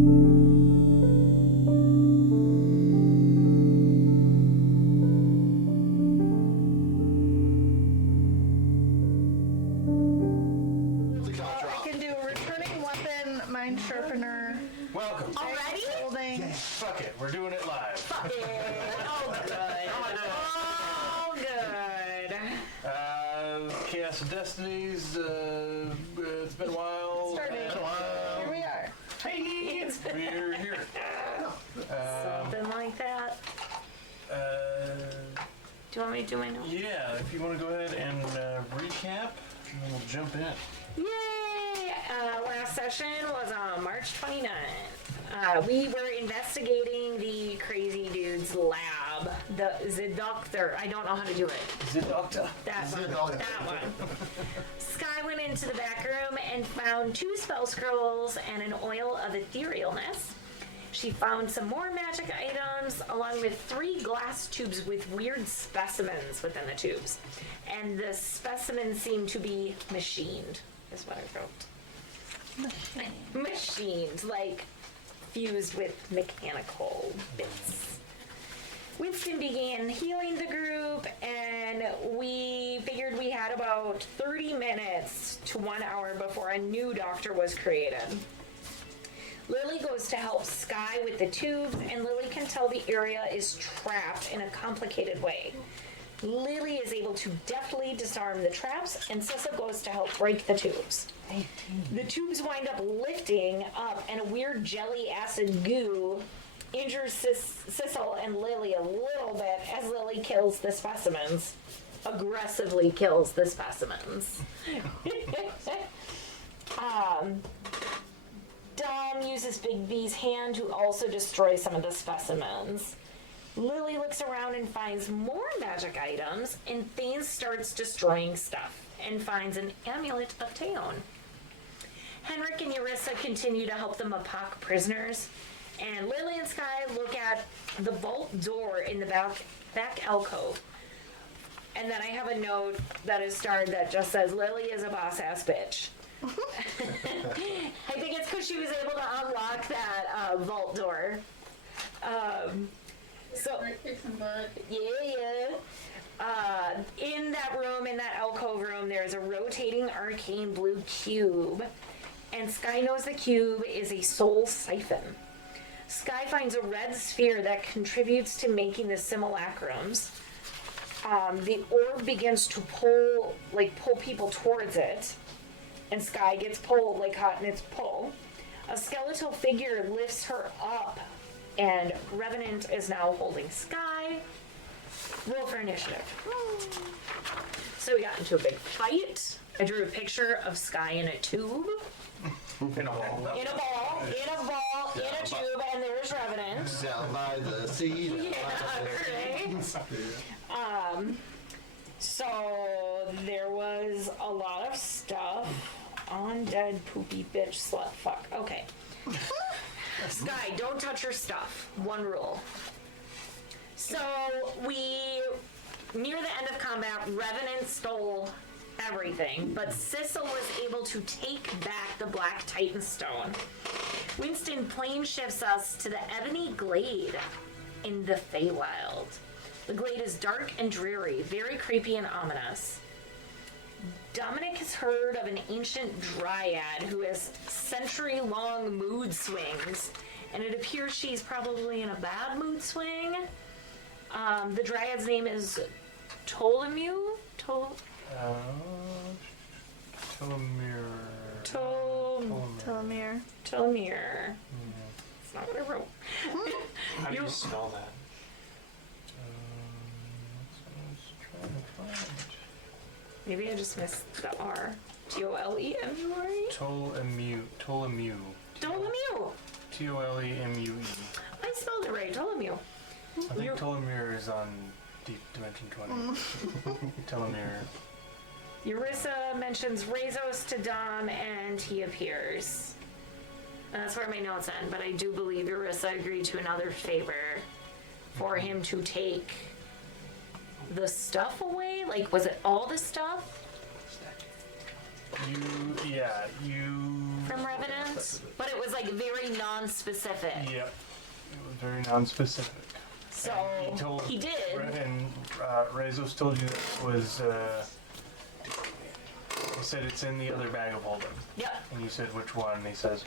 I can do returning weapon, mind sharpener. Welcome. Already? Holding. Fuck it, we're doing it live. Fuck it. Oh, good. Oh, good. Chaos of Destinies, it's been a while. Starting. Here we are. Hey, we're here. Something like that. Do you want me to do my notes? Yeah, if you want to go ahead and recap, and then we'll jump in. Yay! Last session was on March 29th. We were investigating the crazy dude's lab, the doctor. I don't know how to do it. The doctor. That one. Sky went into the back room and found 2 spell scrolls and an oil of etherealness. She found some more magic items along with 3 glass tubes with weird specimens within the tubes. And the specimens seemed to be machined, is what I wrote. Machined, like fused with mechanical bits. Winston began healing the group, and we figured we had about 30 minutes to 1 hour before a new doctor was created. Lily goes to help Sky with the tubes, and Lily can tell the area is trapped in a complicated way. Lily is able to deftly disarm the traps, and Sissa goes to help break the tubes. 18. The tubes wind up lifting up, and a weird jelly acid goo injures Sissel and Lily a little bit as Lily kills the specimens. Aggressively kills the specimens. Dom uses Big B's hand to also destroy some of the specimens. Lily looks around and finds more magic items, and Thane starts destroying stuff and finds an amulet of Teon. Henrik and Eurissa continue to help the Mapak prisoners, and Lily and Sky look at the vault door in the back alcove. And then I have a note that is starred that just says, Lily is a boss-ass bitch. I think it's because she was able to unlock that vault door. In that room, in that alcove room, there's a rotating arcane blue cube, and Sky knows the cube is a soul siphon. Sky finds a red sphere that contributes to making the simulacrums. The orb begins to pull people towards it, and Sky gets pulled like hot in its pull. A skeletal figure lifts her up, and Revenant is now holding Sky. Roll for initiative. So we got into a big fight. I drew a picture of Sky in a tube. In a ball. In a ball, in a tube, and there's Revenant. Down by the sea. Yeah, right. So there was a lot of stuff. Undead, poopy, bitch, slut, fuck. Okay. Sky, don't touch her stuff. 1 rule. So near the end of combat, Revenant stole everything, but Sissel was able to take back the Black Titan Stone. Winston plane shifts us to the Ebony Glade in the Feywild. The glade is dark and dreary, very creepy and ominous. Dominic has heard of an ancient dryad who has century-long mood swings, and it appears she's probably in a bad mood swing. The dryad's name is Ptolemy? Ptolemy. It's not what I wrote. How do you spell that? Maybe I just missed the R. T-O-L-E-M-U-R-E? Ptolemy. Ptolemy. T-O-L-E-M-U-E. I spelled it right. Ptolemy. I think Ptolemy is on Deep Dimension 20. Telomere. Eurissa mentions Razos to Dom, and he appears. And that's where my notes end, but I do believe Eurissa agreed to another favor for him to take the stuff away. Like, was it all the stuff? You From Revenant? specific. but it was like very non-specific. Yep. It was very non-specific. So And he did. And Rezos told you that it was. He said it's in the other bag of holding, Yep. and you said which one? And he says,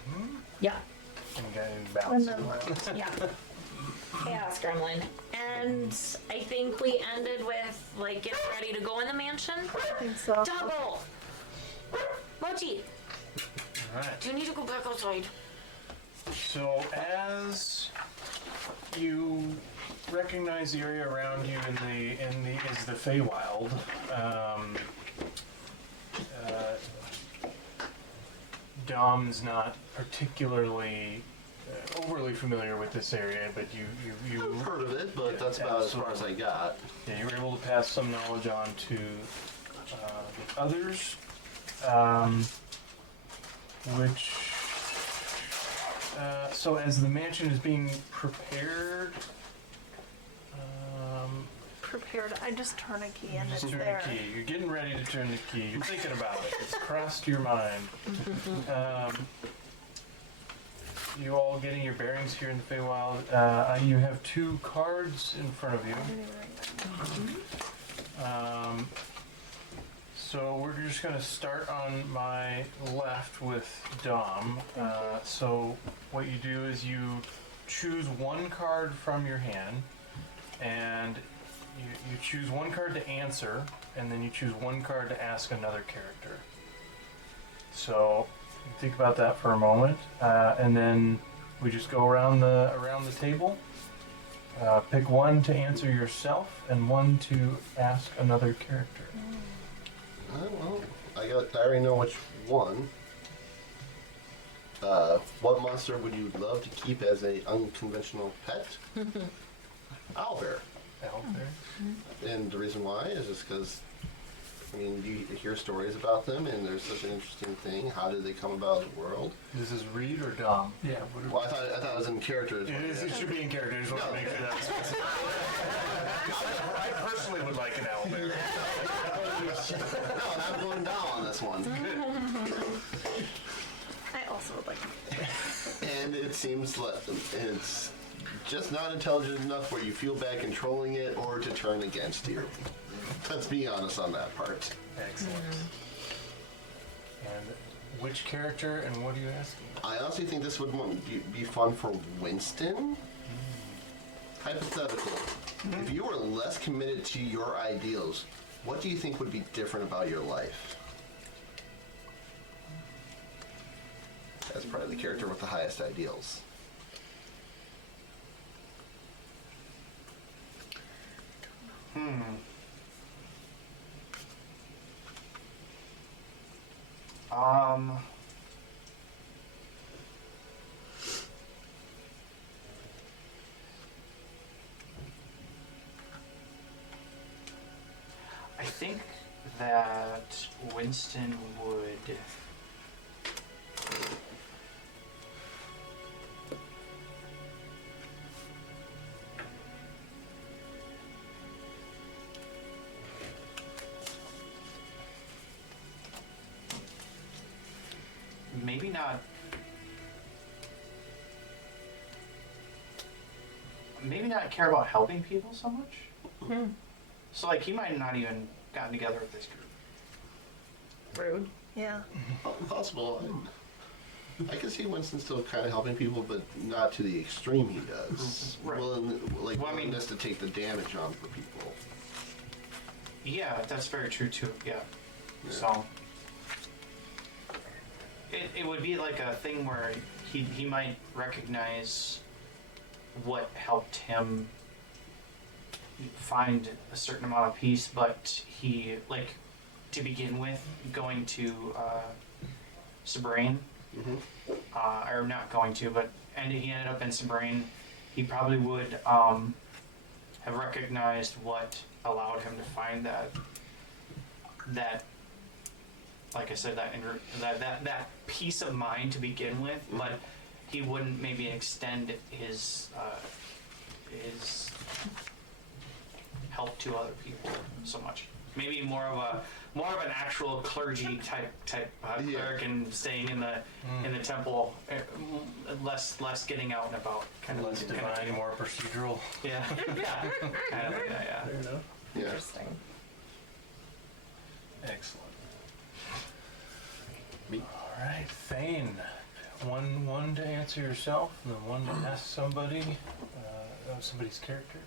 Yep. and he got in And balance. then Yeah. Chaos Gremlin. And I think we ended with like getting ready to go in the mansion. I think so. Double. Mochi, All right. do you need to go back outside? So as you recognize the area around you is the Feywild. Dom's not particularly overly familiar with this area, but you I've heard of it, but Yeah, that's about as far as I got. yeah, you were able to pass some knowledge on to the others, which so as the mansion is being prepared, Prepared. I just turn a key and it's just turn there. the key. You're getting ready to turn the key. You're thinking about it. It's crossed your mind. You all getting your bearings here in the Feywild. You have 2 cards in front of you. So we're just going to start on my left with Dom. So what you do is you choose 1 card from your hand, and you choose 1 card to answer, and then you choose 1 card to ask another character. So think about that for a moment, and then we just go around the table. Pick 1 to answer yourself, and 1 to ask another character. Well, I already know which one. What monster would you love to keep as a unconventional pet? Owlbear. Owlbear. And the reason why is just because, I mean, you hear stories about them, and they're such an interesting thing. How did they come about in the world? This is Reed or Dom? Yeah. Well, I thought it was in character as well. It should be in character. I just want to make sure that's specific. I personally would like an owlbear. No, I'm going down on this one. I also would like. And it seems like it's just not intelligent enough where you feel bad controlling it or to turn against you. Let's be honest on that part. Excellent. And which character and what are you asking? I honestly think this would be fun for Winston. Hypothetical. If you were less committed to your ideals, what do you think would be different about your life? That's probably the character with the highest ideals. I think that Winston would. Maybe not. Maybe not care about helping people so much. So like he might not even gotten together with this group. Rude. Yeah. Possible. I can see Winston still kind of helping people, but not to the extreme he does. Right. Well, Well, I mean- willingness to take the damage on for people. Yeah, that's very true too. Yeah. Yeah. So it would be like a thing where he might recognize what helped him find a certain amount of peace, but he, like, to begin with, going to Sabrain, or not going to, but he ended up in Sabrain, he probably would have recognized what allowed him to find that like I said, that peace of mind to begin with, but he wouldn't maybe extend his help to other people so much. Maybe more of a more of an actual clergy type Yeah. cleric and staying in the temple, less getting out and about, kind of Less divine, more procedural. Yeah, yeah, kind of like that. Yeah. Fair enough. Yeah. Interesting. Excellent. All right, Thane. One to answer yourself, and then one to ask somebody, somebody's character.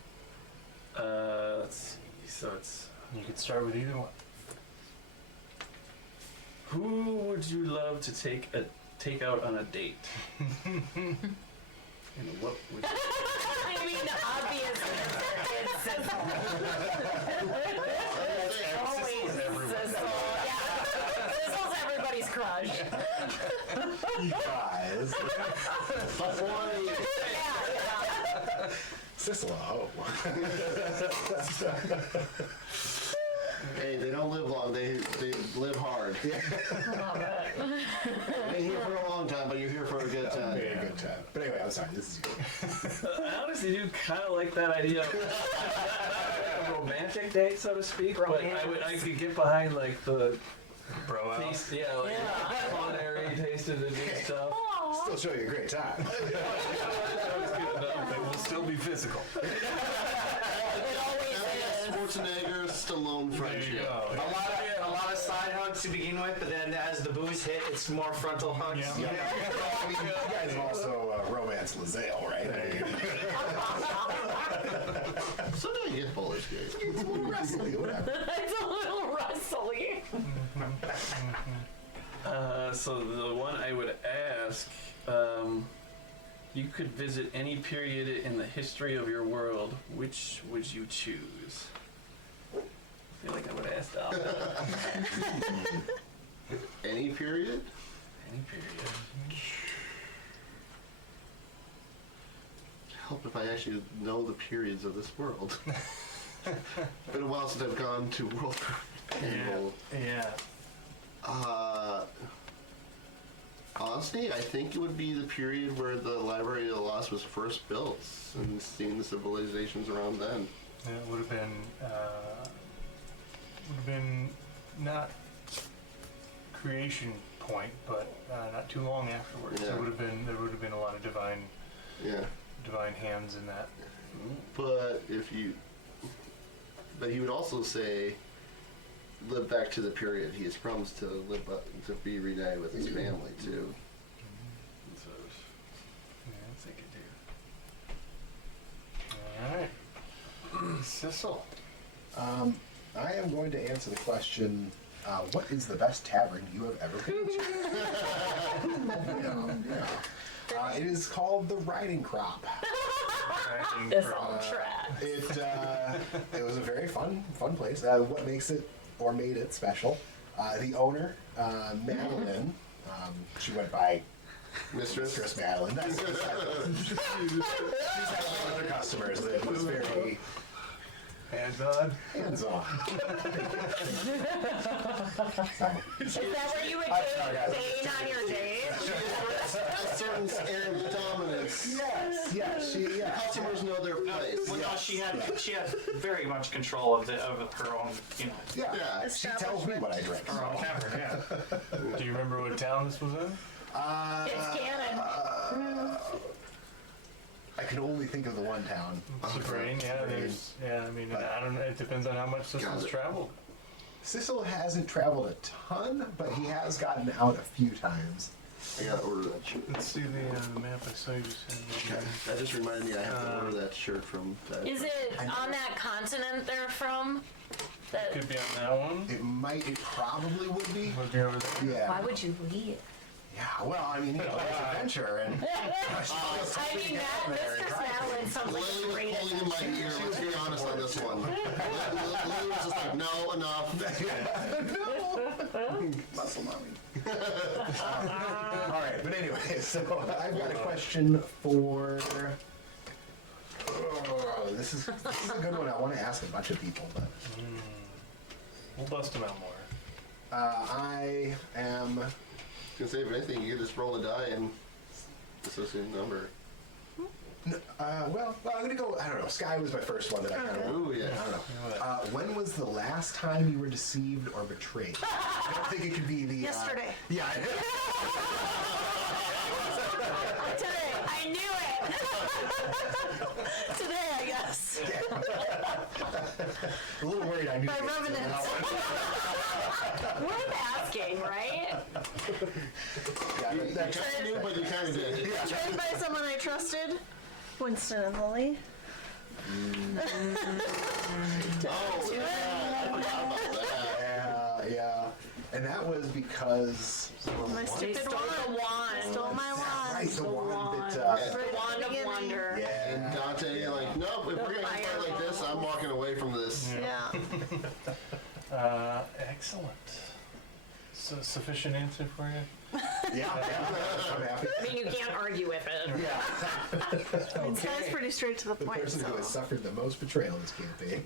Let's see. So it's You could start with either one. who would you love to take out on a date? And what would you, I mean, the obvious answer is Sizzle. Always Sizzle. Yeah. Sizzle's everybody's crush. You guys. Yeah. Sissela, oh. Hey, they don't live long. They live hard. Love it. Ain't here for a long time, but you're here for a good time. Very good time. But anyway, I'm sorry, this is you. I honestly do kind of like that idea of a romantic date, so to speak. But I could get behind like the Bro out. taste, like culinary taste of the new stuff. Still show you a great time. That was good enough. It will still be physical. Schwarzenegger, Stallone There you friendship. go. A lot of side hugs to begin with, but then as the booze hit, it's more frontal hugs. Yeah. I mean, you guys have also romance Lazale, right? I mean, Sometimes you get Bowler's Gate. it's a little wrestly, whatever. It's a little rustly. So the one I would ask, you could visit any period in the history of your world. Which would you choose? I feel like I would ask that. Any period? Any period. Help if I actually know the periods of this world. Been a while since I've gone to World Annual. Yeah. Honestly, I think it would be the period where the Library of the Lost was first built and seeing the civilizations around then. Yeah, it would have been not creation point, but not too long afterwards. Yeah. There would have been a lot of divine Yeah. hands in that. But but he would also say, live back to the period he has promised to live up, to be reunited with his family too. So, Yeah, I think I do. All right, Sissel. I am going to answer the question, what is the best tavern you have ever been to? It is called the Riding Crop. This on track. It was a very fun place. What makes it, or made it special, the owner, Madeline, she went by Mistress Madeline. She's had other customers that was very Hands-on. hands-on. Is that where you would I'm take sorry, guys. Dane on your date? A certain air of dominance. Yes, yeah. Customers know their place. Well, no, she had very much control of her own, Yeah. Yeah. She tells me what I drink. her own tavern. Yeah. Do you remember what town this was in? It's canon. I can only think of the one town. Sabrine. Yeah, I mean, But- I don't know. It depends on how much Sissel's God. traveled. Cecil hasn't traveled a ton, but he has gotten out a few times. I gotta order that shirt. Let's see the map I saw you send. That just reminded me I have to order that shirt from that. Is it on that continent they're from? That, Could be on that one. It probably would be. Would be over there. Yeah. why would you leave? Yeah, well, I mean, there's adventure, and I mean, Mistress Madeline sounds like a Lily great was pulling in my ear. Let's be honest on this one. Lily was just like, no, enough. muscle mommy. All right, but anyway, so I've got a question for. Oh, this is a good one. I want to ask a bunch of people, but We'll bust them out more. I am. Can say if anything, you can just roll a die and associate a number. Well, I'm gonna go. I don't know. Sky was my first one that I kind of. Ooh, yeah. I don't know. When was the last time you were deceived or betrayed? I don't think it could be the. Yesterday. Yeah. Today. I knew it. Today, I guess. A little worried. I knew. By the answer to revenants. that one. Worth asking, right? Yeah, You kind of knew, but you kind of did. Trained by someone I trusted. Winston and Lily. Oh, yeah. I forgot about that. Yeah. And that was because. My They stupid stole the wand. wand. Stole my wand. Right, the one that. The wand of wonder. Yeah. And Dante, like, nope, if we're going to fight like this, I'm walking away from this. Yeah. Excellent. So, sufficient answer for you? Yeah. I'm happy. I mean, you can't argue with it. Yeah. I mean, Sky's pretty straight to the The point. person who So. has suffered the most betrayal this campaign.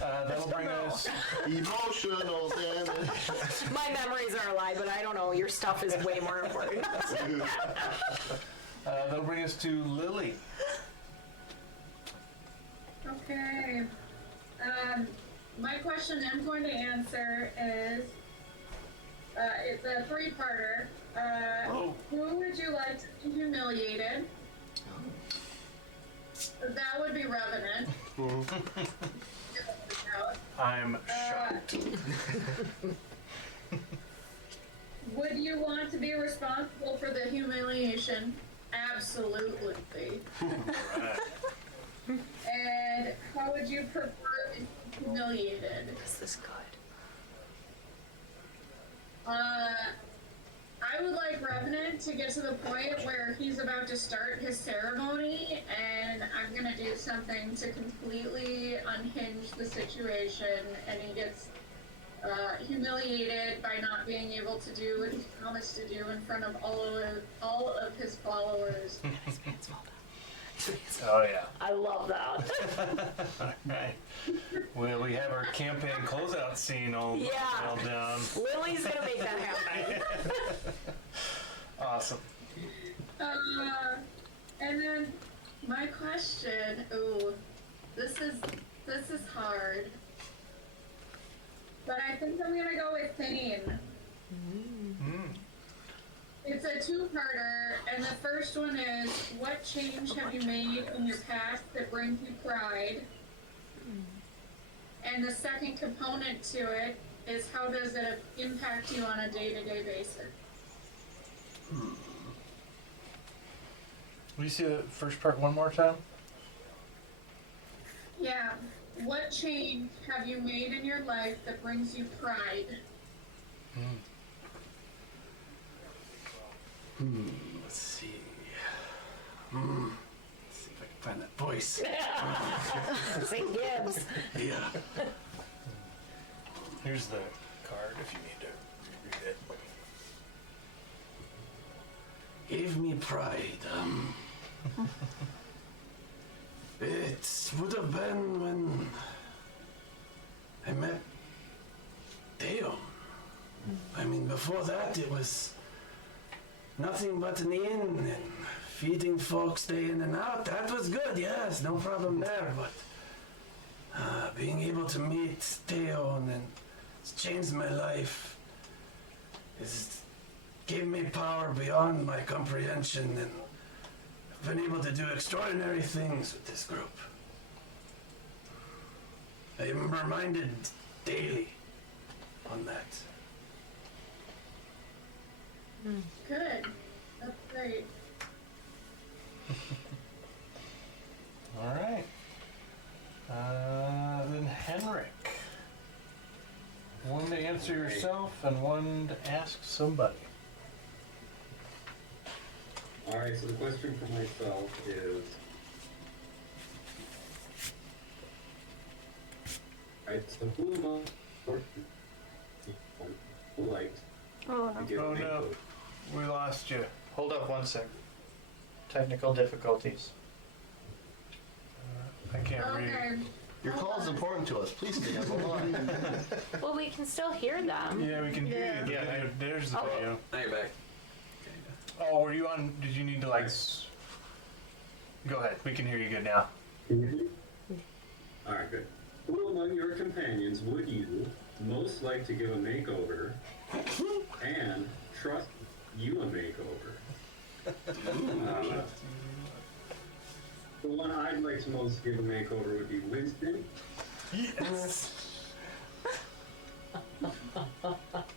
That'll bring us. Emotional damage. My memories are a lie, but I don't know. Your stuff is way more important. That'll bring us to Lily. Okay. My question I'm going to answer is, it's a three-parter. Who would you like to be humiliated? That would be Revenant. I'm shocked. Would you want to be responsible for the humiliation? Absolutely. Right. And how would you prefer to be humiliated? Is this good? I would like Revenant to get to the point where he's about to start his ceremony, and I'm gonna do something to completely unhinge the situation, and he gets humiliated by not being able to do what he promised to do in front of all of his followers. Oh, yeah. I love that. Right. Well, we have our campaign closeout scene all down. Lily's gonna make that happen. Awesome. And then my question, this is hard. But I think I'm gonna go with Thane. It's a two-parter, and the first one is, what change have you made in your past that brings you pride? And the second component to it is, how does it impact you on a day-to-day basis? Will you see the first part one more time? Yeah. What change have you made in your life that brings you pride? Let's see. Let's see if I can find that voice. St. Gibbs. Yeah. Here's the card if you need to read it. Gave me pride. It would have been when I met Theo. I mean, before that, it was nothing but an inn and feeding folks day in and out. That was good, yes, no problem there. But being able to meet Theo and then it's changed my life. It's gave me power beyond my comprehension, and I've been able to do extraordinary things with this group. I am reminded daily on that. Good. That's great. All right. Then Henrik. One to answer yourself and one to ask somebody. Alright, so the question for myself is, alright, so who am I liked Oh, to no. give Oh, me no. food? We lost you. Hold up one sec. Technical difficulties. I can't read. Okay. Your call is important to us. Please stay on the line. Well, we can still hear them. Yeah, we can hear you. Yeah. There's the Oh. video. Now you're back. Oh, were you on? Did you need to like? Go ahead. We can hear you good now. Alright, good. Who among your companions would you most like to give a makeover and trust you a makeover? The one I'd like to most give a makeover would be Winston. Yes.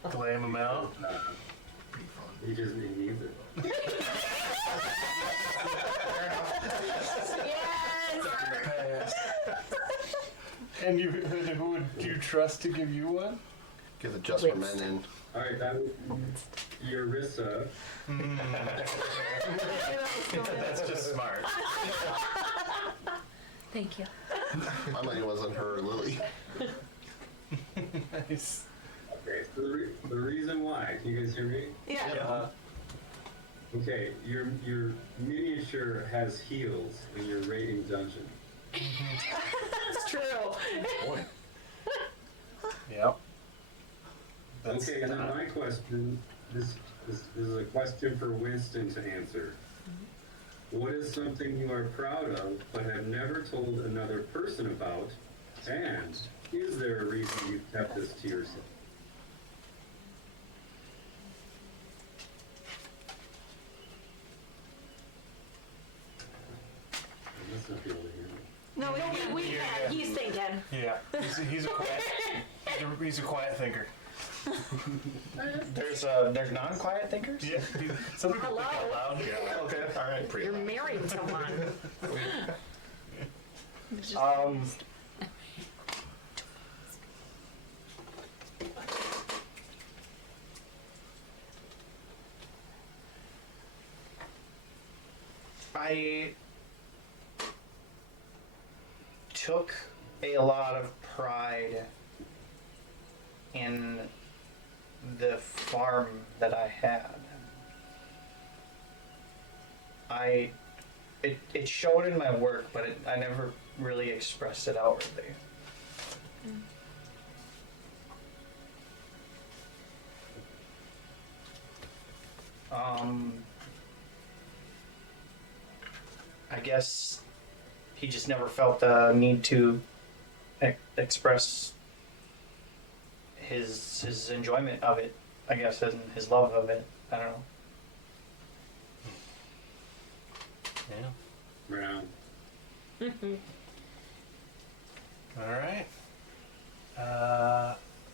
Glam him out. He just needs it. Yes! And who would you trust to give you one? Get the Just for Men in. Alright, that would be Yarissa. That's just smart. Thank you. My money was on her or Lily. Nice. Okay, so the reason why, can you guys hear me? Yeah. Okay, your miniature has heels in your raiding dungeon. That's true. Boy. Yep. That's Okay, and then my question, this is a question for Winston to answer. What is something you are proud of but have never told another person about? And is there a reason you've kept this to yourself? I must not be able to hear me. No, we We can. He's thinking. Yeah. He's a quiet thinker. There's non-quiet thinkers. Yeah. Some people think out Hello? loud. Yeah. Okay. All right. You're marrying someone. I took a lot of pride in the farm that I had. It showed in my work, but I never really expressed it outwardly. I guess he just never felt the need to express his enjoyment of it, I guess, and his love of it. I don't know. Yeah. Brown. All right.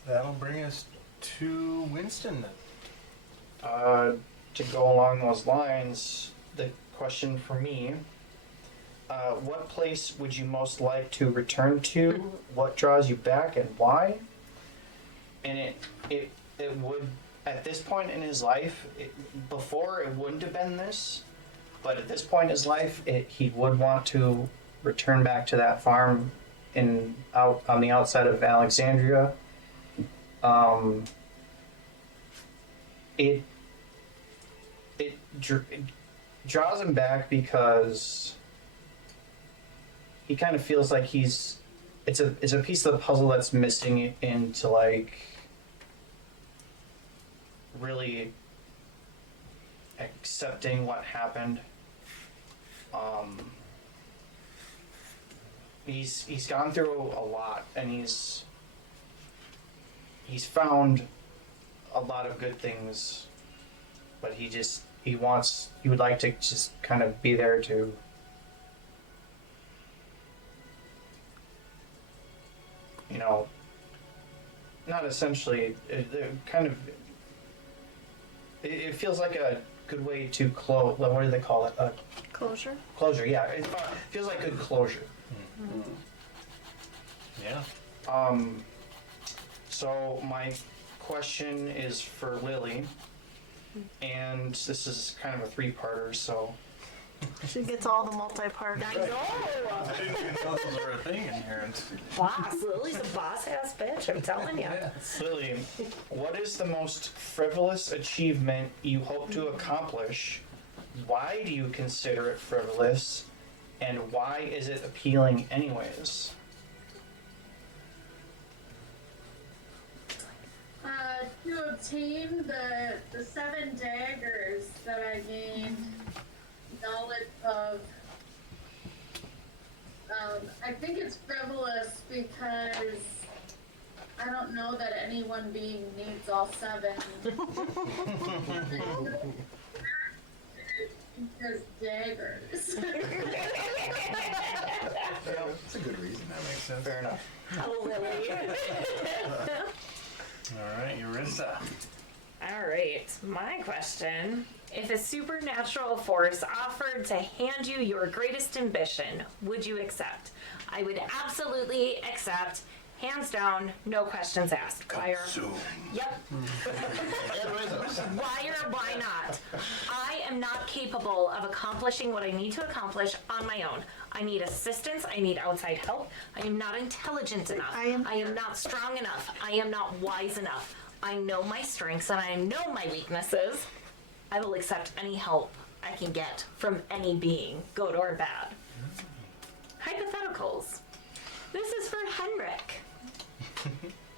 That'll bring us to Winston then. To go along those lines, the question for me, what place would you most like to return to? What draws you back and why? And it would, at this point in his life, before it wouldn't have been this, but at this point in his life, he would want to return back to that farm out on the outside of Alexandria. It draws him back because he kind of feels like it's a piece of the puzzle that's missing into like really accepting what happened. He's gone through a lot, and he's found a lot of good things, but he would like to just kind of be there to not essentially it feels like a good way to close. What do they call it? Closure. Closure. Yeah, it feels like good closure. Yeah. So my question is for Lily, and this is kind of a three-parter. So She gets all the multi-part. I know. I didn't even know those were a thing in here. Boss. Lily's a boss-ass bitch, I'm telling you. Lily, what is the most frivolous achievement you hope to accomplish? Why do you consider it frivolous? And why is it appealing anyways? To obtain the 7 daggers that I gained knowledge of I think it's frivolous because I don't know that any one being needs all 7. Because daggers. That's a good reason. That makes sense. Fair enough. Oh, Lily. All right, Eurissa. All right, my question. If a supernatural force offered to hand you your greatest ambition, would you accept? I would absolutely accept, hands down, no questions asked. Fire. Yep. Why or why not? I am not capable of accomplishing what I need to accomplish on my own. I need assistance. I need outside help. I am not intelligent enough. I am not strong enough. I am not wise enough. I know my strengths and I know my weaknesses. I will accept any help I can get from any being, good or bad. Hypotheticals. This is for Henrik.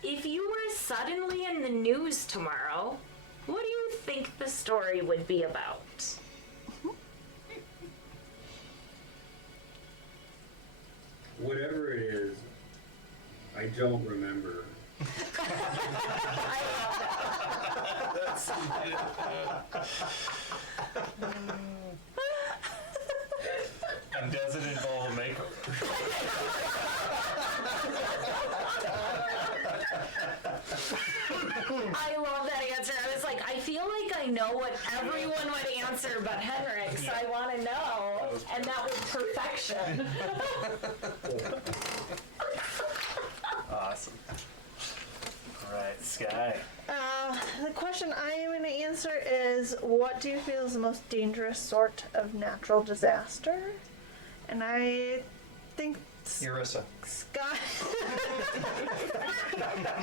If you were suddenly in the news tomorrow, what do you think the story would be about? Whatever it is, I don't remember. And does it involve a makeover? I love that answer. I was like, I feel like I know what everyone would answer but Henrik, so I want to know. And that was perfection. Awesome. All right, Sky. The question I am going to answer is, what do you feel is the most dangerous sort of natural disaster? And I think Eurissa. Sky.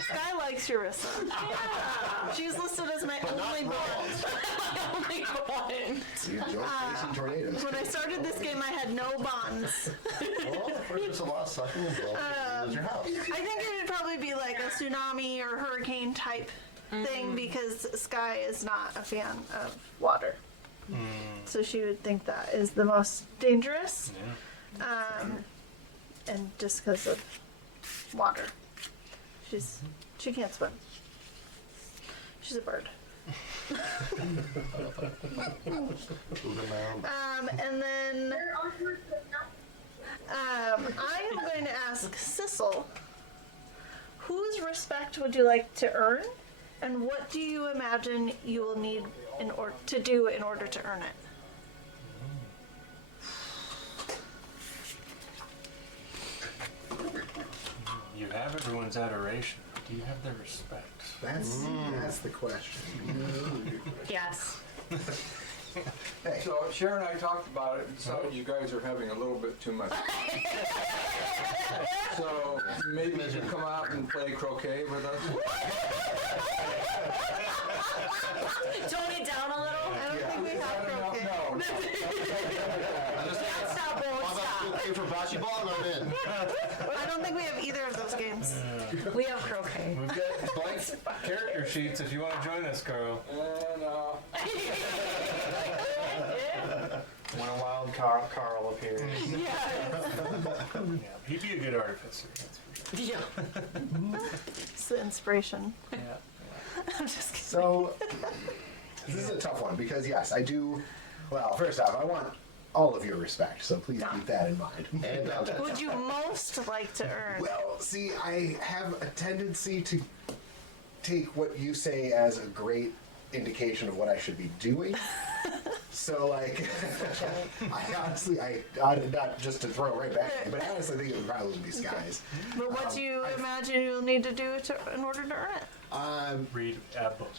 Sky likes Eurissa. Yeah. She's listed as my only bond. Only one. You enjoy facing tornadoes. When I started this game, I had no bonds. Well, of course, there's a lot of sucking involved. You lose your house. I think it would probably be like a tsunami or hurricane type thing because Sky is not a fan of water. So she would think that is the most dangerous. Yeah. And just because of water. She can't swim. She's a bird. And then I am going to ask Sissel, whose respect would you like to earn, and what do you imagine you will need in order to do in order to earn it? You have everyone's adoration. Do you have their respect? That's the question. Yes. Hey, So Sharon and I talked about it and decided you guys are having a little bit too much. So maybe you should come out and play croquet with us. Tone it down a little. I don't think we have croquet. No. Can't stop, won't stop. Okay for bocce ball, I'm in. I don't think we have either of those games. We have croquet. We've got blank character sheets if you want to join us, Carl. No. When a wild Carl appears. Yeah, he'd be a good artificer. That's for sure. Yeah. It's the inspiration. Yeah. I'm just kidding. so this is a tough one because yes, I do. Well, first off, I want all of your respect, so please keep that in mind. And Who would you most like to earn? Well, see, I have a tendency to take what you say as a great indication of what I should be doing. So, like, not just to throw right back, but I honestly think it would probably be Skies. But what do you imagine you'll need to do in order to earn it? Read a book.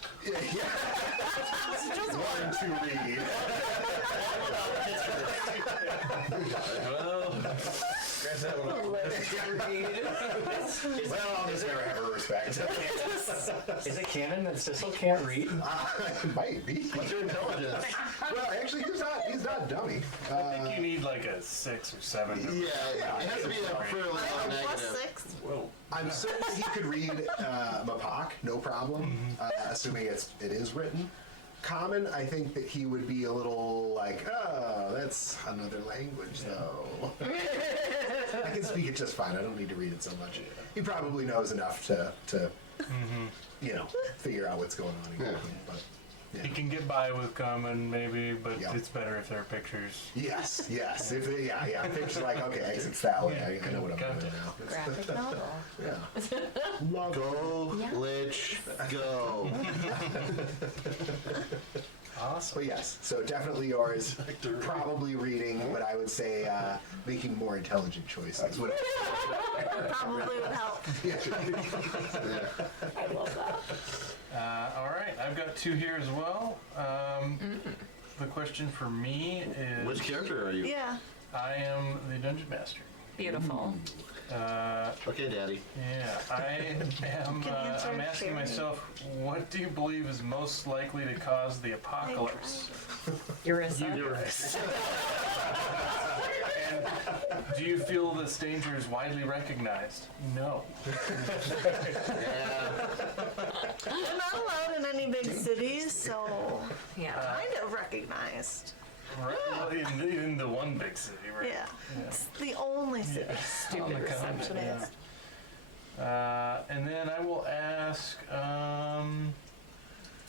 One to read. Well, Well, I'll just never have her respect. Is it canon that Sissel can't read? It might be. what's your intelligence? Well, actually, he's not a dummy. I think you need like a 6 or 7. To Yeah, it has to be a fairly low I have negative. +6. Whoa. I'm certain he could read Mapak, no problem, assuming it is written. common, I think that he would be a little like, oh, that's another language, though. I can speak it just fine. I don't need to read it so much. He probably knows enough to you know, figure out what's going on again. But You can get by with common, maybe, but it's better if there are pictures. yes. If they, pictures like, okay, exit that way. I know what I'm doing now. Graphic novel. Yeah. Go, Lich, go. Awesome. But yes, so definitely yours. Probably reading, but I would say making more intelligent choices. Would Probably would help. I love that. All right, I've got 2 here as well. The question for me is... Which character are you? Yeah. I am the Dungeon Master. Beautiful. Okay, Daddy. Yeah, I am. answer I'm asking fairly. myself, what do you believe is most likely to cause the apocalypse? Eurissa. And do you feel this danger is widely recognized? No. They're not allowed in any big cities, so Yeah. kind of recognized. Right, well, in the one big city, right? Yeah. It's the only city. Stupid receptionist. And then I will ask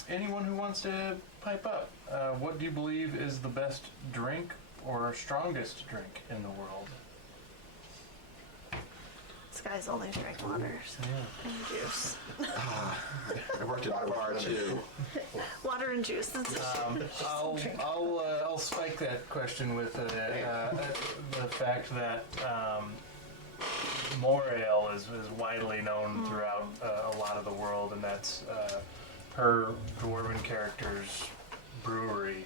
anyone who wants to pipe up, what do you believe is the best drink or strongest drink in the world? This guy's only drank waters and juice. I worked at a bar too. Water and juice. I'll spike that question with the fact that more ale is widely known throughout a lot of the world, and that's per Dwarven character's brewery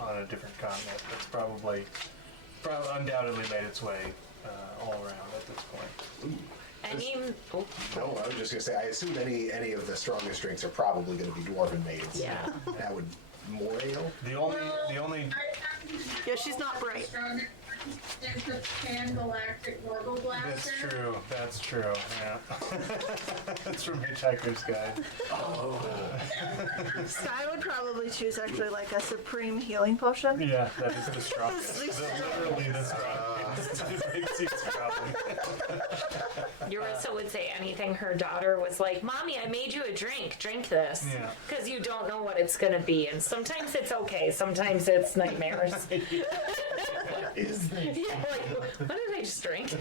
on a different continent. That's probably undoubtedly made its way all around at this point. No, I was just gonna say. I assume any of the strongest drinks are probably going to be dwarven made. Yeah. That would more ale. The only Yeah, she's not bright. Strongest is the Pan Galactic Warble Blaster. That's true, yeah. That's from Hitchhiker's Guide. Sky would probably choose actually like a supreme healing potion. Yeah, that is the strongest. Literally the strongest. It makes you strong. Eurissa would say anything her daughter was like, Mommy, I made you a drink. Drink this. Yeah. Because you don't know what it's going to be. And sometimes it's okay. Sometimes it's nightmares. Is this? Yeah, like, what did I just drink?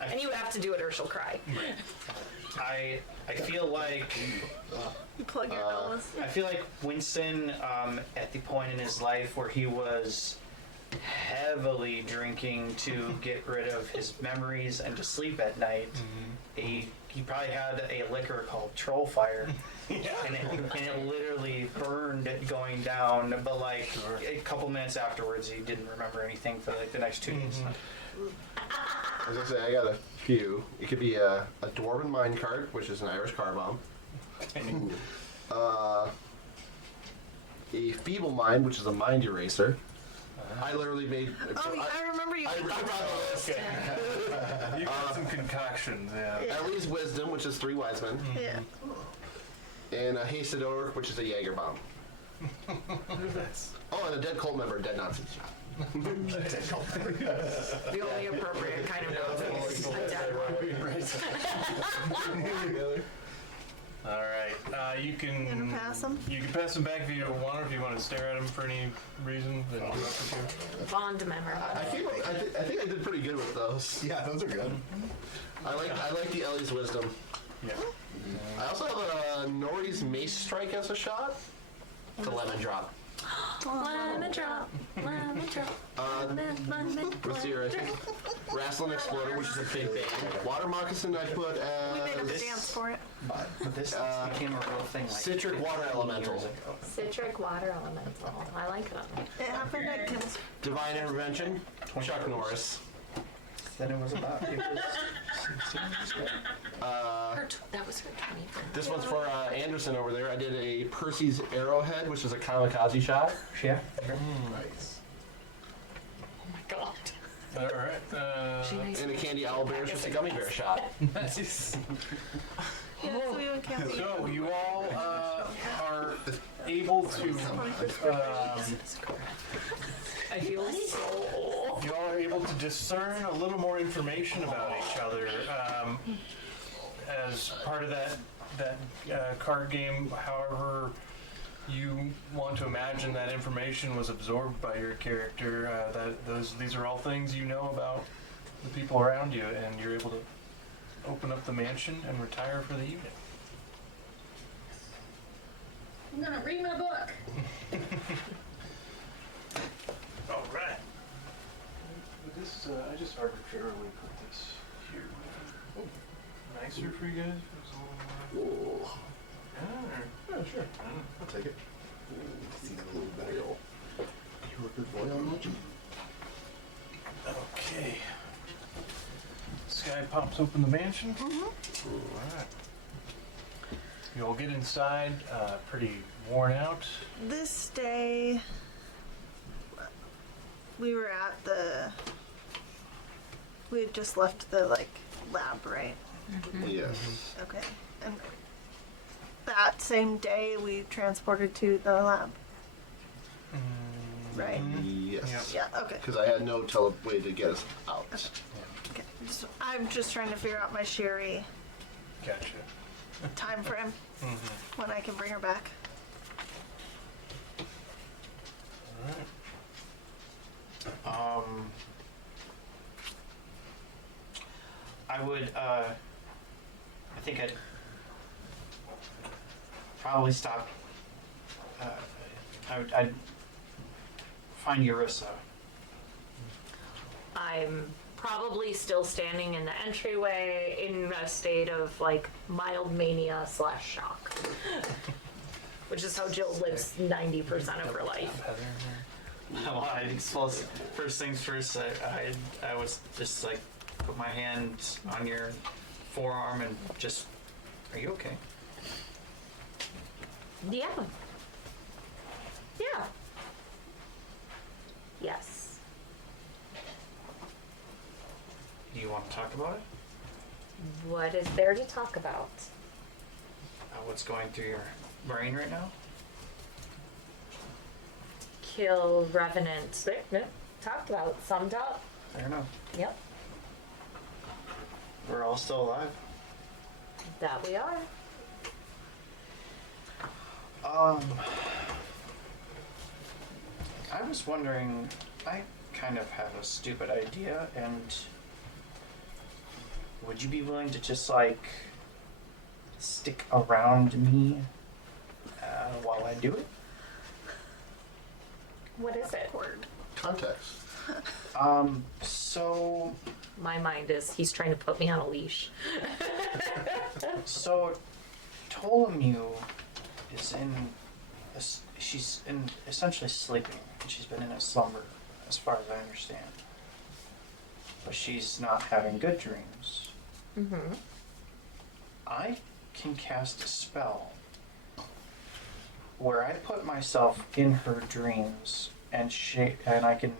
And you have to do it or she'll cry. I feel like You plug your nose. I feel like Winston, at the point in his life where he was heavily drinking to get rid of his memories and to sleep at night, he probably had a liquor called Troll Fire, and it literally burned it going down. But like a couple minutes afterwards, he didn't remember anything for like the next 2 days. As I say, I got a few. It could be a Dwarven Minecart, which is an Irish car bomb. A Feeble Mind, which is a mind eraser. I literally made. Oh, yeah, I remember you. I brought the list. You got some concoctions, yeah. Ellie's Wisdom, which is 3 wise men. Yeah. And a Hasted Orc, which is a Jaeger bomb. Oh, and a dead cult member, dead Nazis. The only appropriate kind of nonsense. A dead one. All right. You can. You gonna pass them? You can pass them back if you want, or if you want to stare at them for any reason. Then you're welcome to. Fond memory. I think I did pretty good with those. Yeah, those are good. I like the Ellie's Wisdom. Yeah. I also have a Nori's Mace Strike as a shot. It's a lemon drop. Lemon drop, lemon drop. Let's see here. Wrestling Exploder, which is a big bang. Water Moccasin I put We made up a as dance for it. This became a real thing. Like Citric Water 15 Elemental. years ago. Citric water elemental. I like them. It happened at Kim's. Divine Intervention, Chuck Norris. Then it was about. It was 16 years ago. That was her 21st. This one's for Anderson over there. I did a Percy's Arrowhead, which is a kamikaze shot. Yeah. Nice. Oh my god. All right. And a Candy Owlbear, which is a gummy bear shot. Nice. Yeah, so we went camping. So you all are able to. I feel so. You all are able to discern a little more information about each other as part of that card game. However, you want to imagine that information was absorbed by your character. These are all things you know about the people around you, and you're able to open up the mansion and retire for the evening. I'm gonna read my book. All right. This I just arbitrarily put this here. Nicer for you guys. Oh, Yeah. Sure. I'll take it. See a little better. you work with Royal much? Okay. This guy pops open the mansion. Alright. You all get inside, pretty worn out. This day, we were at we had just left the lab, right? Yes. Okay. And that same day we transported to the lab, right? Yes. Yeah, okay. Because I had no way to get us out. Okay. So I'm just trying to figure out my Sherry Gotcha. time frame when I can bring her back. Alright. I would, I think I'd probably stop. I'd find Eurissa. I'm probably still standing in the entryway in a state of mild mania / shock. Which is how Jill lives 90% of her life. Well, I suppose first things first, I was just put my hand on your forearm and just, are you okay? Yeah. Yeah. Yes. Do you want to talk about it? What is there to talk about? What's going through your brain right now? Kill Revenant. Talked about. Summed up. Fair enough. Yep. We're all still alive. That we are. I was wondering, I kind of have a stupid idea, and would you be willing to just stick around me while I do it? What is it? Context. So My mind is he's trying to put me on a leash. Ptolemy is she's essentially sleeping, and she's been in a slumber, as far as I understand. But she's not having good dreams. Mm-hmm. I can cast a spell where I put myself in her dreams and I can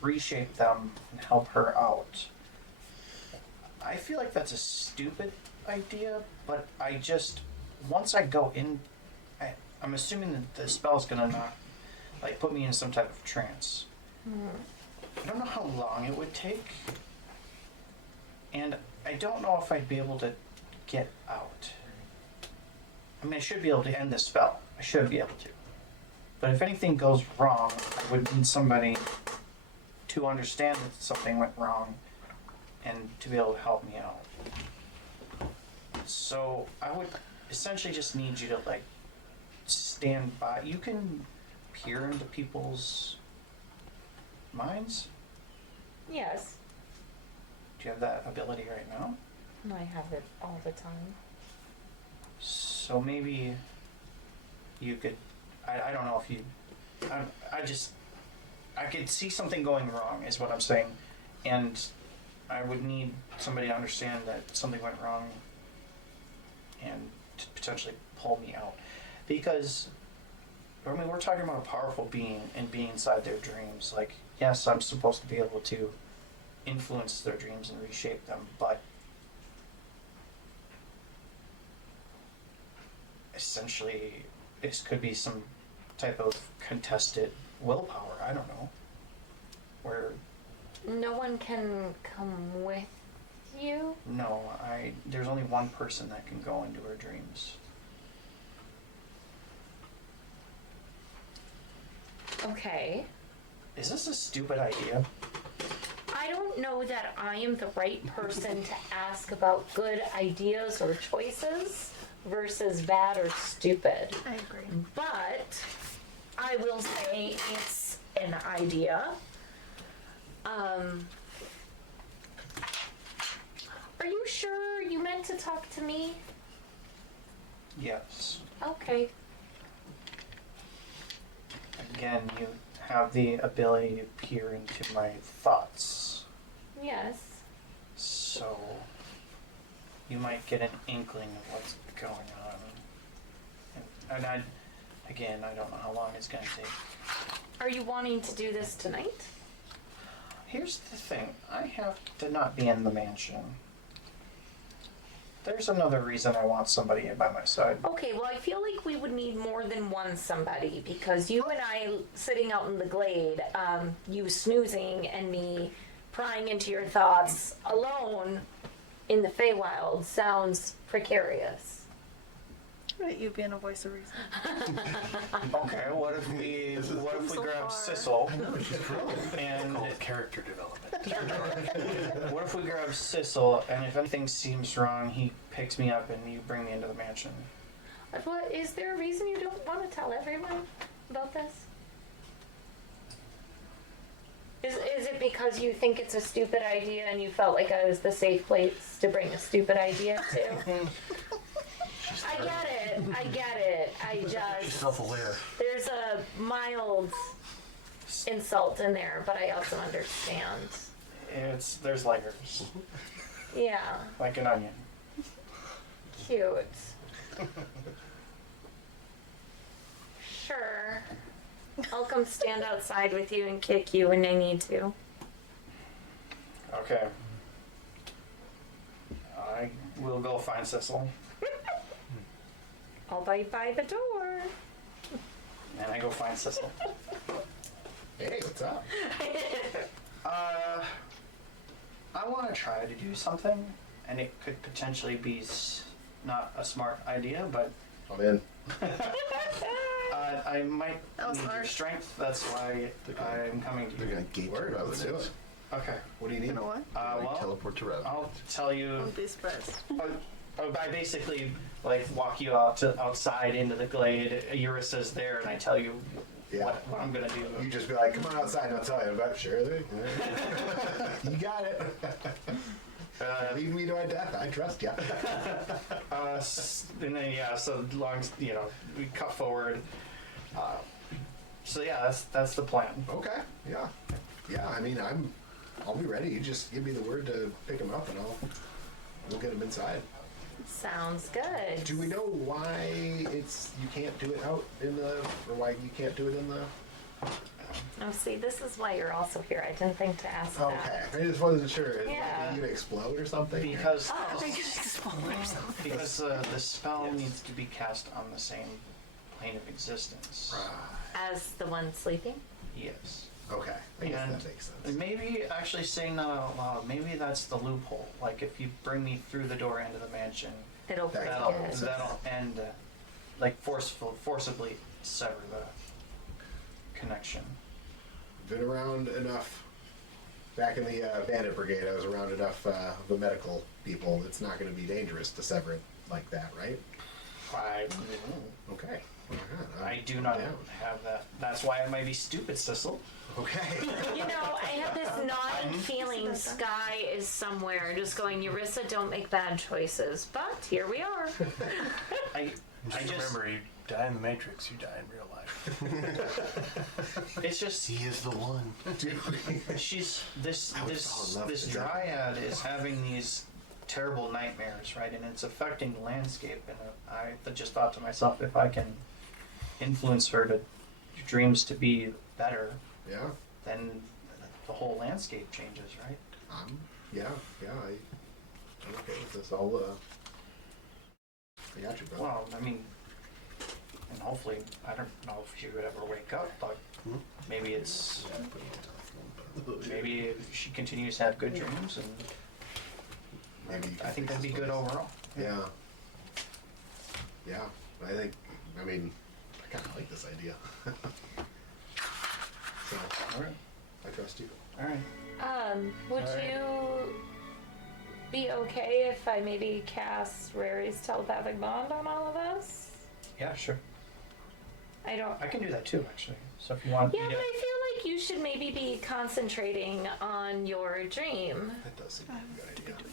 reshape them and help her out. I feel like that's a stupid idea, but once I go in, I'm assuming that the spell's gonna put me in some type of trance. I don't know how long it would take, and I don't know if I'd be able to get out. I mean, I should be able to end this spell. I should be able to. But if anything goes wrong, I would need somebody to understand that something went wrong and to be able to help me out. So I would essentially just need you to stand by. You can peer into people's minds. Yes. Do you have that ability right now? I have it all the time. So maybe you could, I don't know if you, I could see something going wrong is what I'm saying. And I would need somebody to understand that something went wrong and to potentially pull me out. Because, I mean, we're talking about a powerful being and being inside their dreams. Yes, I'm supposed to be able to influence their dreams and reshape them, but essentially, this could be some type of contested willpower. I don't know. Where No one can come with you? no, there's only one person that can go into her dreams. Okay. Is this a stupid idea? I don't know that I am the right person to ask about good ideas or choices versus bad or stupid. I agree. But I will say it's an idea. Are you sure you meant to talk to me? Yes. Okay. Again, you have the ability to peer into my thoughts. Yes. So you might get an inkling of what's going on. And I don't know how long it's going to take. Are you wanting to do this tonight? Here's the thing. I have to not be in the mansion. There's another reason I want somebody by my side. Okay, well, I feel like we would need more than one somebody because you and I sitting out in the glade, you snoozing and me prying into your thoughts alone in the Feywild sounds precarious. Right, you being a voice of reason. Okay, what if we so grab far. Sissel and Called character development. what if we grab Sissel and if anything seems wrong, he picks me up and you bring me into the mansion? What, is there a reason you don't want to tell everyone about this? Is it because you think it's a stupid idea and you felt like I was the safe place to bring a stupid idea to? I get it. I just... Self-aware. There's a mild insult in there, but I also understand. There's layers, Yeah, like an onion. cute. Sure. I'll come stand outside with you and kick you when I need to. Okay. I will go find Sissel. I'll bite by the door. And I go find Sissel. Hey, what's up? I want to try to do something, and it could potentially be not a smart idea, but I'm in. I might That was need your hard. strength. That's why I'm coming to They're you. gonna gate Word, to let's do Revenant. it. Okay. What do you need? You know what? Well, Teleport to Revenant. I'll tell you. Wouldn't be surprised. I basically like walk you outside into the glade. Euryssa's there, and I tell you Yeah. what I'm gonna do. You just be like, come on outside and I'll tell you about Shirley. You got it. Lead me to my death. I trust you. And then so long, we cut forward. So yeah, that's the plan. Okay. Yeah. Yeah. I mean, I'll be ready. You just give me the word to pick him up, and we'll get him inside. Sounds good. Do we know why you can't do it out in the, or why you can't do it in the? Oh, see, this is why you're also here. I didn't think to ask Okay. that. I just wasn't sure. Yeah. Are you gonna explode or something? Because Oh, because the spell needs to be cast on the same plane of existence. as the one sleeping? Yes. Okay. I guess And that makes sense. maybe actually saying that out loud, maybe that's the loophole. Like if you bring me through the door into the mansion, It'll That- break that'll it. that'll end, like forcibly sever the connection. Been around enough. Back in the bandit brigade, I was around enough of the medical people. It's not going to be dangerous to sever it like that, right? Okay. I do not down. have that. That's why it might be stupid, Sissel. Okay. You know, I have this gnawing feeling Sky is somewhere just going, Eurissa, don't make bad choices. But here we are. I Just just remember, you die in the Matrix, you die in real life. it's just He is the one. she's this I would fall in love this with that. dryad is having these terrible nightmares, right? And it's affecting the landscape. And I just thought to myself, if I can influence her to dreams to be better, Yeah. then the whole landscape changes, right? Yeah. I'm okay with this. I got you, brother. Well, I mean, and hopefully, I don't know if she would ever wake up, but maybe maybe she continues to have good dreams, and Maybe you can I think fix that'd be this good place. overall. Yeah. Yeah. I kind of like this idea. So, All right. I trust you. All right. Would Alright. you be okay if I maybe cast Rary's telepathic bond on all of us? Yeah, sure. I don't. I can do that too, actually. So if you want, Yeah, you but get- I feel like you should maybe be concentrating on your dream. That does seem like a good idea.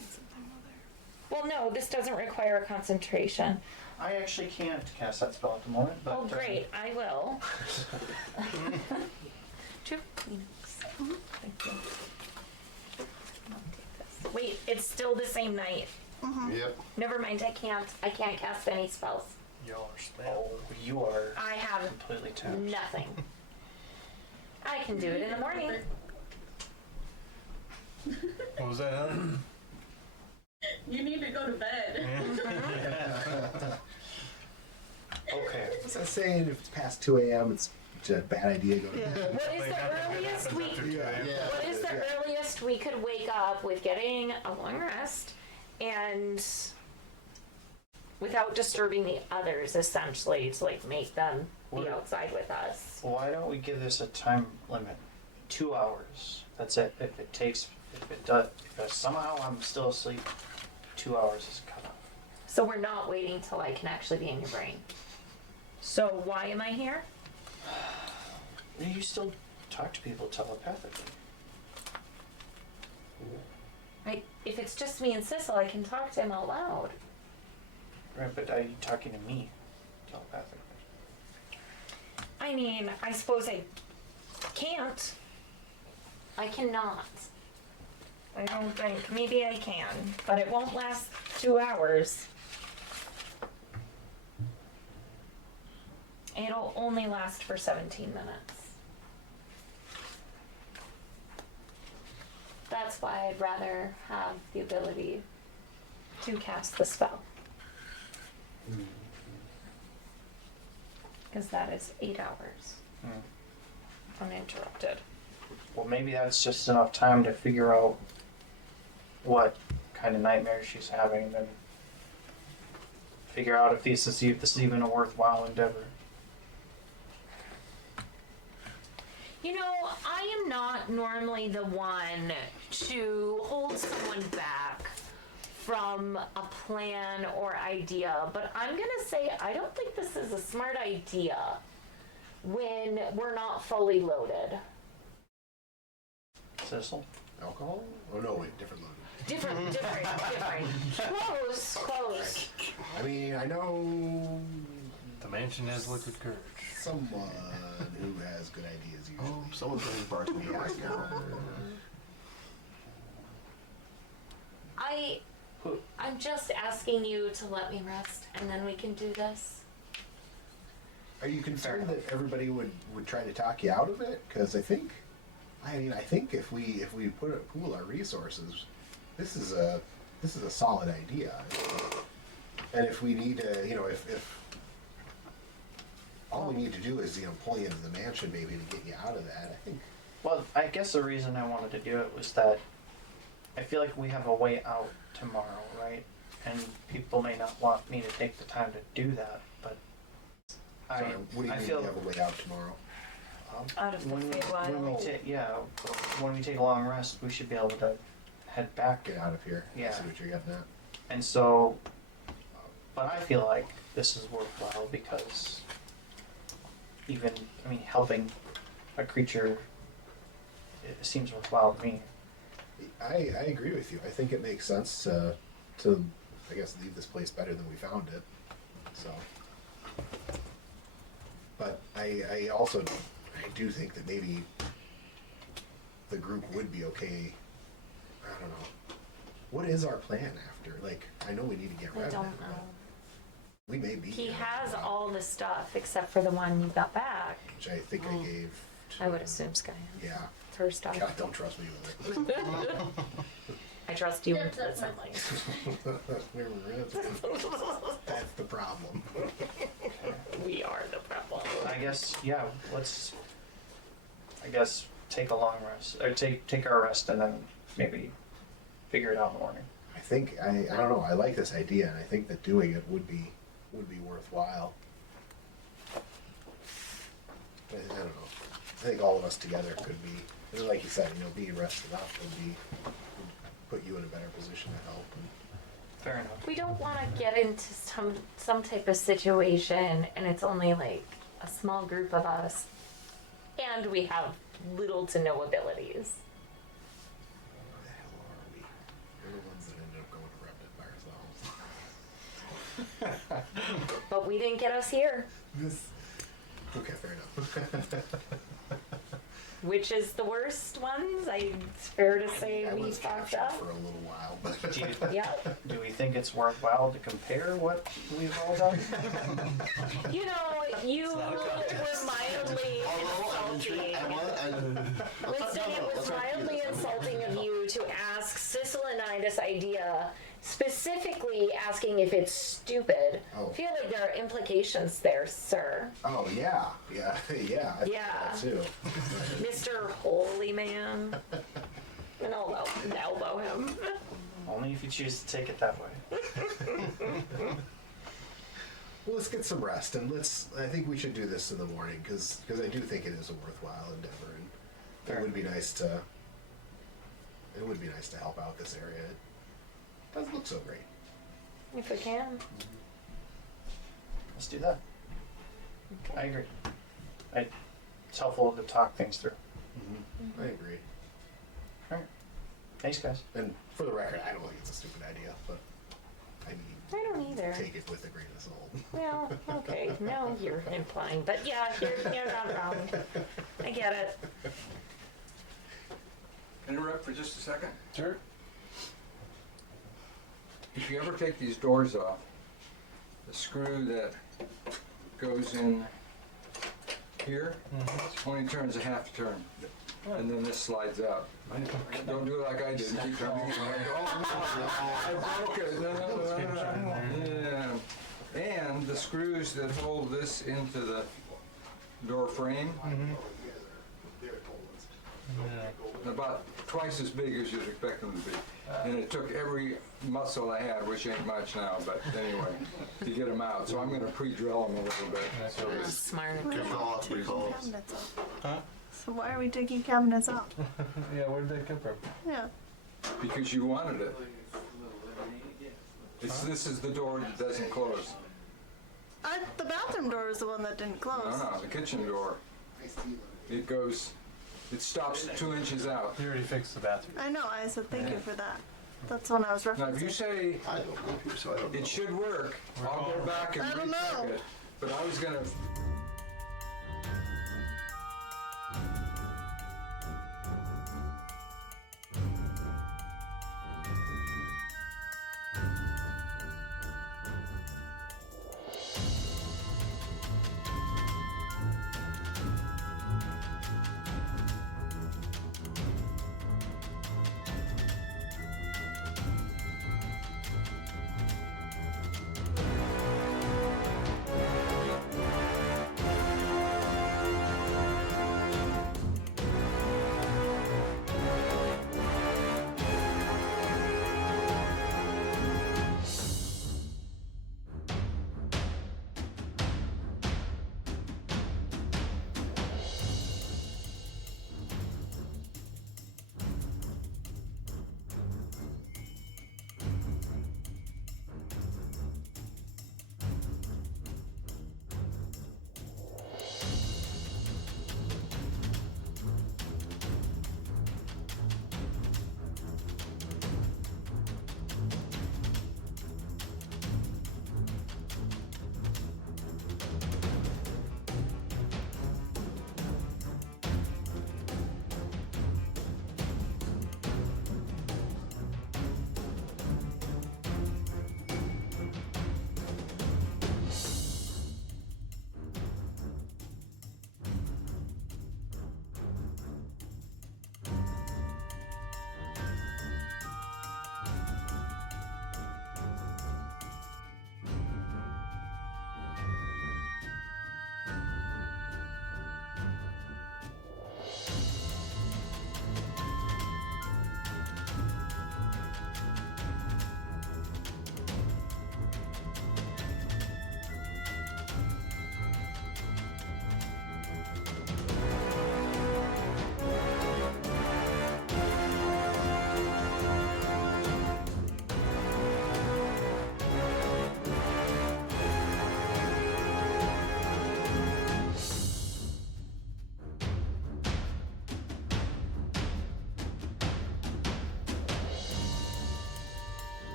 Well, no, this doesn't require concentration. I actually can't cast that spell at the moment. But, Oh, great, I will. Two Phoenix. Thank you. I'll take this. Wait, it's still the same night. Yep. Never mind, I can't cast any spells. Y'all are spell. Oh, you are I have completely tapped. nothing. I can do it in the morning. What was that, Helen? You need to go to bed. Okay. What's that saying? If it's past 2 a.m., it's a bad idea to go to bed. What is the earliest we? Yeah. What is the earliest we could wake up with getting a long rest and without disturbing the others, essentially, to like make them be What- outside with us? Why don't we give this a time limit? 2 hours. That's it. If somehow I'm still asleep, 2 hours is cut off. So we're not waiting till I can actually be in your brain. So why am I here? You still talk to people telepathically. If it's just me and Sissel, I can talk to him out loud. Right, but are you talking to me telepathically? I mean, I suppose I can't. I cannot. I don't think. Maybe I can, but it won't last 2 hours. It'll only last for 17 minutes. That's why I'd rather have the ability to cast the spell. Because that is 8 hours. Uninterrupted. Well, maybe that's just enough time to figure out what kind of nightmares she's having, and then figure out if this is even a worthwhile endeavor. You know, I am not normally the one to hold someone back from a plan or idea, but I'm gonna say I don't think this is a smart idea when we're not fully loaded. Sissel? Alcohol? Oh, no, wait, different loading. Different. Close. I mean, I know The mansion has liquid courage. someone who has good ideas usually. Oh, someone's running bartender right now. I'm just asking you to let me rest, and then we can do this. Are you concerned that everybody would try to talk you out of it? Because I think if we pool our resources, this is a solid idea. And if we need to, if all we need to do is pull you into the mansion maybe to get you out of that, I think. Well, I guess the reason I wanted to do it was that I feel like we have a way out tomorrow, right? And people may not want me to take the time to do that, but Sorry, what do you I mean feel you have a way out tomorrow? Out of the when Feywild. when we take a long rest, we should be able to head back. Get out of here. I Yeah. see what you're getting at. And so, but I feel like this is worthwhile because helping a creature, it seems worthwhile to me. I agree with you. I think it makes sense to I guess leave this place better than we found it. So, but I also do think that maybe the group would be okay. I don't know. What is our plan after? Like, I know we need to get I revenue. don't know. We may be. He here has for a while, all the stuff except for the one you got back. which I think I gave. To, I would assume Sky Yeah. has her stuff. God, don't trust me with it. I trust you Yeah, implicitly. That's the problem. We are the problem. I guess, yeah, let's, take a long rest, or take our rest and then maybe figure it out in the morning. I think I don't know. I like this idea, and I think that doing it would be worthwhile. I don't know. I think all of us together could be, and like you said, being rested up would put you in a better position to help. Fair enough. We don't want to get into some type of situation and it's only like a small group of us and we have little to no abilities. Who the hell are we? We're the ones that ended up going to Repton by ourselves. But we didn't get us here, Okay, fair enough. which is the worst ones. It's fair to say I we was fucked captured up. for a little while, but Yeah. Do we think it's worthwhile to compare what we've all done? You were mildly insulting. Winston, it was mildly insulting of you to ask Sissel and I this idea, specifically asking if it's stupid. Oh. I feel like there are implications there, sir. oh yeah. I think that too. Mr. Holy Man. And elbow him. Only if you choose to take it that way. Well, let's get some rest, and I think we should do this in the morning because I do think it is a worthwhile endeavor, and Fair. it would be nice to help out this area. It doesn't look so great. If we can. Let's do that. I agree. It's helpful to talk things through. I agree. Alright. Thanks, guys. And for the record, I don't think it's a stupid idea, but I mean, I don't either. take it with a grain of salt. Well, okay. No, you're implying. But yeah, you're not wrong. I get it. Interrupt for just a second. Sure. If you ever take these doors off, the screw that goes in here only turns a half turn. And then this slides out. Don't do it like I did. Keep turning it. I broke it. No. Yeah. And the screws that hold this into the door frame, about twice as big as you'd expect them to be. And it took every muscle I had, which ain't much now, but anyway, to get them out. So I'm going to pre-drill them a little bit. So it's Smart. Recall. Cabinets up. Huh? So why are we digging cabinets up? Yeah, where did that come from? Yeah. because you wanted it. This is the door that doesn't close. The bathroom door is the one that didn't close. No, the kitchen door. It stops 2 inches out. You already fixed the bathroom. I know. I said thank you for that. That's the one I was Now, if you referencing. say I don't live here, so I don't know. it should work, I'll go back and I don't recheck know. it. But I was gonna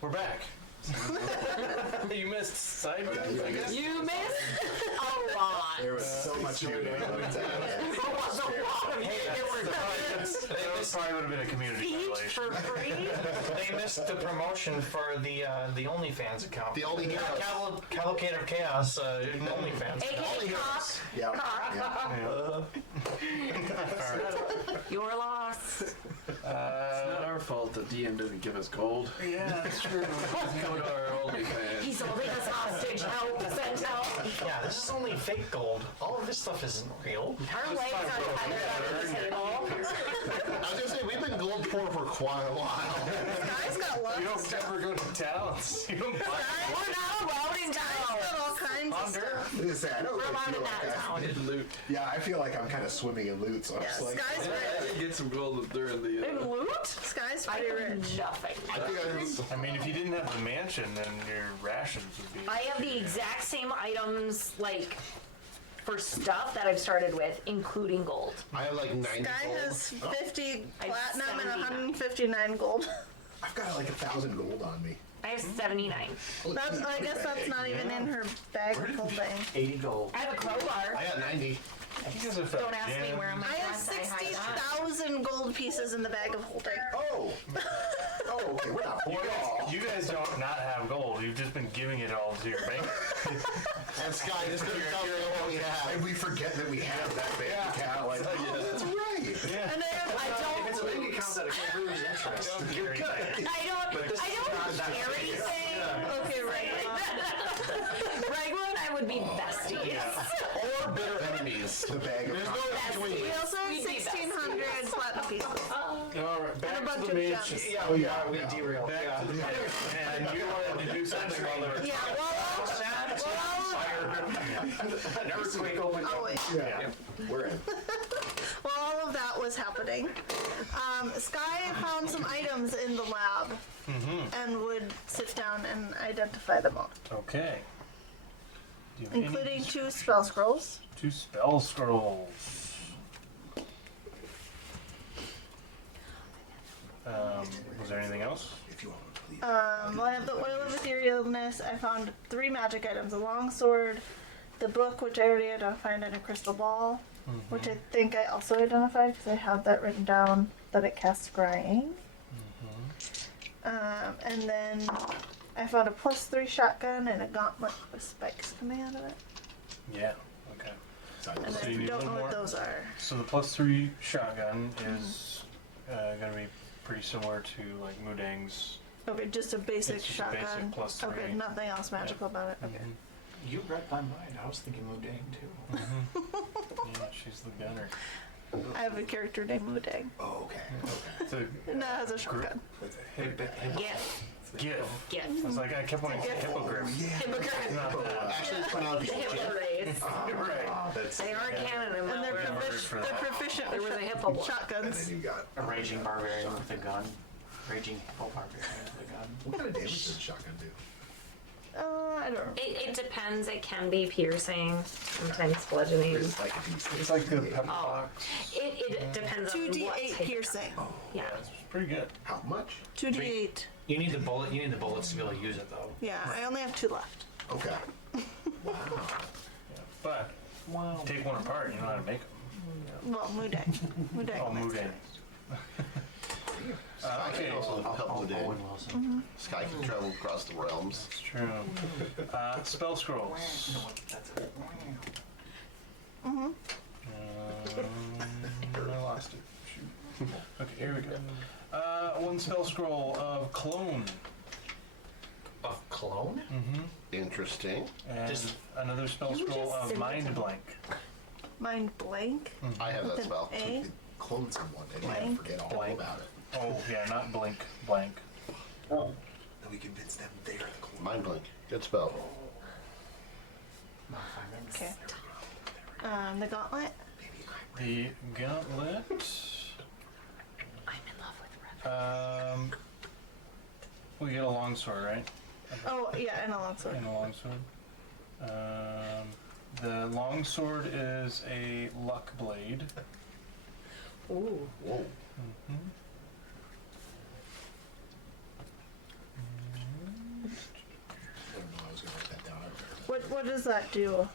we're back. You missed side guns, I guess. You missed a lot. There was so much shooting. There was a lot of That probably would have been a community speech violation. for free. They missed the promotion for the OnlyFans account. The only heroes. Cavalcade of Chaos OnlyFans. AKA cock. Yeah. Your loss. It's not our fault the DM didn't give us gold. Yeah, that's true. Go to our OnlyFans. He's holding us hostage. Help. Send help. Yeah, this is only fake gold. All of this stuff isn't real. Her legs are tethered under the table. I was gonna say, we've been gold poor for quite a while. Guys got lots You of don't stuff. ever go to towns. You don't buy We're not allowed in Guys town. got all kinds of stuff. I was gonna say, I don't We're really allowed feel in like that town. Did loot. Yeah, I feel like I'm kind of swimming in loot, so I'm Yeah, just like, Sky's I rich. did get some gold during the. Loot? Sky's I pretty have rich. nothing. I think I was. I mean, if you didn't have the mansion, then your rations would be. I have the exact same items, like, for stuff that I've started with, including gold. I have like 90 Guy gold. has 50 I have platinum and 79. 159 gold. I've got like 1,000 gold on me. I have 79. That's, I guess that's not even in her bag of whole thing. 80 gold. I have a crowbar. I got 90. You guys are Don't ask me yeah. where I'm I have 60,000 gold pieces in the bag of holding. Oh! Oh, okay, we're not poor at all. You guys don't not have gold. You've just been giving it all to your bank. And Sky just couldn't tell me what we have. And we forget that we have that bank account. Like, oh, that's right. And I don't. bank account that accrues interest. You're good. I don't carry things. okay, right. Regla and I would be besties. Or bitter enemies. The bag of Besties. We also have We'd be 1,600 platinum pieces. All right, back bunch to of the main. gems. Yeah, Oh, yeah, we yeah. derailed. Back to the main. And you wanted to do something while they were. Yeah, An earthquake opened oh up. wait. Yeah, we're in. While all of that was happening, Sky found some items in the lab and would sit down and identify them all, Okay. Do you have any- including 2 spell scrolls. 2 spell scrolls. Was there anything else? If you want to, please. Well, I have the Oil of Etherealness. I found 3 magic items: a longsword, the book, which I already identified, and a crystal ball, which I think I also identified because I have that written down that it casts scrying. And then I found a +3 shotgun and a gauntlet with spikes coming out of it. Yeah. Okay. And So I you need don't one know what more? those are. So the +3 shotgun is going to be pretty similar to like Mudang's. Okay, just a basic It's just a shotgun. basic +3. Okay, nothing else magical about it. Okay. You read my mind. I was thinking Mudang too. Yeah, she's the gunner. I have a character named Mudang. Oh, okay. It's a And that has a shotgun. Gift. GIF. Gift. I was like, I kept wanting to say hippogriff. Hypocrite. Not that. Actually, it's pronounced The hippo race. Right. That's, They are canon in And that they're, world. they're proficient There with was a hippo one. and shotguns. then you got, A raging barbarian with a gun. Raging hippo barbarian with a gun. what kind of damage does a shotgun do? I don't know. It depends. It can be piercing, sometimes bludgeoning. It's like a DC. It's like the pepper box. It depends on what 2d8 type. piercing. Yeah. It's pretty good. How much? 2d8. You need the bullet. You need the bullets to be able to use it though. Yeah, I only have 2 left. Okay. Yeah. But take one apart, you know how to make them. Well, Mudang. Mudang. Oh, makes Mudang. it. Sky Okay. can also help with it. Owen Wilson. Sky can travel across the realms. It's true. Spell scrolls. That's it. I lost it. Shoot. Okay, here we go. 1 spell scroll of clone. Of clone? Interesting. And Just- another spell You scroll just of said mind that. blank. Mind blank. I have that With spell. an A. Clone someone and Blank. then forget all Blank. about it. Oh, yeah, not blink, blank. Oh, Then we convince them they're the clone. Mind blank. Good spell. Okay. The gauntlet. The gauntlet. I'm in love with Red. We get a longsword, right? Oh, yeah, and a longsword. And a longsword. The longsword is a luck blade. Ooh. Whoa. What does that do?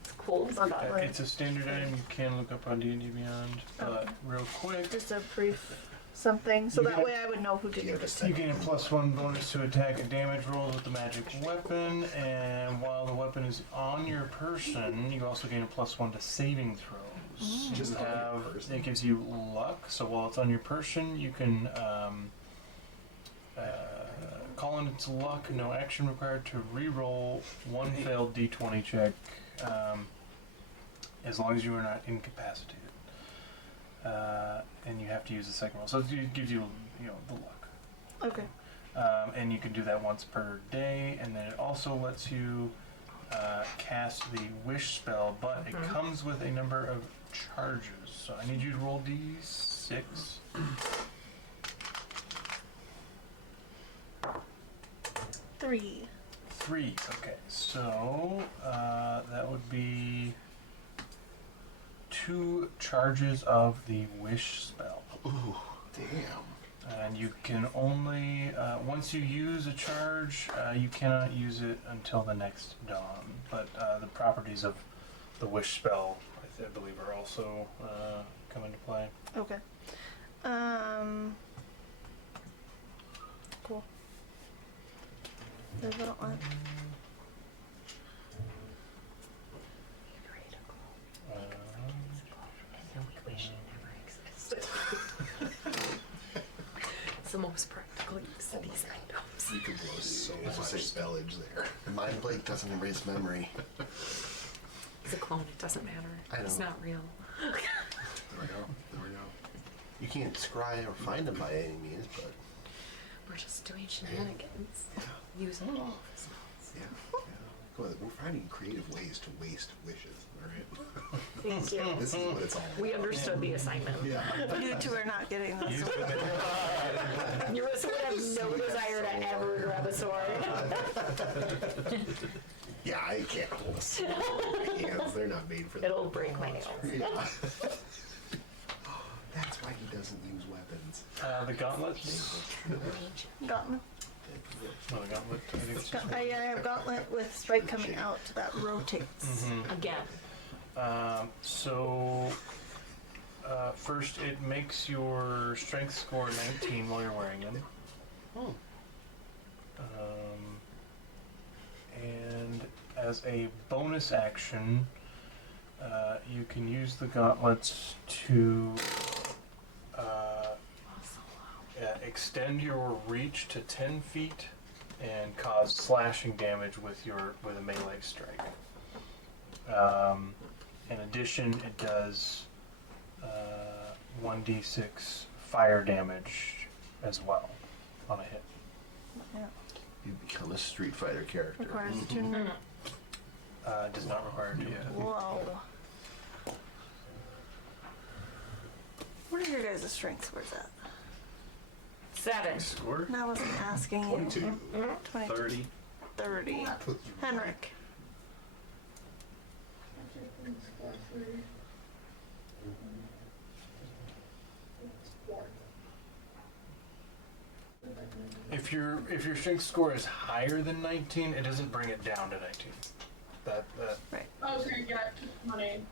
It's cool. It's a standard item you can look up on D&D Beyond, but real quick, Just a brief something, so You that get- way I would know who to give it to. you gain a +1 bonus to attack and damage rolls with the magic weapon, and while the weapon is on your person, you also gain a +1 to saving throws. Just You on your have, person. it gives you luck, so while it's on your person, you can call in its luck, no action required to re-roll one failed d20 check, as long as you are not incapacitated. And you have to use the second roll. So it gives you, the luck. Okay. And you can do that once per day, and then it also lets you cast the wish spell, but it comes with a number of charges. So I need you to roll d6. 3. 3. Okay, so that would be 2 charges of the wish spell. Ooh. Damn. And you can only, once you use a charge, you cannot use it until the next dawn. But the properties of the wish spell, I believe, are also come into play. Okay. Cool. There's that one. It's the most practical use of these items. You could blow so As I much say- spellage there. Mind Blake doesn't erase memory. It's a clone, it doesn't matter. I It's know. not real. There we go. There we go. You can't scry or find him by any means, but We're just doing shenanigans. Using all of his spells. Yeah. Yeah. Cool. We're finding creative ways to waste wishes. All right. Thank you. This is what it's all about. We understood the assignment. Yeah. You two are not getting this. Urissa would have no desire to ever grab a sword. Yeah, I can't hold a sword in my hands. They're not made for that. It'll break my nails. Yeah. That's why he doesn't use weapons. The gauntlets. Gauntlet. No, the gauntlet. I think it's just I have gauntlet with spike coming out that rotates. Again. So, first, it makes your strength score 19 while you're wearing them. And as a bonus action, you can use the gauntlets to extend your reach to 10 feet and cause slashing damage with a melee strike. In addition, it does 1d6 fire damage as well on a hit. Yeah. you become a Street Fighter character. Requires attunement. Does not require attunement. Whoa. What are your guys' strengths? Where's that? 7. Score? I wasn't asking you. 22. 22. 30. 30. That puts you Henrik. If your strength score is higher than 19, it doesn't bring it down to 19. That Right. Okay, yeah, 20.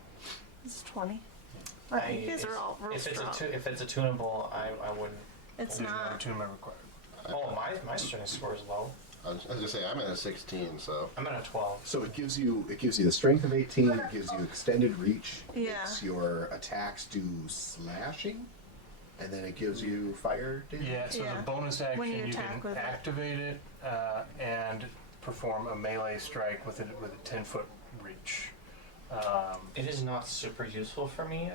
This is 20. I- You guys are all real if it's strong. if it's attunable, I wouldn't. It's there's no not. attunement required. Oh, my strength score is low. I was gonna say I'm at a 16, so I'm at a 12. So it gives you the strength of 18, it gives you extended reach, Yeah. makes your attacks do slashing, and then it gives you fire damage. Yeah, so Yeah. the bonus action, When you you attack can with it. activate it and perform a melee strike with a 10-foot reach. It is not super useful for me.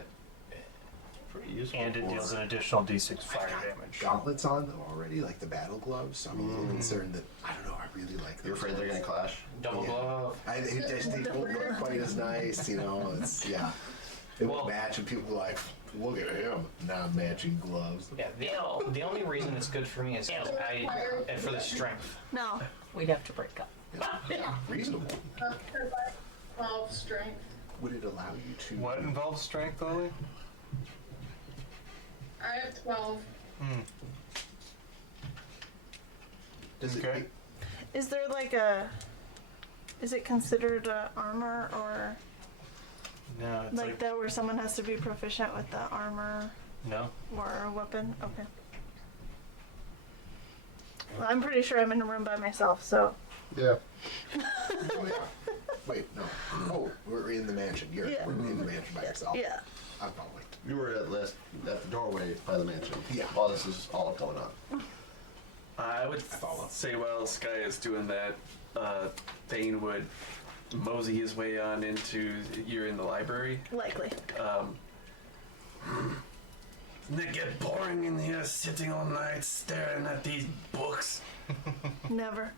pretty useful. And it deals an additional d6 fire damage. Gauntlets on though already, like the battle gloves. So I'm a little concerned that I don't know. I really like. You're those afraid they're gonna ones. clash? Double Yeah. glove. They don't look quite as nice, you know. It's They won't Well- match, and people are like, look at him, not matching gloves. Yeah. The only reason it's good for me is for the strength. No. We'd have to break up. Yeah, reasonable. Because I 12 strength. Would it allow you to? What involves strength, Lily? I have 12. Does Okay. it? Is there like a Is it considered armor or No, it's like like, that where someone has to be proficient with the armor no. or a weapon? Okay. Well, I'm pretty sure I'm in a room by myself, so. Yeah. Oh, yeah. Wait, no. Oh, we're in the mansion. You're Yeah. we're in the mansion by yourself. Yeah. I'm following. You were at the doorway by the mansion. Yeah. While this is all going on. I would follow. say while Sky is doing that, Thane would mosey his way on into. You're in the library. Likely. Doesn't it get boring in here, sitting all night staring at these books? Never.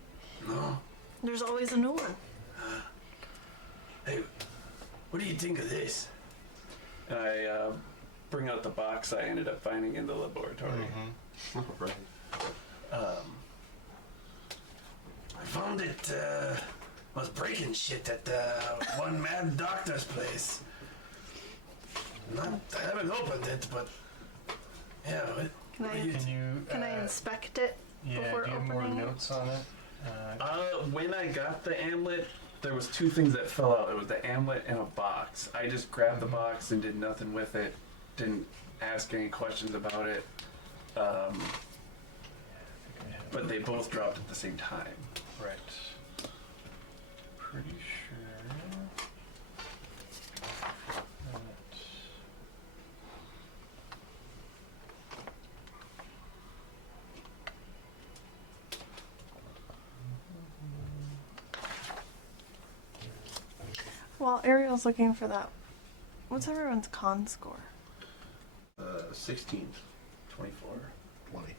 No. There's always a new one. Hey, what do you think of this? And I bring out the box I ended up finding in the laboratory. Right. I found it, was breaking shit at one mad doctor's place. I haven't opened it, but yeah. Can I Can you? can I inspect it Yeah. before Do you have more opening it? notes on it? When I got the amulet, there was two things that fell out. It was the amulet and a box. I just grabbed the box and did nothing with it. Didn't ask any questions about it. But they both dropped at the same time. Right. Pretty sure. While Ariel's looking for that, what's everyone's con score? 16. 24. 20.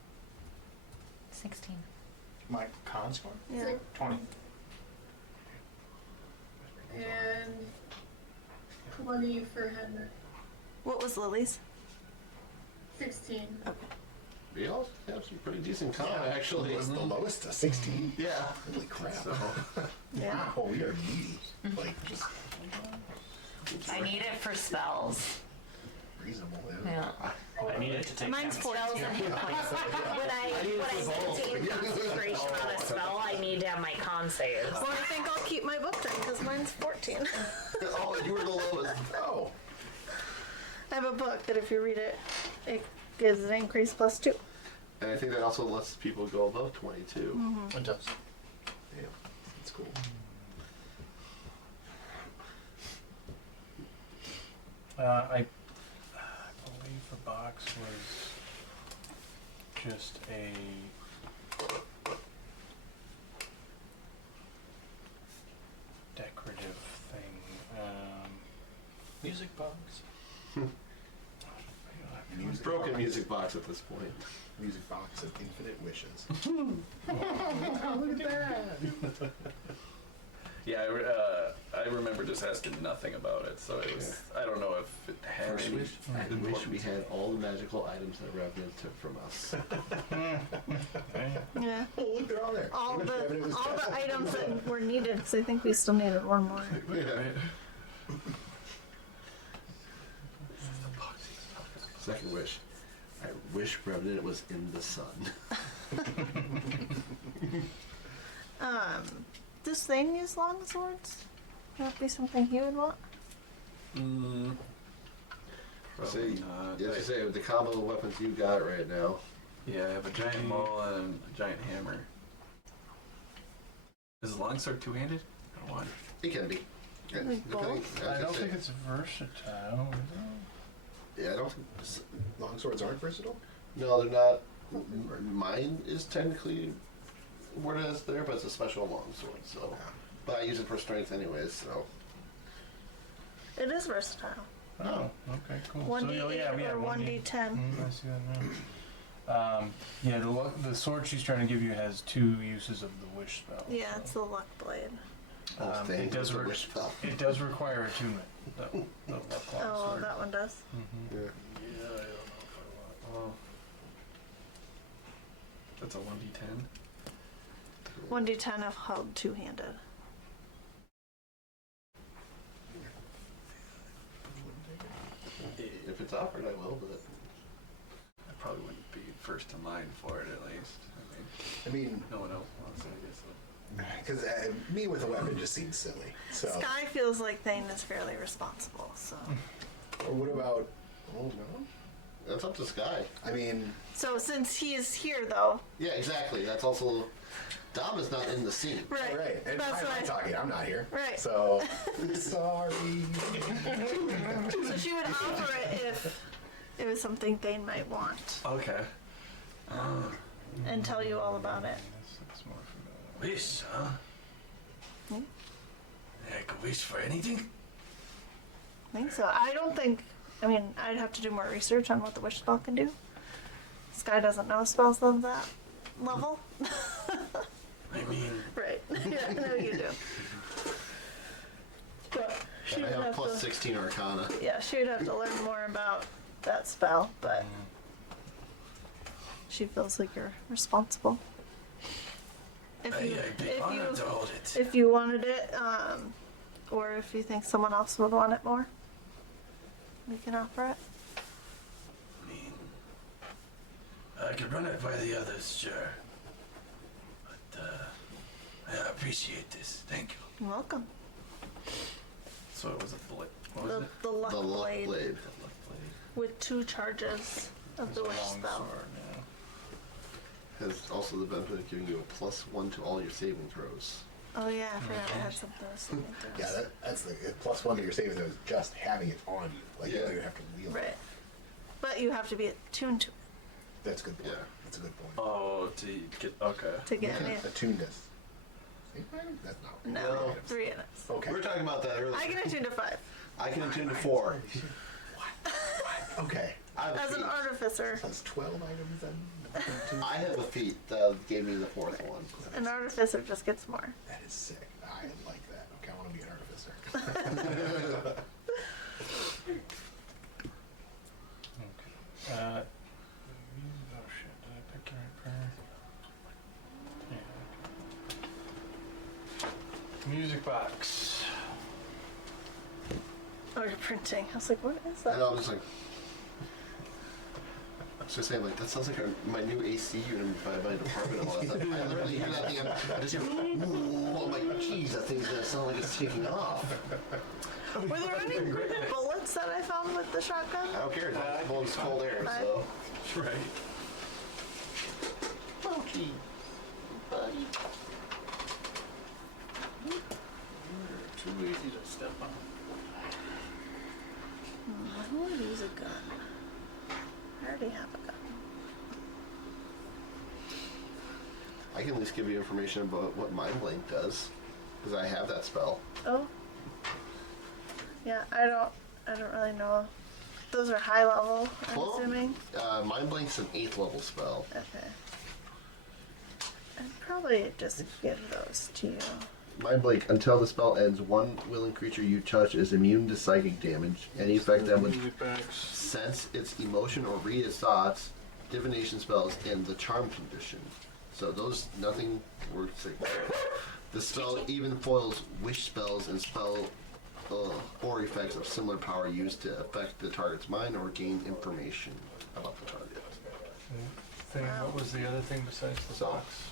16. My con score? Yeah. 20. And 20 for Hedner. What was Lily's? 16. We all have some pretty decent con, actually. Was the lowest a 16? Yeah. Holy crap. So, Yeah. Wow, we are needy. Like, just I need it for spells. reasonable. Yeah. I needed to take Mine's damage. 14. When I maintain concentration on a spell, I need to have my con saves. Well, I think I'll keep my book then, because mine's 14. oh, you were the lowest. Oh. I have a book that if you read it, it gives an increase +2. And I think that also lets people go above 22. It does. Yeah. That's cool. I believe the box was just a decorative thing. Music box. Broken music box at this point. Music box of infinite wishes. Look at that. Yeah, I remember just asking nothing about it, so it was. I don't know if it had First any. wish, I wish we had all the magical items that Revenant took from us. Yeah. Oh, look, they're all there. All I wish Revenant was the dead. items that were needed, because I think we still needed one more. Second wish. I wish Revenant was in the sun. Does Thane use long swords? Would that be something he would want? Probably not. As you say, with the combo of weapons you got right now. Yeah, I have a giant maul and a giant hammer. Is the longsword two-handed? Or one? It can be. Yeah, Like depending- both? as I I don't say. think it's versatile. Is Yeah, I don't. Longswords aren't versatile? No, they're not. Mine is technically worded as there, but it's a special longsword. So, but I use it for strength anyways. So. It is versatile. it? Oh, okay, cool. 1d8 or 1d10. I see that now. Yeah, the sword she's trying to give you has 2 uses of the wish spell. Yeah, it's the luck blade. It does a wish spell. It does require attunement. The luck Oh, longsword. that one does. Yeah. Yeah, I don't know if I want. Oh. That's a 1d10. 1d10 if held two-handed. If it's offered, I will. But I probably wouldn't be first in line for it, at least. I mean, I mean, no one else wants it, I guess. So. Because me with a weapon just seems silly. So, Sky feels like Thane is fairly responsible, so. or what about? Oh no. That's up to Sky. I mean, So since he is here, though, Yeah, exactly. That's also. Dom is not in the scene. right? right. And That's I'm why. talking. I'm not here. Right. So sorry. So she would offer it if it was something Thane might want, Okay. and tell you all about it. That's more familiar. Wish, huh? Hmm? I could wish for anything. I think so. I don't think. I mean, I'd have to do more research on what the wish spell can do. Sky doesn't know spells of that level. I mean, Right. Yeah, no, you do. But she And would I have have plus to. 16 Arcana. Yeah, she would have to learn more about that spell, but she feels like you're responsible. If you, I'd be honored to hold it. if you wanted it, or if you think someone else would want it more, we can offer it. I mean, I could run it by the others, sure. But, I appreciate this. Thank you. You're welcome. So it was a blade. What was The, it? the luck The luck blade blade. The luck blade. with 2 charges of the It's a wish long spell. sword, yeah. Has also the benefit of giving you a +1 to all your saving throws. Oh yeah, I forgot I had something to say. Yeah, that's the +1 to your saving throws. Just having it on you, like you Yeah. don't even have to wield Right. it. But you have to be attuned to it That's a good point. Yeah. That's a good point. Oh, to get, okay. to get it. Attune this. That's not. No, No. 3 units. Okay. We were talking about that earlier. I can attune to 5. I can attune to 4. Okay. I have a As an feat. artificer, That's 12 items then. I have a feat that gave me the 4th one. an artificer just gets more. That is sick. I like that. Okay, I want to be an artificer. Okay. Oh shit! Did I pick the right prayer? Yeah. Music box. Oh, you're printing. I was like, what is I that? know, I'm just like. I was just saying, like, that sounds like my new AC unit by my department. All that stuff. I literally hear that thing, I just hear, ooh, I'm like, geez, that thing's gonna sound like it's taking off. Were there any bullets that I found with the shotgun? I don't care, it's blows cold air, so. Right. Monkey, buddy. Too easy to step on. I want to use a gun. I already have a gun. I can at least give you information about what Mind Blank does, because I have that spell. Oh. Yeah, I don't really know. Those are high level, I'm Well, assuming. Mind Blank's an 8th level spell. Okay. I'd probably just give those to you. Mind Blank, until the spell ends, one willing creature you touch is immune to psychic damage. Any effect that would Music box. sense its emotion or read its thoughts, divination spells, and the charm condition. So those, nothing works. The spell even foils wish spells and spell or effects of similar power used to affect the target's mind or gain information about the target. Thing. What was the other thing besides the So- box?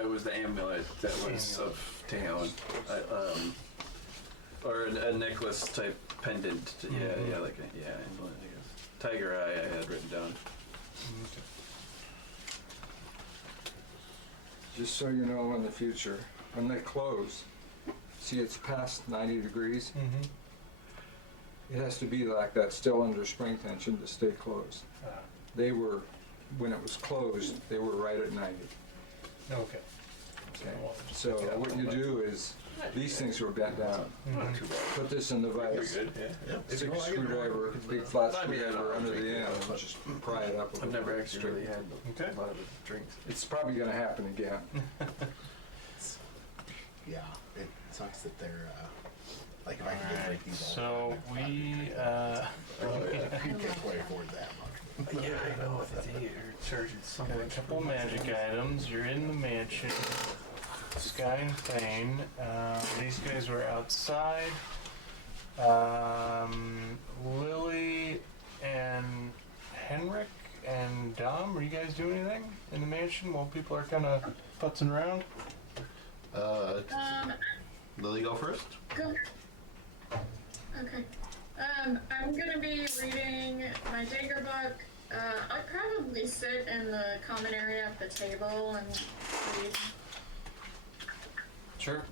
It was the amulet that was Amulet. of Talon. Or a necklace type pendant. Yeah, like a, amulet, I guess. Tiger eye I had written down. Okay. Just so you know, in the future, when they close, see it's past 90 degrees. Mm-hmm. It has to be like that, still under spring tension to stay closed. They were, when it was closed, they were right at 90. Okay. Okay. So what you do is, these things were bent down. Mhm. Put this in the You're vice. good, yeah. Stick a screwdriver, big flat I mean, screwdriver I'll under drink the it. end, and just pry it up. with I've a never little actually straight. really had Okay. a lot of the drinks. It's probably gonna happen again. Yeah, it sucks that they're like if I can just drink these all So the time, we I can't quite afford that much. Yeah, I know. They are charging so got a much. couple magic items. You're in the mansion. Sky and Thane. These guys were outside. Lily and Henrik and Dom, are you guys doing anything in the mansion while people are kind of putzing around? Lily, go first. Go. Okay. I'm gonna be reading my Dagger book. I'll probably sit in the common area of the table and read. Sure.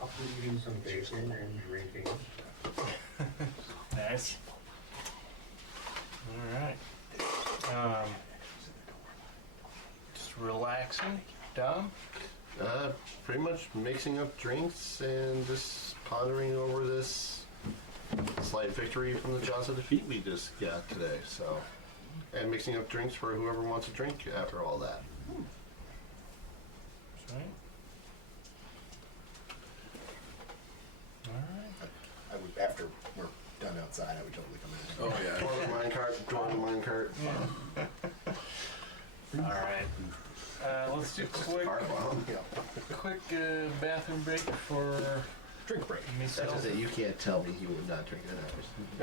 I'll be eating some bacon and drinking. Nice. All right. Just relaxing. Dom? Pretty much mixing up drinks and just pondering over this slight victory from the jaws of defeat we just got today. So, and mixing up drinks for whoever wants a drink after all that. Right. All right. I would, after we're done outside, I would totally come in. Oh yeah. Join the minecart. All right. Let's do a quick bathroom break for Drink break. That's myself. just it. You can't tell me he would not drink it.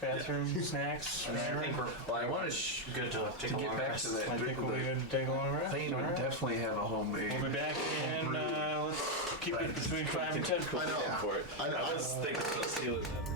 Bathroom snacks. I think we're Well, I wanted good to take a get long back rest. to that. I think we'll be good to take a long rest. Thane All would right. definitely have a homemade. We'll be back in, let's keep it between 5 and 10. I know. for it. I know. I was thinking about stealing that.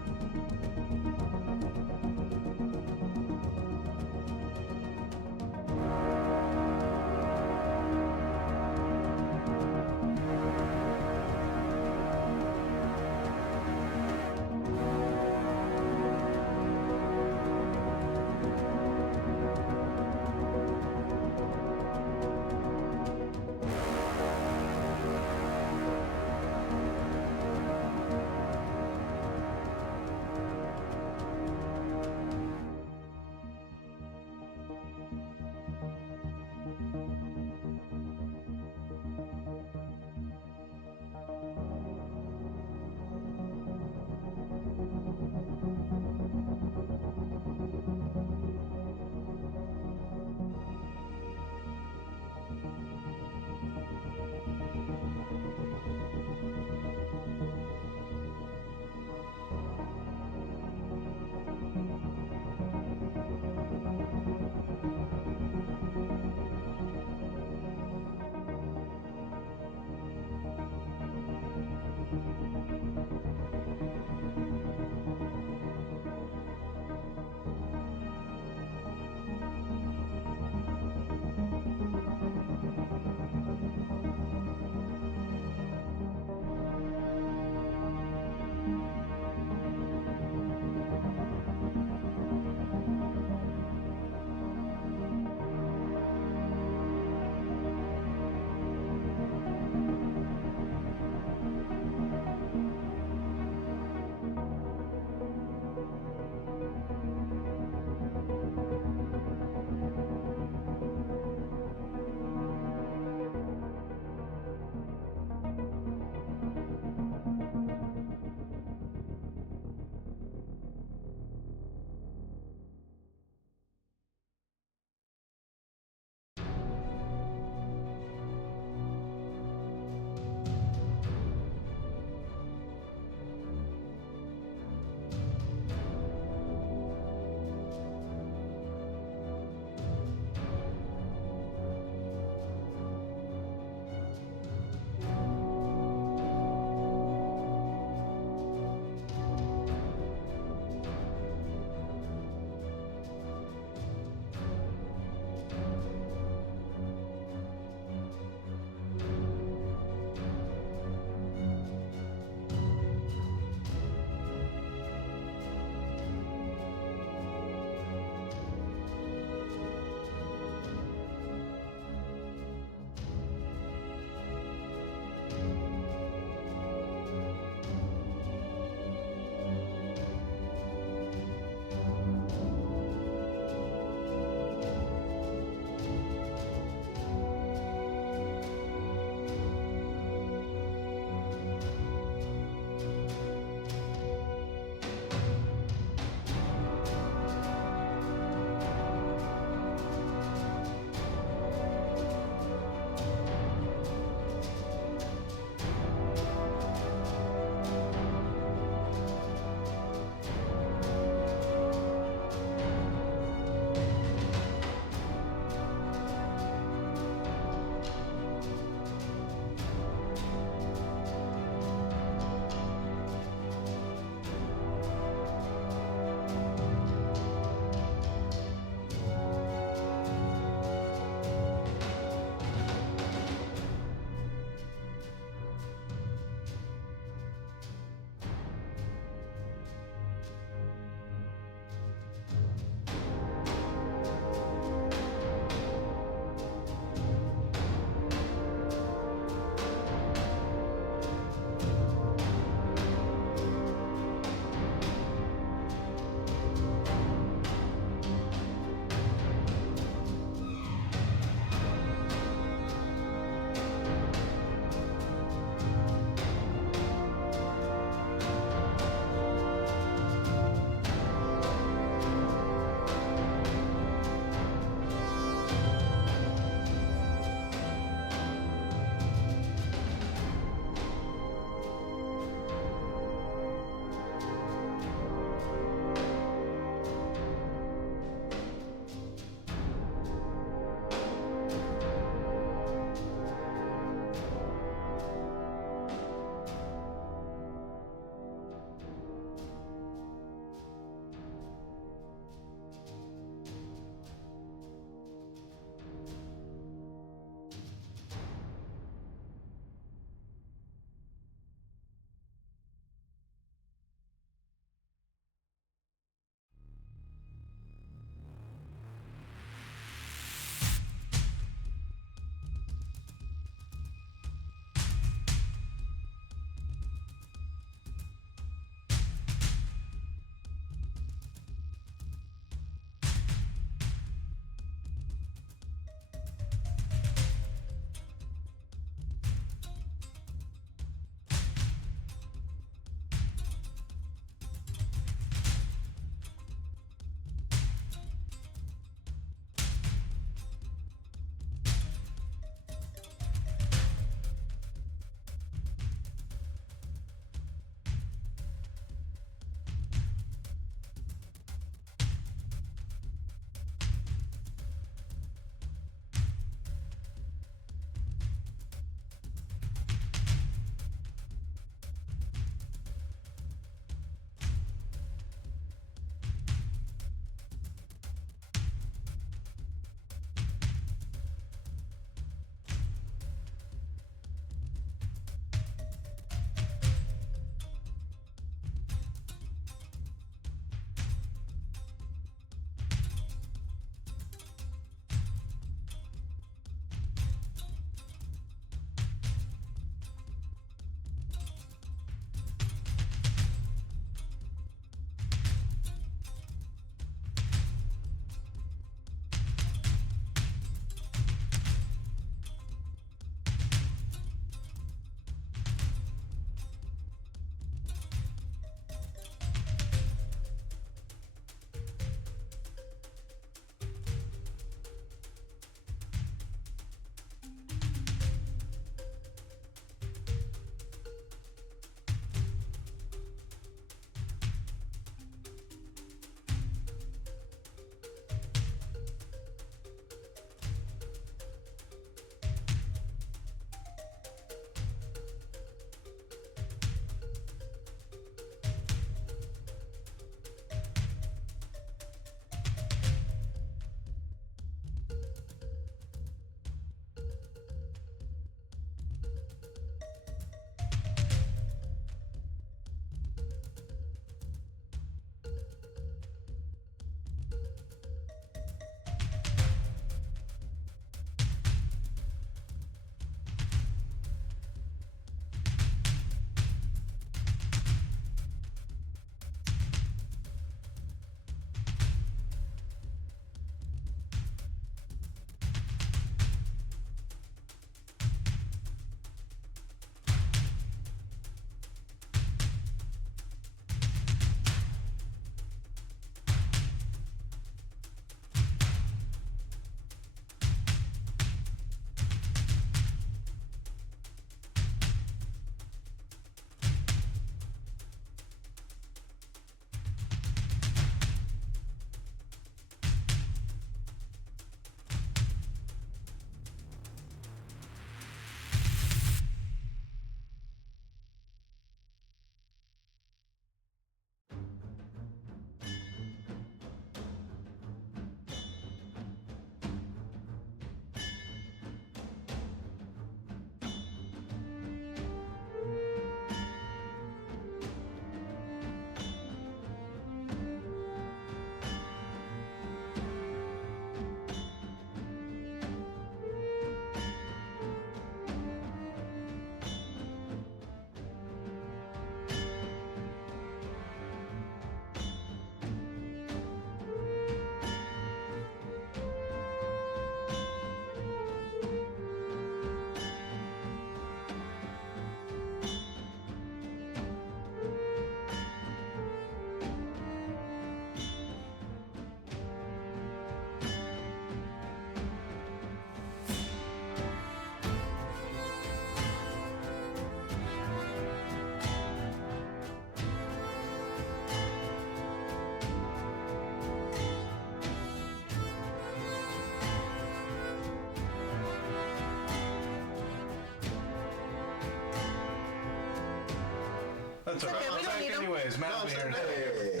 That's all right. okay, we don't Back need 'em. anyways, Matt will be here next. Hey.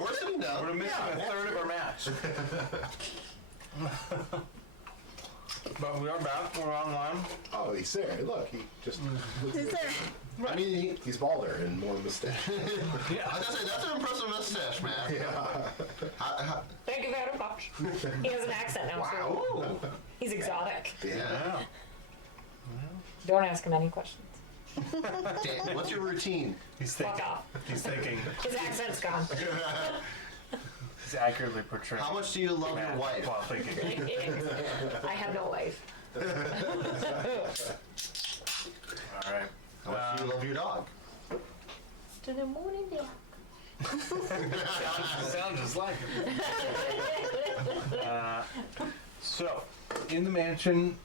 We're sitting down. We're missing a third of our match. But we are back. We're online. Oh, he's there. Look, he just. Who's there? I mean, He's balder and more mustache. I was gonna say, that's an impressive mustache, man. Thank you very much. He has an accent now, so Wow. he's exotic. Yeah. Don't ask him any questions. Dan, what's your routine? He's Fuck thinking. off. He's thinking. His accent's gone. He's accurately portraying. How much do you love your Matt wife? while thinking. I have no wife. All right. How much do you love your dog? To the moon and back. Sounds just like it. So, in the mansion,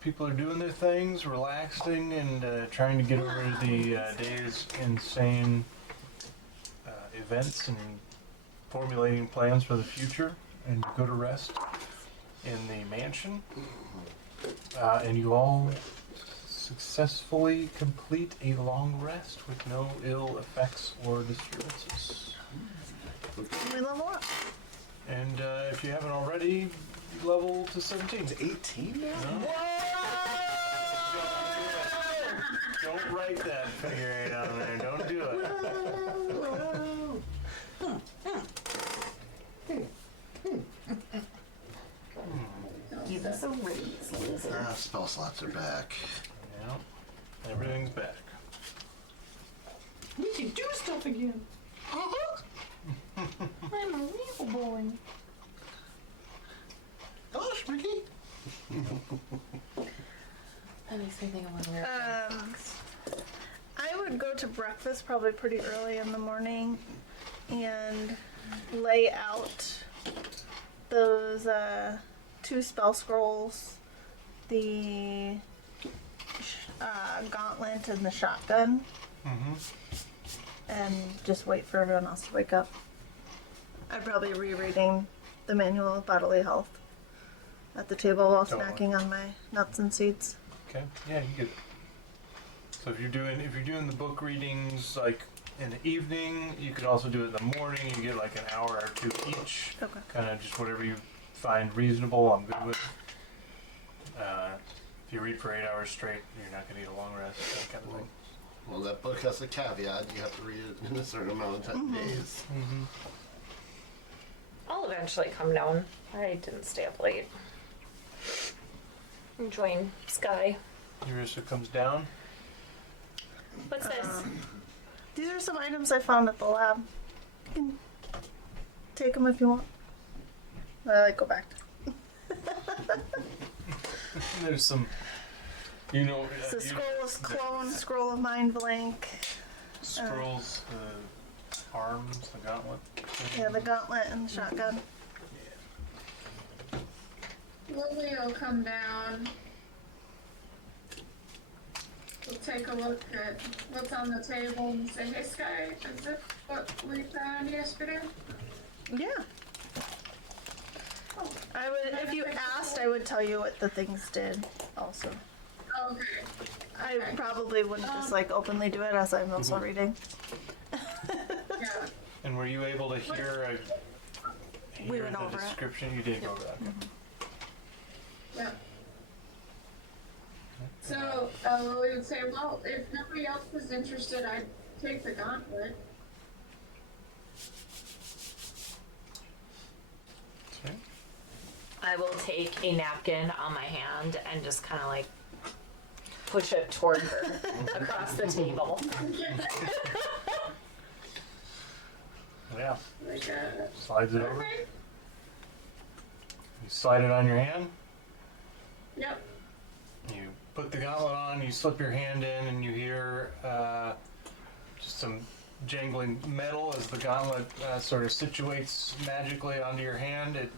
people are doing their things, relaxing, and trying to get over the day's insane events and formulating plans for the future and go to rest in the mansion. And you all successfully complete a long rest with no ill effects or disturbances. We level up. And if you haven't already, you level to 17. He's 18 now? No? Don't write that figure 8 on there. Don't do it. Give us a raise, loser. Spell slots are back. Yeah. Everything's back. We can do stuff again. I'm a real boy. Gosh, Mickey. That makes me think of one weird I would go to breakfast probably pretty early in the morning and lay out those 2 spell scrolls, the gauntlet and the shotgun, and just wait for everyone else to wake up. I'd probably rereading the Manual of Bodily Health at the table while Totally. snacking on my nuts and seeds. Okay. Yeah, you get it. So if you're doing the book readings like in the evening, you could also do it in the morning. You get like an hour or 2 each. Okay. Kind of just whatever you find reasonable. I'm good with. If you read for 8 hours straight, you're not going to need a long rest. That kind of thing. Well, that book has a caveat. You have to read it in a certain amount of time, days. I'll eventually come down. I didn't stay up late. Enjoying Sky. Eurissa comes down. What's this? These are some items I found at the lab. You can take them if you want. I go back. There's some, you know, It's the scroll of clone, scroll of mind blank. scrolls, the arms, the gauntlet. Yeah, the gauntlet and the shotgun. Lily will come down. We'll take a look at what's on the table and say, hey Sky, is this what we found yesterday? Yeah. I would, if you asked, I would tell you what the things did. Also, Okay. I probably wouldn't just like openly do it as I'm also reading. Yeah. And were you able to hear We went the over it. description? You did go over that. Yeah. So, Lily would say, well, if nobody else was interested, I'd take the gauntlet. Okay. I will take a napkin on my hand and just kind of like push it toward her across the table. Yeah. Like, Slides it over. okay. You slide it on your hand. Yep. You put the gauntlet on. You slip your hand in, and you hear just some jangling metal as the gauntlet sort of situates magically onto your hand. It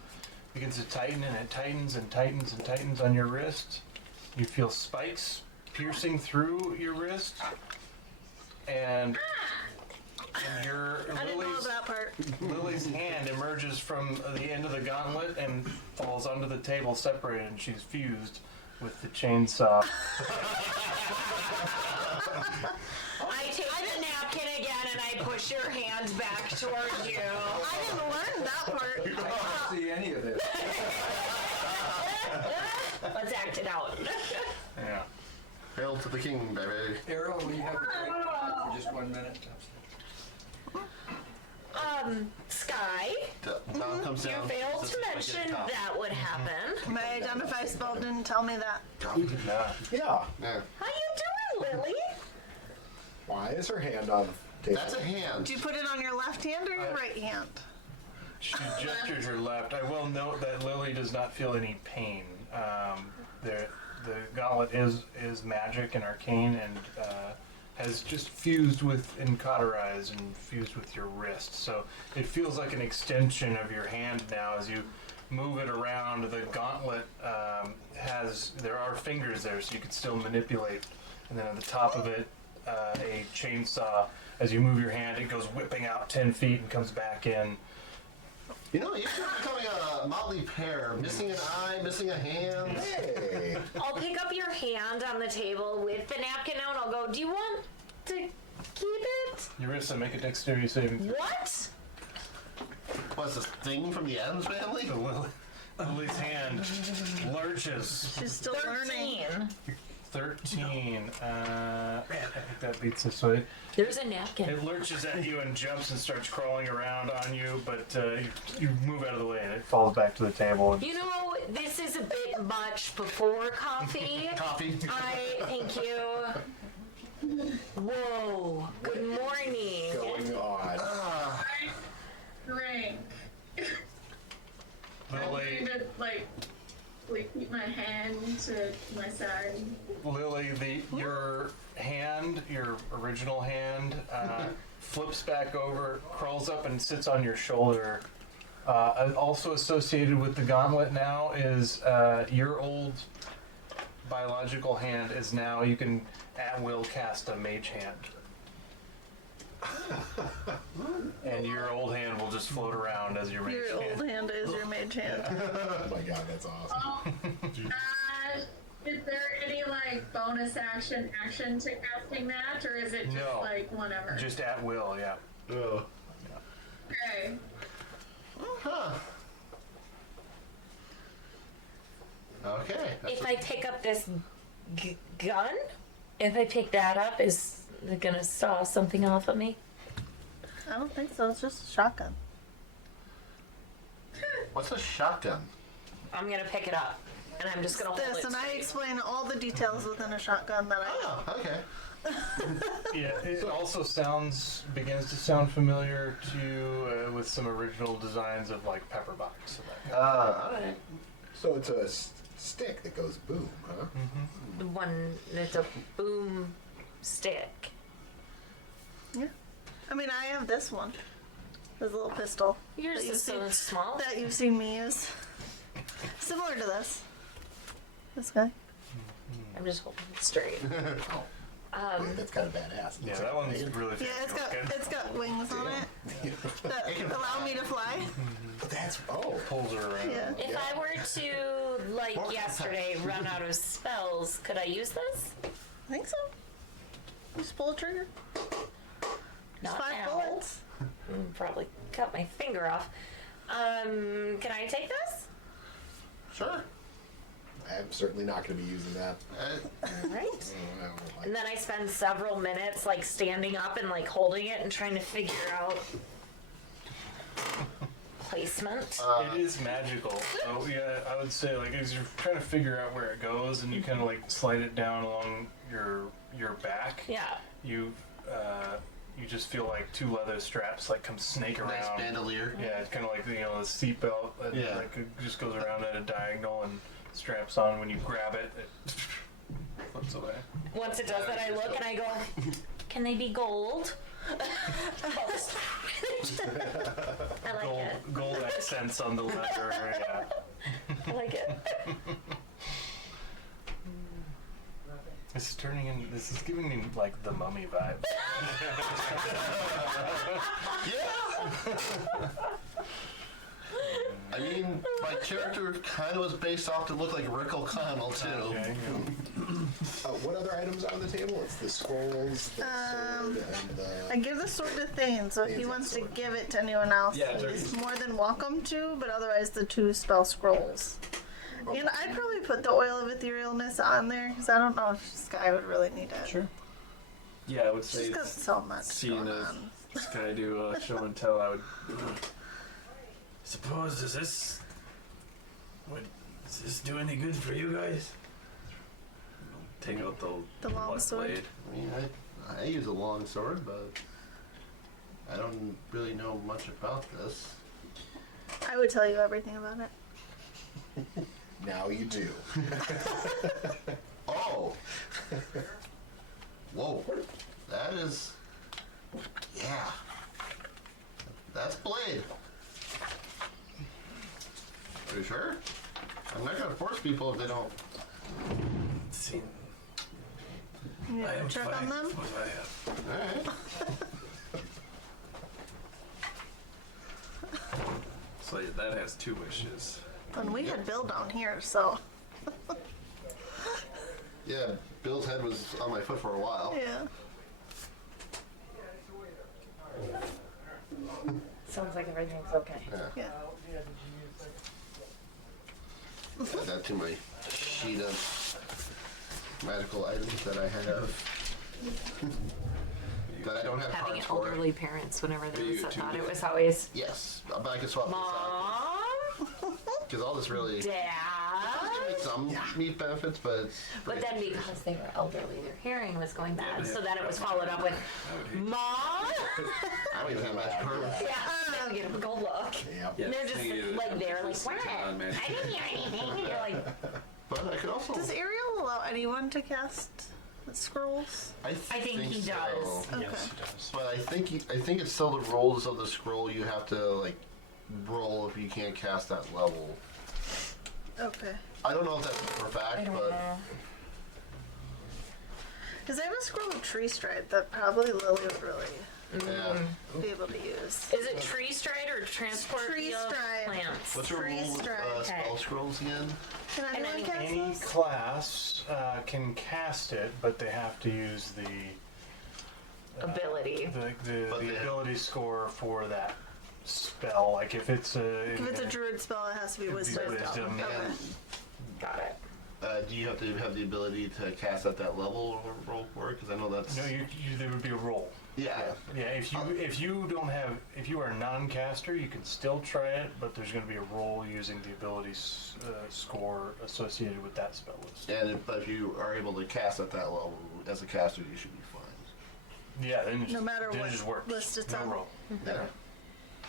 begins to tighten, and it tightens and tightens and tightens on your wrist. You feel spikes piercing through your wrist, and your I didn't know that part. Lily's hand emerges from the end of the gauntlet and falls onto the table separated, and she's fused with the chainsaw. I take the napkin again and I push your hand back towards you. I didn't learn that part. I don't see any of this. Let's act it out. Yeah. Hail to the king, baby. Errol, will you have the mic for just 1 minute? Sky, Dom comes you down. failed This to is my mention good cop. that would happen. My identify spell didn't tell me that. You did not. Yeah. Yeah. How you doing, Lily? Why is her hand on the table? That's a hand. Do you put it on your left hand or your right hand? She gestured her left. I will note that Lily does not feel any pain. The gauntlet is magic and arcane and has just fused with and cauterized and fused with your wrist. So it feels like an extension of your hand now as you move it around. The gauntlet there are fingers there, so you can still manipulate. And then at the top of it, a chainsaw. As you move your hand, it goes whipping out 10 feet and comes back in. You know, you're becoming a motley pair. Missing an eye, missing a hand. Hey. I'll pick up your hand on the table with the napkin out and I'll go, do you want to keep it? Eurissa, make a dexterity saving throw. What? What's this thing from the Addams Family? Lily's hand lurches. She's still learning. 13. I think that beats this way. There's a napkin. It lurches at you and jumps and starts crawling around on you, but you move out of the way and it falls back to the table. And You know, this is a bit much before coffee. Coffee. Thank you. Whoa. Good morning. Going on. Drink. I'm Lily, going to, like keep my hand to my side. your hand, your original hand, flips back over, crawls up and sits on your shoulder. Also associated with the gauntlet now is your old biological hand is now, you can at will cast a mage hand. And your old hand will just float around as your mage Your hand. old hand is your mage hand. Oh my god, that's awesome. Is there any bonus action to casting that, or is it just No. whatever? Just at will, yeah. Oh. Okay. Huh. Okay. If I pick up this gun, if I pick that up, is it gonna saw something off of me? I don't think so. It's just a shotgun. What's a shotgun? I'm gonna pick it up, and I'm just gonna hold This, it. and I explain all the details within a shotgun that I Oh, okay. Yeah, it also begins to sound familiar to you with some original designs of like Pepperbox. So that kind of Alright. So it's a stick that goes boom, huh? The one that's a boom stick. Yeah. I mean, I have this one. This little pistol. Yours that you've is so seen- small. That you've seen me use. Similar to this. This guy. I'm just holding it straight. That's kind of badass. yeah, that one's really Yeah, it's got wings on it that allow me to fly. That's pulls her around. Yeah. If I were to, like yesterday, run out of spells, could I use this? I think so. Just pull the trigger. Not 5 now. bullets. Probably cut my finger off. Can I take this? Sure. I'm certainly not going to be using that. All right. I don't like And then I spend several minutes like standing up and like holding it and trying to figure out placement. It is magical. So yeah, I would say like as you're trying to figure out where it goes and you kind of like slide it down along your back. Yeah. You just feel like 2 leather straps like come snake around. Nice bandolier. Yeah, it's kind of like the seatbelt. Yeah. Like it just goes around at a diagonal and straps on. When you grab it, it flips away. Once it does that, I look and I go, "Can they be gold?" I like it. Gold accents on the leather. Yeah. I like it. This is giving me like the Mummy vibe. I mean, my character kind of was based off to look like Rick O'Connell too. Okay. What other items are on the table? It's the scrolls, the sword, and I give the sword to Thane, so if he Thane's wants to sword. give it to anyone else, Yeah, he's more than welcome to, but otherwise the 2 spell scrolls. And I'd probably put the oil of etherealness on there, because I don't know if Sky would really need it. Sure. Yeah, I would say She's got so much seeing going a on. Sky do show and tell, I would suppose does this do any good for you guys? Take out The long luck sword? blade. I mean, I use a long sword, but I don't really know much about this. I would tell you everything about it. now you do. Oh! Whoa. That is... Yeah. That's blade. Are you sure? I'm not gonna force people if they don't... See, You I am check fine on them? with what I have. Alright. So that has 2 wishes. And we had Bill down here, so Yeah, Bill's head was on my foot for a while. yeah. Sounds like everything's okay. Yeah. Add that to my sheet of magical items that I have. That I don't have Having cards for. elderly parents whenever there was you a two thought, do? it was always Yes, but I can swap this out. Mom, Because all this really... Dad. Some meat benefits, but it's... But then pretty- because they were elderly, their hearing was going bad. but So yeah, then it was followed up with, Mom? I don't even have magic cards. Yeah, then we get a gold look. Yep. Yeah, And they're just thank you. like, they're like, This what? is I non-magic. didn't hear anything. And you're like, But I could also... Does Ariel allow anyone to cast the scrolls? I think he so. does. Okay. Yes, it does. But I think it's still the rolls of the scroll you have to like roll if you can't cast that level. Okay. I don't know if that's for a fact, I don't but know. Because I have a scroll of tree stride that probably Lily would really yeah. be able to use. Is it tree stride or transport Tree via stride. plants? What's your Tree rule with stride. spell scrolls again? Can And anyone cast Any this? class can cast it, but they have to use the Ability. But the they- ability score for that spell. Like if it's a If it's a druid spell, it has to be Could be wisdom. wisdom. Okay. And Got it. do you have to have the ability to cast at that level or roll for it? Because I know that's no, you there would be a roll. yeah. Yeah, if you don't have if you are a non-caster, you can still try it, but there's going to be a roll using the ability score associated with that spell list. But if you are able to cast at that level as a caster, you should be fine. Yeah, then it No just, matter then what it just works. list it's no on. roll. Yeah.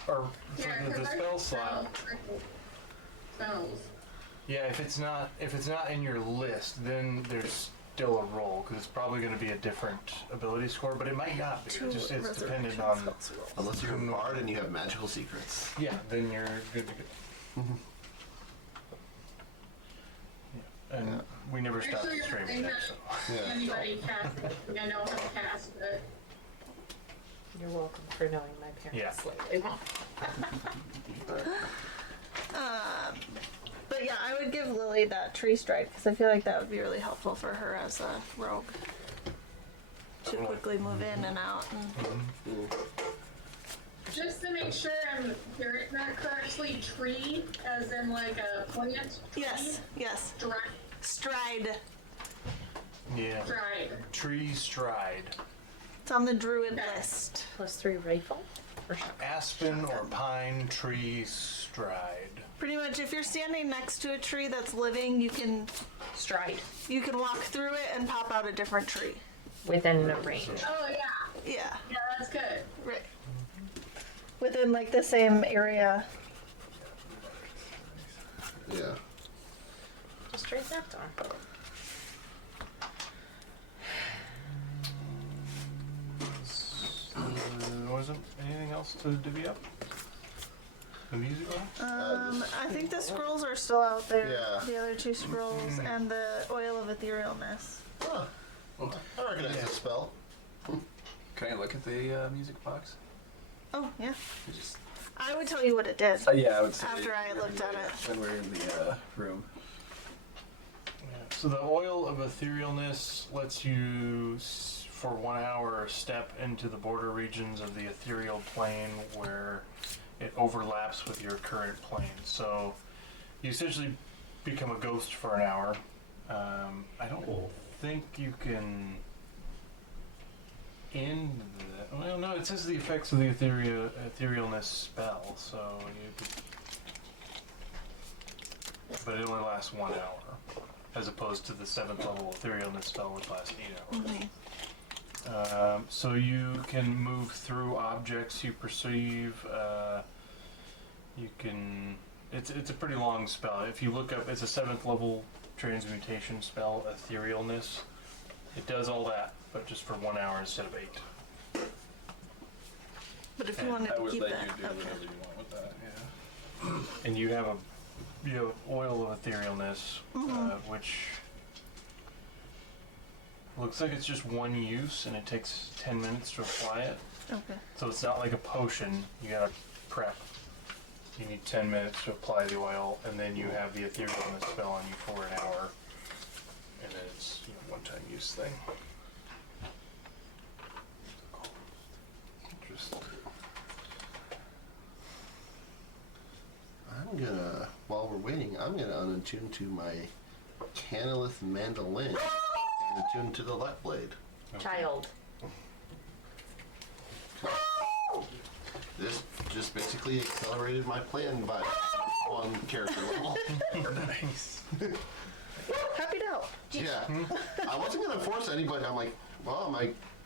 Or Yeah, for the 'cause I spell slot. Spells. Yeah, if it's not in your list, then there's still a roll because it's probably going to be a different ability score, but it might not be. Two It's dependent resurrection on. spells roll. Unless you're a bard and you have magical secrets. Yeah, then you're good to go. Yeah, and we never stopped Actually, the stream I yet, think so. Yeah. Anybody cast it. I know how to cast it. You're welcome for knowing my parents Yeah. slightly. But yeah, I would give Lily that tree stride because I feel like that would be really helpful for her as a rogue to quickly move in and out. And Just to make sure I'm hearing that correctly, tree, as in like a plant tree? yes, yes, stride. Yeah. Stride. Tree stride. It's on the druid list. +3 rifle? Or shotgun? Aspen or pine tree stride. Pretty much, if you're standing next to a tree that's living, you can Stride. walk through it and pop out a different tree. Within the range. Oh, yeah. Yeah, Yeah, that's good. right. Within like the same area. Yeah. Just trade that down. Wasn't anything else to divvy up? The music one? I think the scrolls are still out there. Yeah. The other 2 scrolls and the oil of etherealness. Huh. I recognize this spell. Can I look at the music box? Oh yeah. I just I would tell you what it did. Yeah, I would say. After I looked at it. When we're in the room. So the oil of etherealness lets you, for 1 hour, step into the border regions of the ethereal plane where it overlaps with your current plane. So you essentially become a ghost for an hour. I don't think you can end that. Well, no, it says the effects of the etherealness spell, so but it only lasts 1 hour, as opposed to the 7th level etherealness spell, which lasts 8 hours. So you can move through objects you perceive. You can. It's a pretty long spell. If you look up, it's a 7th level transmutation spell, etherealness. It does all that, but just for 1 hour instead of 8. But if you wanted I to would keep let that, you do okay. whatever you want with that. Yeah. And you have oil of etherealness, which looks like it's just one use, and it takes 10 minutes to apply it. Okay. So it's not like a potion. You gotta prep. You need 10 minutes to apply the oil, and then you have the etherealness spell on you for an hour, and then it's one-time use thing. Interesting. I'm gonna, while we're waiting, I'm gonna unattune to my Canalith mandolin and attune to the left blade. Child. This just basically accelerated my plan by 1 character level. Nice. Happy to help. Yeah. I wasn't gonna force anybody. I'm like, well,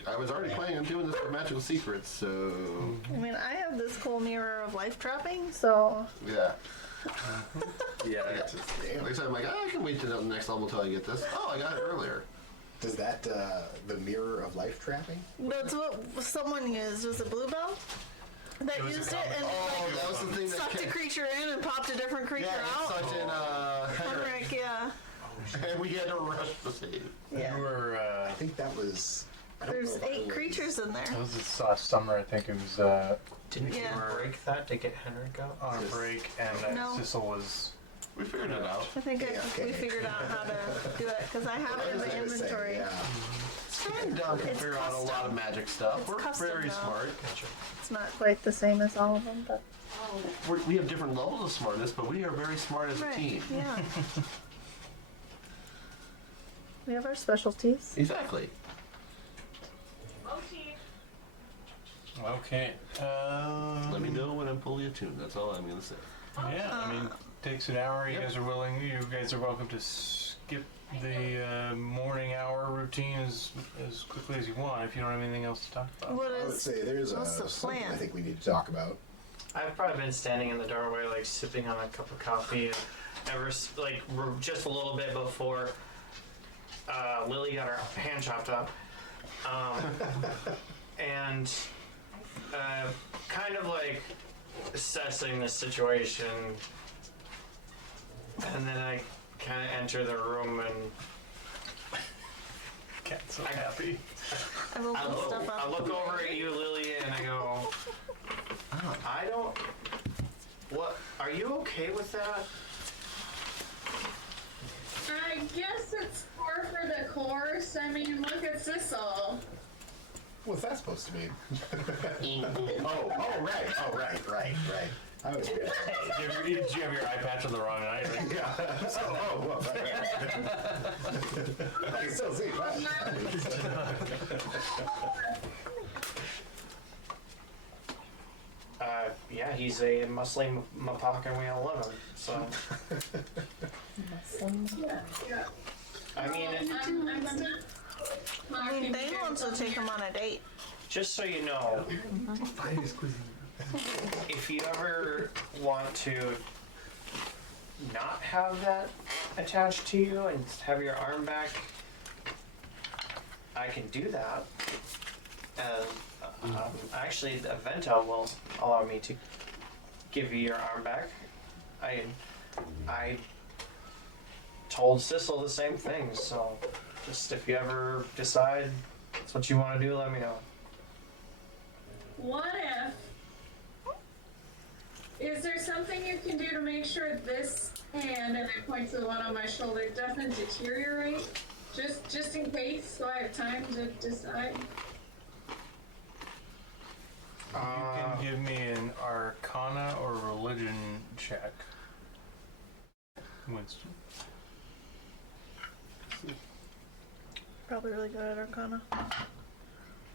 I was already planning on doing this for Magical Secrets, so I mean, I have this cool mirror of life trapping, so yeah. Yeah. It's just, like I said, I'm like, I can wait till the next level till I get this. Oh, I got it earlier. Does that, the mirror of life trapping? that's what someone used. Was it Bluebell? That It was a used it and Oh, that was the thing that sucked a kept, creature in and popped a different creature yeah, out. it sucked in Henrik, yeah. and we had to rush the save. Yeah. You were, I think that was. I don't There's know if I 8 was- creatures in there. that was this last summer, I think it was Didn't Yeah. you break that to get Henrik out? on a break, and No. Sissel was. We figured it out. I think Yeah, okay. we figured out how to do it because I have it in I was my gonna say, inventory. yeah. And Don can It's figure out a lot custom. of magic stuff. It's We're custom, very though. smart. It's not quite the same as all of them, but We have different levels of smartness, but we are very smart as a team. Yeah. We have our specialties. Exactly. Okay. Let me know when I'm fully attuned. That's all I'm gonna say. Yeah, I mean, takes an hour. You guys are willing. You guys are welcome to skip the morning hour routine as quickly as you want if you don't have anything else to talk about. What I would is? say there's what's the something plan? I think we need to talk about. I've probably been standing in the doorway, like sipping on a cup of coffee, just a little bit before Lily got her hand chopped up, and kind of like assessing the situation, and then I kind of enter the room and Cat's so happy. I've opened stuff I up. look over at you, Lily, and I go, I don't. What? Are you okay with that? I guess it's par for the course. I mean, look at Sissel. What's that supposed to mean? right. I was good. Did you have your eye patch on the wrong eye? Right? Yeah. I can still see. What? Yeah, he's a muscling Mapak and we all love him. So, Yeah. I mean, I'm still I mean, they want to take him on a date. just so you know, if you ever want to not have that attached to you and have your arm back, I can do that. Actually, the Aventa will allow me to give you your arm back. I told Sissel the same thing, so just if you ever decide that's what you want to do, let me know. What if is there something you can do to make sure this hand, and I point to the one on my shoulder, doesn't deteriorate? Just in case, so I have time to decide. You can give me an Arcana or Religion check, Winston. Probably really good at Arcana.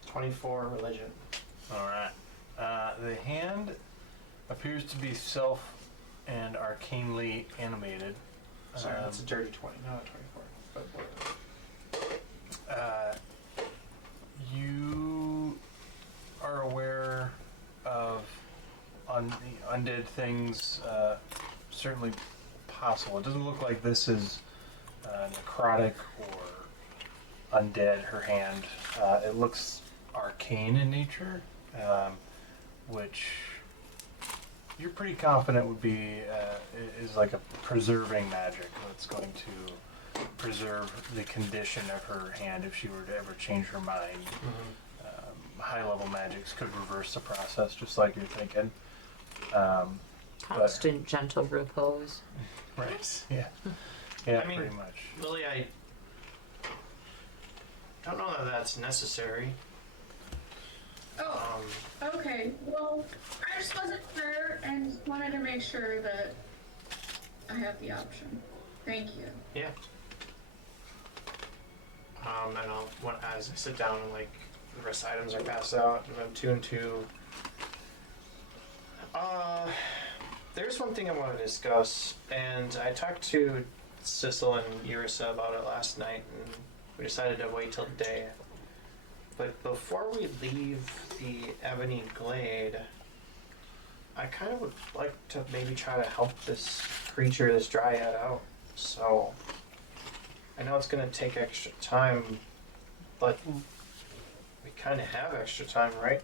24 religion. All right. The hand appears to be self and arcanely animated. Sorry, that's a dirty 20, not a 24. But You are aware of undead things, certainly possible. It doesn't look like this is necrotic or undead, her hand. It looks arcane in nature, which you're pretty confident would be is like a preserving magic that's going to preserve the condition of her hand if she were to ever change her mind. High-level magics could reverse the process, just like you're thinking. Constant gentle repose. Right. Yeah. Yeah. I mean, pretty much. Lily, I don't know that that's necessary. Oh, okay. Well, I just wasn't sure and wanted to make sure that I have the option. Thank you. Yeah. And as I sit down and like the rest of the items are passed out, and I'm 2 and 2. There's one thing I want to discuss, and I talked to Sissel and Urisa about it last night, and we decided to wait till the day. But before we leave the Ebony Glade, I kind of would like to maybe try to help this creature, this dryad, out. So, I know it's going to take extra time, but we kind of have extra time, right?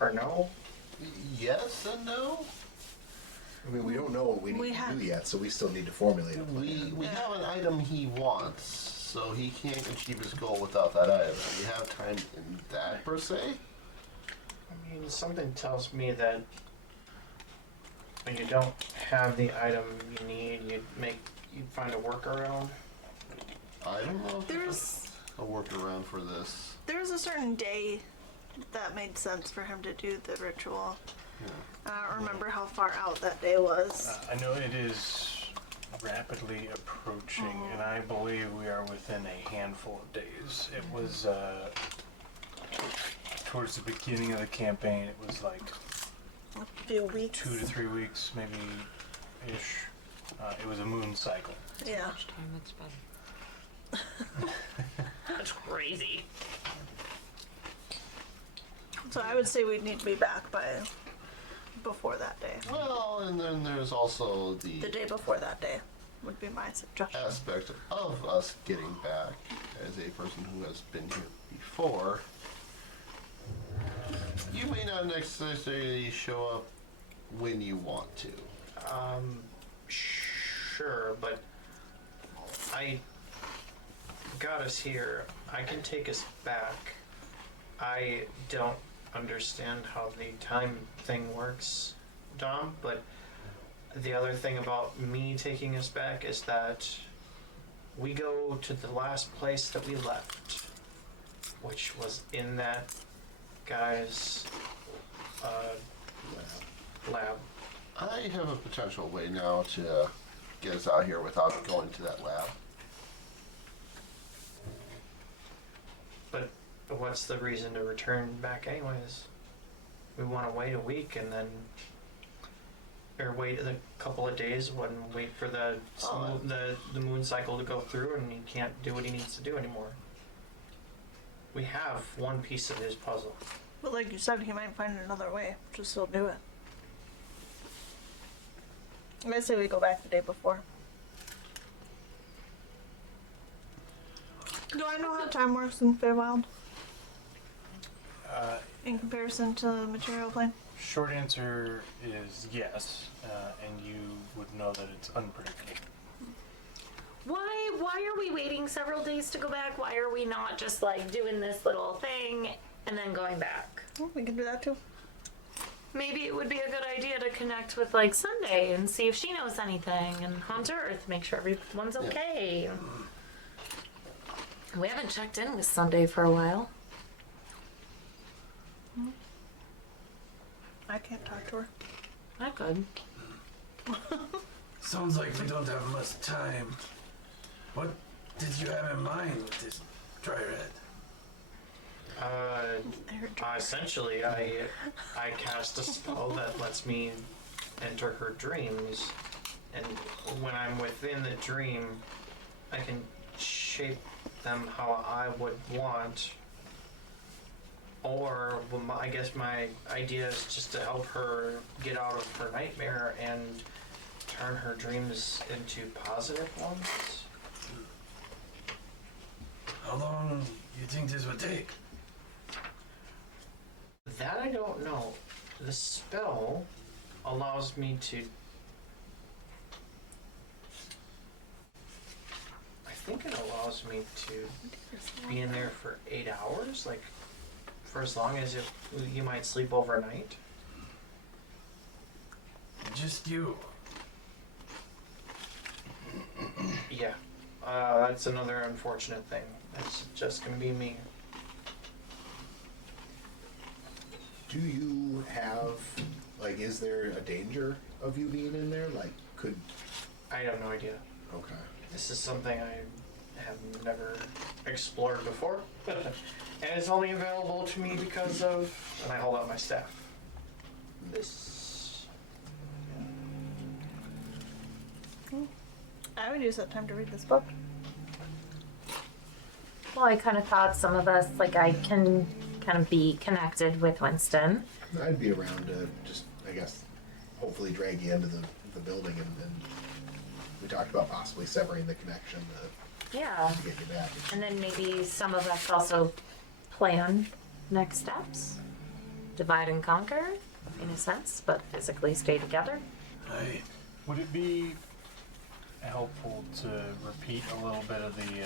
Or no? Yes and no. I mean, we don't know what we need to do yet, so we still need to formulate a plan. We have an item he wants, so he can't achieve his goal without that item. Do we have time in that, per se? I mean, something tells me that when you don't have the item you need, you'd find a workaround. I don't know if There's a workaround for this. There's a certain day that made sense for him to do the ritual. Yeah. I don't remember how far out that day was. I know it is rapidly approaching, and I believe we are within a handful of days. It was towards the beginning of the campaign. It was like A few weeks. 2 to 3 weeks, maybe ish. It was a moon cycle. Yeah. Much time it's been. That's crazy. So I would say we'd need to be back by before that day. Well, and then there's also The day before that day would be my suggestion. aspect of us getting back as a person who has been here before. You may not necessarily show up when you want to. Sure, but I got us here. I can take us back. I don't understand how the time thing works, Dom, but the other thing about me taking us back is that we go to the last place that we left, which was in that guy's lab. I have a potential way now to get us out here without going to that lab. But what's the reason to return back anyways? We want to wait a week and then, or wait a couple of days when wait for the moon cycle to go through and he can't do what he needs to do anymore. We have one piece of his puzzle. But like you said, he might find another way. Just still do it. I say we go back the day before. Do I know how time works in Feywild? In comparison to the material plane? Short answer is yes, and you would know that it's unpredictable. Why are we waiting several days to go back? Why are we not just like doing this little thing and then going back? Well, we can do that too. maybe it would be a good idea to connect with like Sunday and see if she knows anything, and Haunt Earth, make sure everyone's okay. We haven't checked in with Sunday for a while. I can't talk to her. I could. Sounds like we don't have much time. What did you have in mind with this Dryad? Essentially, I cast a spell that lets me enter her dreams, and when I'm within the dream, I can shape them how I would want. Or, well, I guess my idea is just to help her get out of her nightmare and turn her dreams into positive ones. How long do you think this would take? That I don't know. The spell allows me to... I think it allows me to be in there for 8 hours, like for as long as you might sleep overnight. Just you. Yeah. That's another unfortunate thing. It's just gonna be me. Do you have, like, is there a danger of you being in there? Like, could... I have no idea. Okay. This is something I have never explored before. And it's only available to me because of... And I hold out my staff. This... I would use that time to read this book. Well, I kind of thought some of us, like, I can kind of be connected with Winston. I'd be around to just, I guess, hopefully drag you into the building, and we talked about possibly severing the connection Yeah. to get you back. And then maybe some of us also plan next steps. Divide and conquer, in a sense, but physically stay together. Would it be helpful to repeat a little bit of the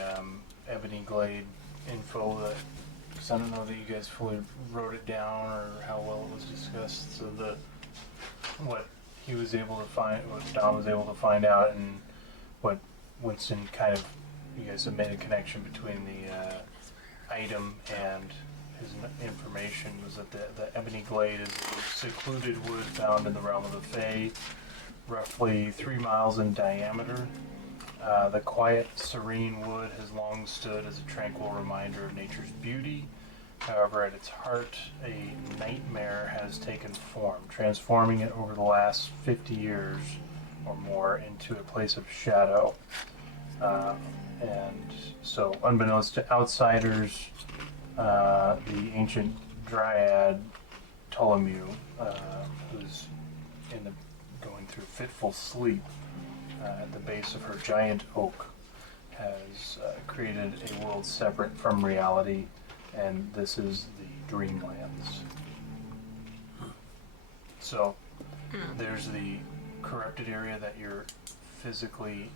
Ebony Glade info that, because I don't know that you guys fully wrote it down or how well it was discussed. So what he was able to find, what Dom was able to find out, and what Winston kind of, you guys have made a connection between the item and his information, was that the Ebony Glade is a secluded wood found in the realm of the Fae, roughly 3 miles in diameter. The quiet, serene wood has long stood as a tranquil reminder of nature's beauty. However, at its heart, a nightmare has taken form, transforming it over the last 50 years or more into a place of shadow. And so, unbeknownst to outsiders, the ancient dryad Ptolemy, who's going through fitful sleep at the base of her giant oak, has created a world separate from reality, and this is the Dreamlands. So there's the corrupted area that you're physically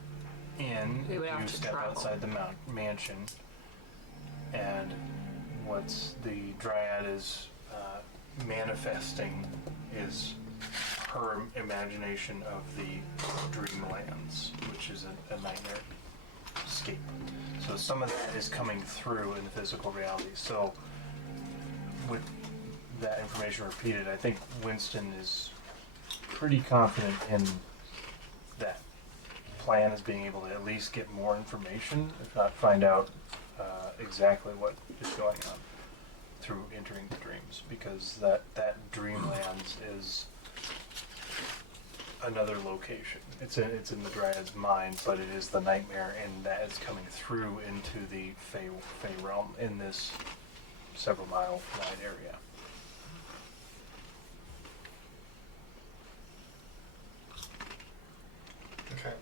in. We would have You to step travel. outside the mansion, and what's the dryad is manifesting is her imagination of the Dreamlands, which is a nightmare escape. So some of that is coming through in the physical reality. So with that information repeated, I think Winston is pretty confident in that plan, as being able to at least get more information, if not find out exactly what is going on through entering the dreams, because that Dreamlands is another location. It's in the Dryad's mind, but it is the nightmare, and that is coming through into the Fey realm in this several mile wide area. Okay.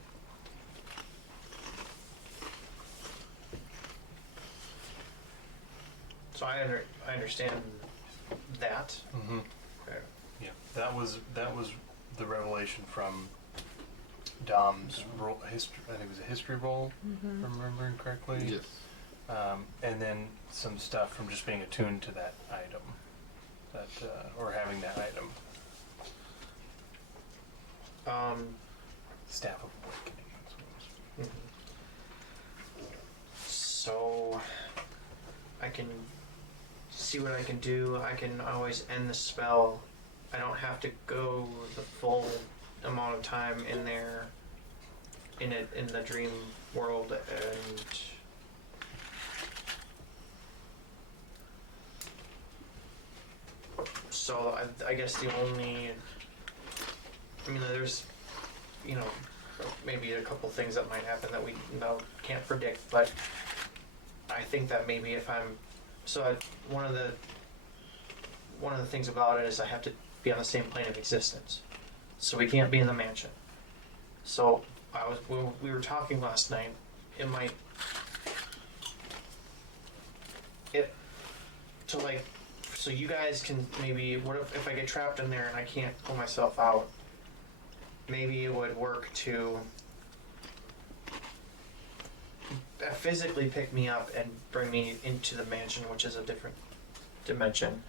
So I understand that. Mm-hmm. Okay. Yeah, that was the revelation from Dom's roll, history. I think it was a history roll, if I'm remembering correctly. Yes. And then some stuff from just being attuned to that item, or having that item. Staff of Awakening. That's what it was. So I can see what I can do. I can always end the spell. I don't have to go the full amount of time in there in the dream world, and so I guess the only, I mean, there's, you know, maybe a couple things that might happen that we can't predict, but I think that maybe if I'm, one of the things about it is I have to be on the same plane of existence, so we can't be in the mansion. So we were talking last night. So you guys can maybe, what if I get trapped in there and I can't pull myself out? Maybe it would work to physically pick me up and bring me into the mansion, which is a different dimension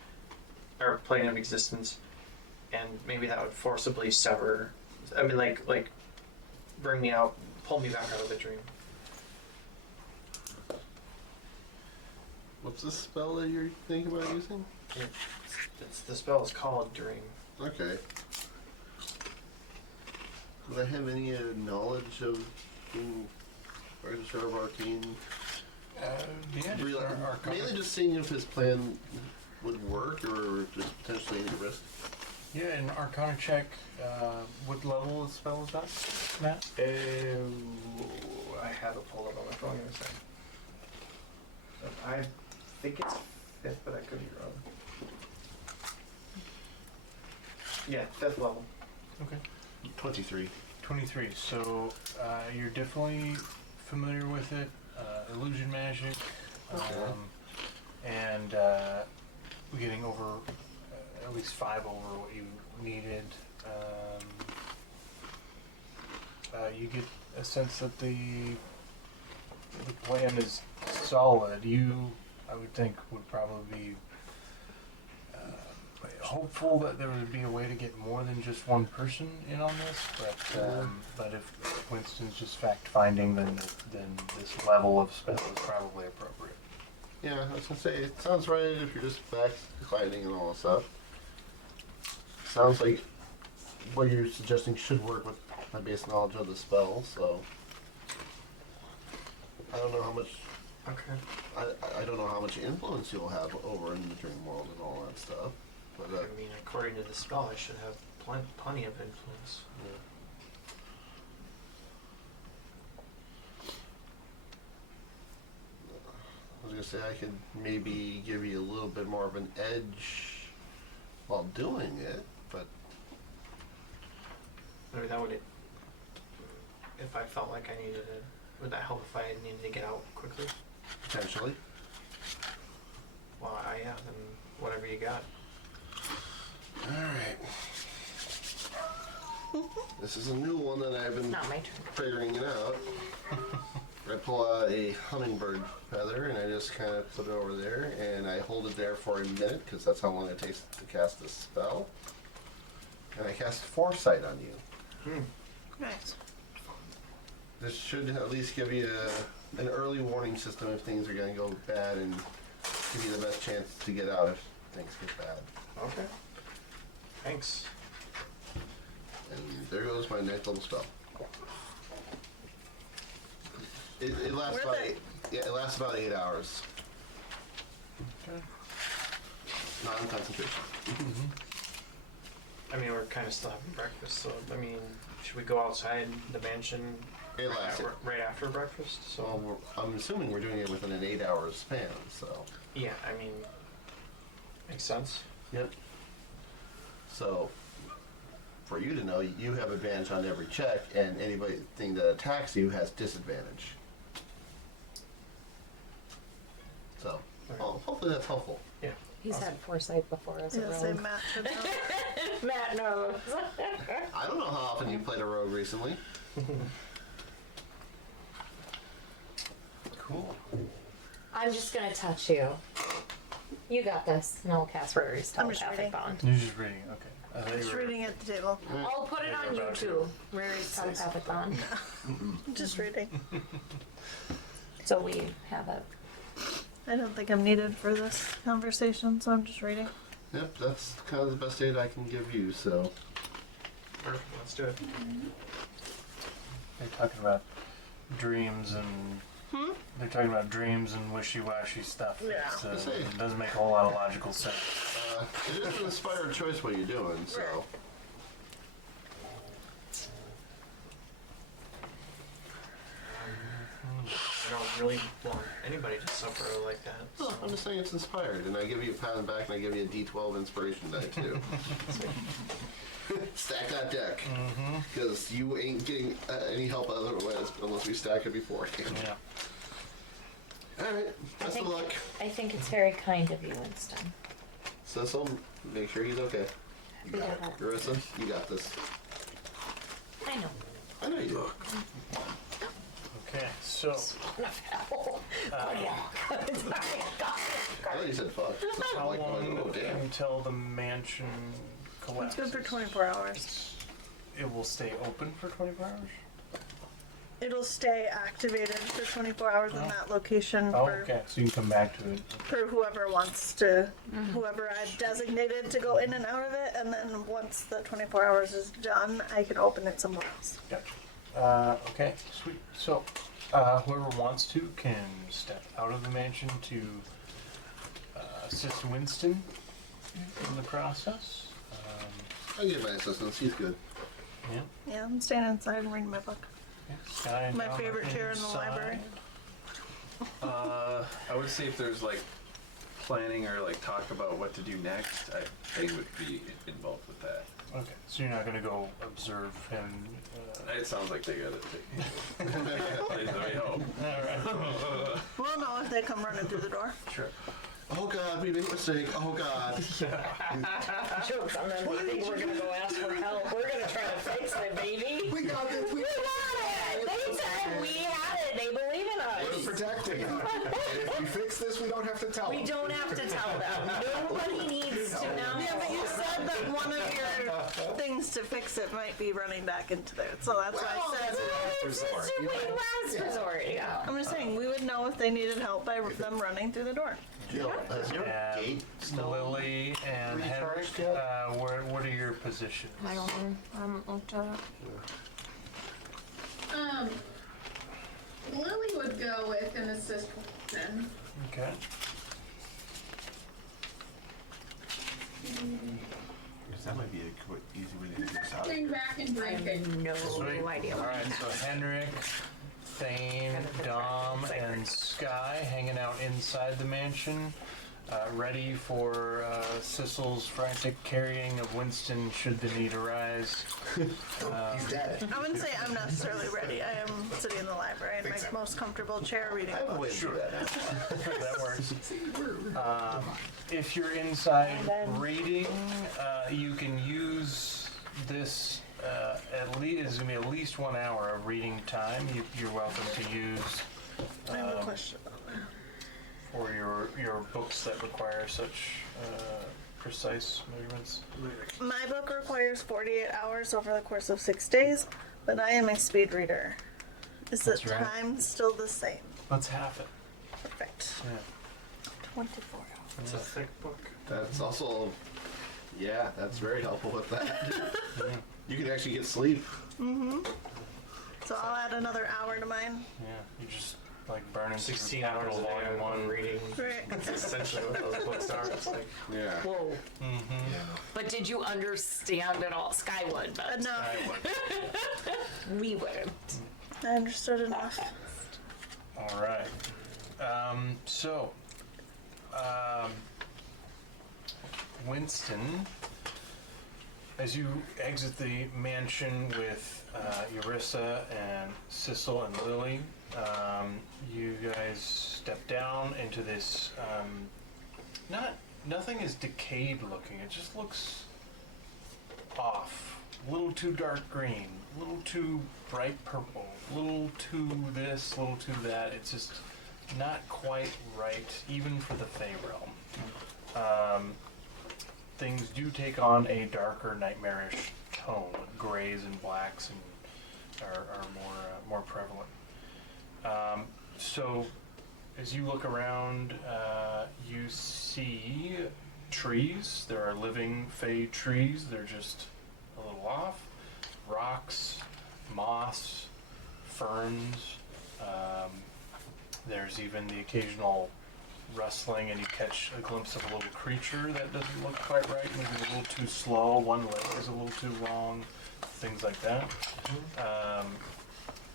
or plane of existence, and maybe that would forcibly sever. I mean, like bring me out, pull me back out of the dream. What's the spell that you're thinking about using? The spell is called Dream. Okay. Would I have any knowledge of being Registrar of Arcane? Yeah, just Arcana. Mainly just seeing if his plan would work or just potentially any risk. Yeah, an Arcana check. What level of spell is that, Matt? I have it pulled up on my phone in a second. I think it's 5th, but I could be wrong. Yeah, 5th level. Okay. 23. 23. So you're definitely familiar with it. Illusion magic. And getting over at least 5 over what you needed. You get a sense that the plan is solid. You, I would think, would probably be hopeful that there would be a way to get more than just one person in on this, but if Winston's just fact finding, then this level of spell is probably appropriate. Yeah, I was gonna say, it sounds right if you're just fact finding and all that stuff. Sounds like what you're suggesting should work with my base knowledge of the spell, so I don't know how much. Okay. I don't know how much influence you'll have over in the dream world and all that stuff, but I mean, according to the spell, I should have plenty of influence. yeah. I was gonna say I could maybe give you a little bit more of an edge while doing it, but Maybe that would, if I felt like I needed it, would that help if I needed to get out quickly? potentially. Well, yeah, then whatever you got. Alright. This is a new one that I've been Not my turn. figuring it out. I pull out a hummingbird feather and I just kind of put it over there and I hold it there for a minute because that's how long it takes to cast this spell. And I cast Foresight on you. Nice. This should at least give you an early warning system if things are going to go bad and give you the best chance to get out if things get bad. Okay. Thanks. And there goes my 9th level spell. It lasts Worth about it. it lasts about 8 hours. Okay. Non-concentration. I mean, we're kind of still having breakfast, so, I mean, should we go outside the mansion It lasts it. right after breakfast? So, Well, I'm assuming we're doing it within an 8-hour span, so. yeah, I mean, makes sense. Yep. So, for you to know, you have advantage on every check, and anything that attacks you has disadvantage. So, hopefully that's helpful. Yeah. He's had foresight before as a Yeah, say rogue. Matt should know. Matt knows. I don't know how often you played a rogue recently. Cool. I'm just gonna touch you. You got this, and I'll cast Rory's I'm just telepathic reading. bond. You're just reading, okay. Just reading at the table. I'll put it on YouTube. Rary's Telepathicon. Just reading. So we have it. I don't think I'm needed for this conversation, so I'm just reading. Yep, that's kind of the best aid I can give you. So Perfect. Let's do it. They're talking about dreams and they're talking about dreams and wishy-washy stuff. Yeah. It's, it doesn't make a whole lot of logical sense. it is an inspired choice what you're doing. So. Right. I don't really want anybody to suffer like that. Oh, So. I'm just saying it's inspired, and I give you a pat on the back, and I give you a D12 inspiration die too. Stack that deck, because you ain't getting any help otherwise unless we stack it beforehand. Yeah. All right, best of luck. I think it's very kind of you, Winston. Cecil, make sure he's okay. You got it. Carissa, you got this. I know. I know you do. Okay, so I thought you said fuck. So I'm how like, long oh damn. until the mansion It's collapses? good for 24 hours. It will stay open for 24 hours? It'll stay activated for 24 hours in that location Oh, for, okay, so you can come back to it. for whoever wants to, whoever I've designated to go in and out of it, and then once the 24 hours is done, I can open it somewhere else. Gotcha. Okay, sweet. So, whoever wants to can step out of the mansion to assist Winston in the process. I'll give my assistance. He's good. Yeah. Yeah, I'm staying inside and reading my book. Sky and My Dom are favorite chair in the inside. library. I would say if there's like planning or like talk about what to do next, they would be involved with that. Okay, so you're not gonna go observe him. It sounds like they got it. I hope. We'll know if they come running through the door. Sure. Oh God, we made a mistake. Oh God. Jokes on them. They think we're gonna go ask for help. We're gonna try to fix it, baby. We got this. We got it. They said we had it. They believe in We're us. protecting it. And if we fix this, we don't have to tell them. We don't have to tell them. Nobody needs to know. Yeah, but you said that one of your things to fix it might be running back into there, so that's why I said. It's just a last resort. Yeah. I'm just saying, we would know if they needed help by them running through the door. Jill, has your gate still Lily and Henrik, what are your positions? I don't know. I haven't looked at it. Lily would go with an assist Winston. Okay. That might be a quick, easy way to get this out. Bring back and I drink it. have no Sweet. idea what Alright, so Henrik, Thane, Dom, and Sky hanging out inside the mansion, ready for Sissel's frantic carrying of Winston should the need arise. He's dead. I wouldn't say I'm necessarily ready. I am sitting in the library in my most comfortable chair reading a book. Sure. That works. If you're inside reading, you can use this at least, it's going to be at least 1 hour of reading time. You're welcome to use I have a question about that. for your books that require such precise measurements. My book requires 48 hours over the course of 6 days, but I am a speed reader. Is the That's right. time still the same? Let's half it. Perfect. Yeah. 24 hours. It's a thick book. That's also, yeah, that's very helpful with that. You can actually get sleep. So I'll add another hour to mine. Yeah, you just like burning 16 hours Capital a day Volume of One. reading. Right. That's essentially what those books are. It's like, Yeah. Whoa. Mm-hmm. But did you understand it all? Sky would, but Enough. we wouldn't. I understood enough. All right. Winston, as you exit the mansion with Eurissa and Sissel and Lily, you guys step down into this. Nothing is decayed looking. It just looks off. A little too dark green. A little too bright purple. A little too this. A little too that. It's just not quite right, even for the Fey realm. things do take on a darker, nightmarish tone. Grays and blacks and are more prevalent. So, as you look around, you see trees. There are living fey trees. They're just a little off. Rocks, moss, ferns. There's even the occasional rustling, and you catch a glimpse of a little creature that doesn't look quite right, maybe a little too slow, one leg is a little too long, things like that.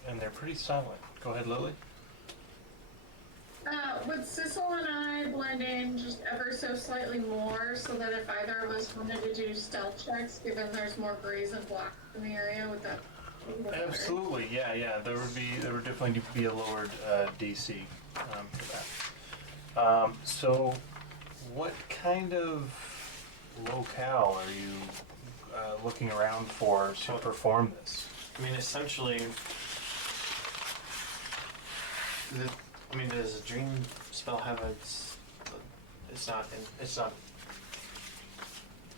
And they're pretty silent. Go ahead, Lily. Would Sissel and I blend in just ever so slightly more so that if either of us wanted to do stealth checks, given there's more grays and blacks in the area, would that be better? Absolutely, yeah. There would definitely be a lowered DC for that. So, what kind of locale are you looking around for to perform this? I mean, essentially, does a dream spell have it's not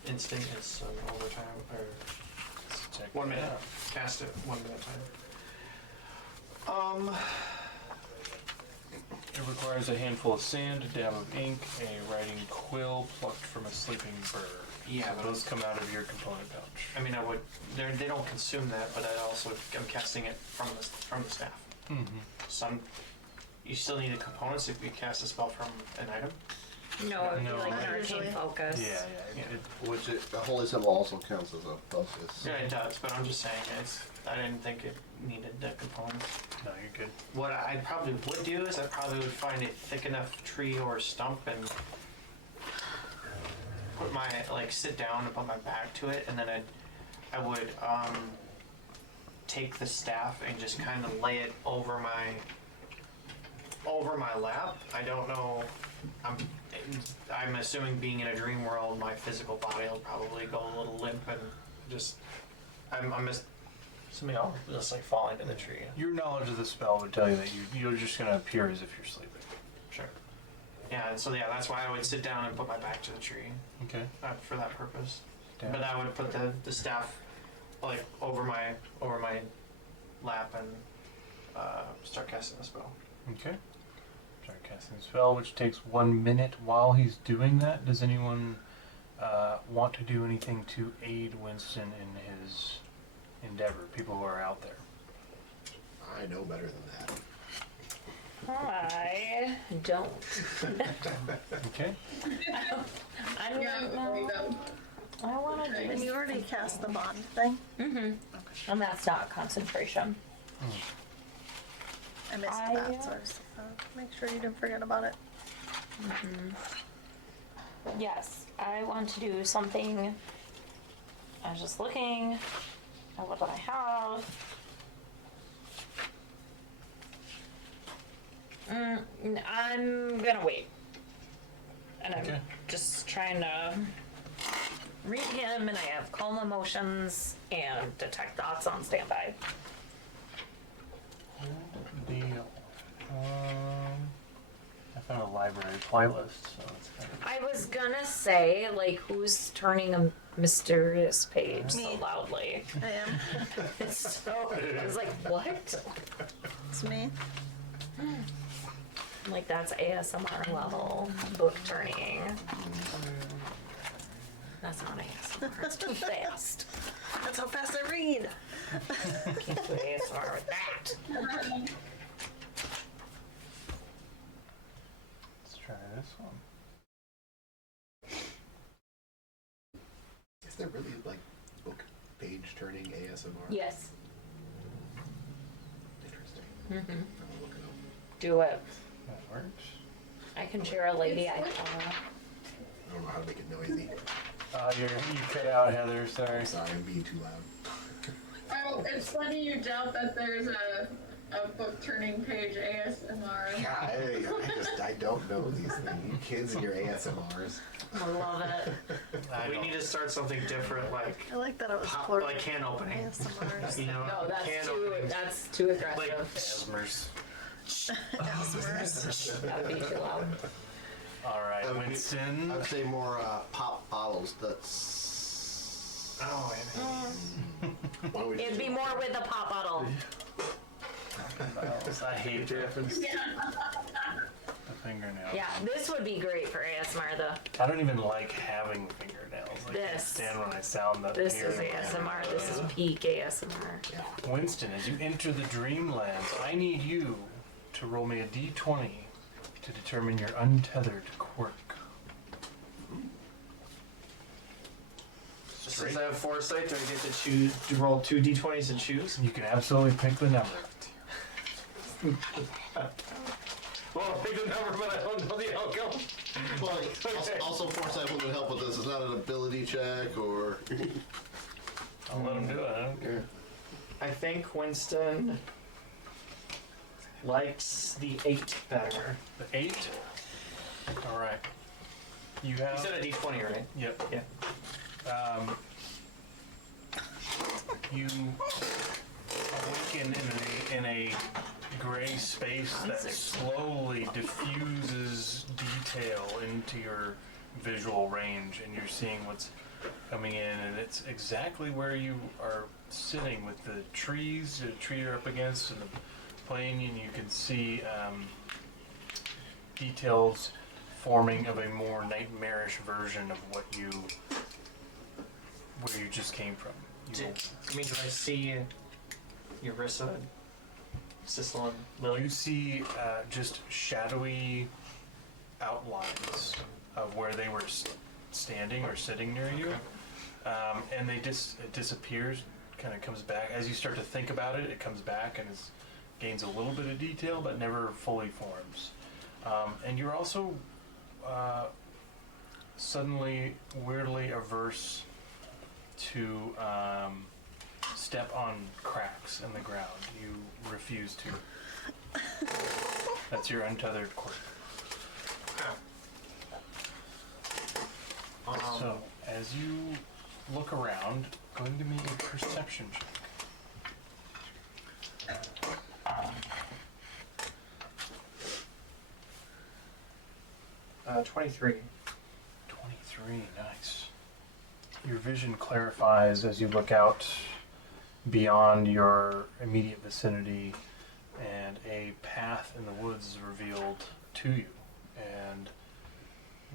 instant, it's over time, or Check 1 minute, it out. cast it 1 minute time. It requires a handful of sand, a dab of ink, a writing quill plucked from a sleeping bird. Yeah, So but those come out of your component pouch. I mean, they don't consume that, but I'm casting it from the staff. Mm-hmm. You still need the components if you cast a spell from an item. No, it would No, be like an usually. arcane focus. Yeah. Which a holy symbol also counts as a focus. Yeah, it does, but I'm just saying, I didn't think it needed the components. No, you're good. What I probably would do is I probably would find a thick enough tree or stump and put my, sit down and put my back to it, and then I would take the staff and just kind of lay it over my lap. I don't know, I'm assuming being in a dream world, my physical body will probably go a little limp and just, assuming I'll just fall into the tree. Your knowledge of the spell would tell you that you're just going to appear as if you're sleeping. Sure. Yeah, so that's why I would sit down and put my back to the tree. Okay. For that purpose. Yeah. But I would put the staff over my lap and start casting the spell. Okay. Start casting the spell, which takes 1 minute. While he's doing that, does anyone want to do anything to aid Winston in his endeavor? People who are out there. I know better than that. I don't. Okay. I don't Yeah, there you know. go. I want to do And you already cast the bond thing? Mm-hmm. And that's not concentration. I missed that, so I just make sure you didn't forget about it. Yes, I want to do something. I was just looking at what I have. I'm gonna wait. And I'm Okay. just trying to read him, and I have calm emotions and detect thoughts on standby. Deal. I found a library playlist, so it's kind of... I was gonna say, who's turning a mysterious page so Me. loudly? I am. So, I was like, what? It's me. That's ASMR level book turning. That's not ASMR, it's too fast. That's how fast I read. Can't do ASMR with that. Let's try this one. Is there really book page turning ASMR? Yes. Interesting. Mm-hmm. I'm gonna look it up. Do it. That works. I can share a lady I follow. I don't know how to make it noisy. You cut out, Heather, sorry. I'm sorry, I'm being too loud. Oh, it's funny you doubt that there's a book turning page ASMR. Yeah, I don't know these things. You kids and your ASMRs. I love it. We need to start something different, I like that it was pop, plural. can opening. ASMRs. You know, No, can opening. that's too aggressive. Asmers. ASMRs. That'd be too loud. All right, I would be- Winston. I would say more pop bottles. That's. Oh, Why don't we It'd just be do- more with a pop bottle. I hate the Japanese. fingernail. Yeah, this would be great for ASMR though. I don't even like having fingernails. I can't This. stand when I sound that. This is weird. ASMR. This is peak ASMR. Winston, as you enter the Dreamlands, I need you to roll me a d20 to determine your untethered quirk. Since I have foresight, do I get to choose to roll 2 d20s and choose? You can absolutely pick the number. Well, I'll pick the number, but I don't know the outcome. Well, also foresight wouldn't help with this. It's not an ability check or. I'll let him do it. I don't care. I think Winston likes the 8 better. The 8? All right. You have. You said a d20, right? Yep. Yeah. You awaken in a gray space that slowly diffuses detail into your visual range, and you're seeing what's coming in, and it's exactly where you are sitting with the trees, the tree you're up against, and the plain, and you can see details forming of a more nightmarish version of where you just came from. Do I see Eurissa, Sissel, and Lily? You see just shadowy outlines of where they were standing or sitting near you, and it disappears, kind of comes back. As you start to think about it, it comes back and gains a little bit of detail, but never fully forms. And you're also suddenly weirdly averse to step on cracks in the ground. You refuse to. That's your untethered quirk. So, as you look around, go ahead and give me a perception check. 23. 23, nice. Your vision clarifies as you look out beyond your immediate vicinity, and a path in the woods is revealed to you. And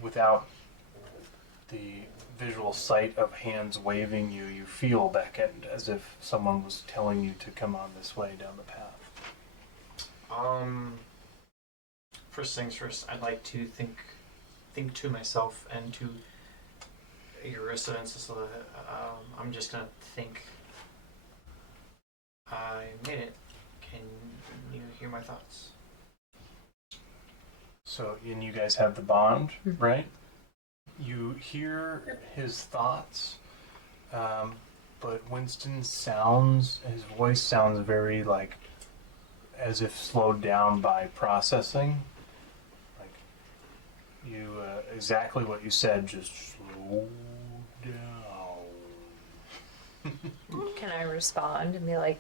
without the visual sight of hands waving you, you feel beckoned as if someone was telling you to come on this way down the path. First things first, I'd like to think to myself and to Eurissa and Cecilia. I'm just gonna think. I made it. Can you hear my thoughts? So, and you guys have the bond, right? You hear his thoughts, but Winston's his voice sounds very like as if slowed down by processing. Like exactly what you said, just slow down. Can I respond and be like,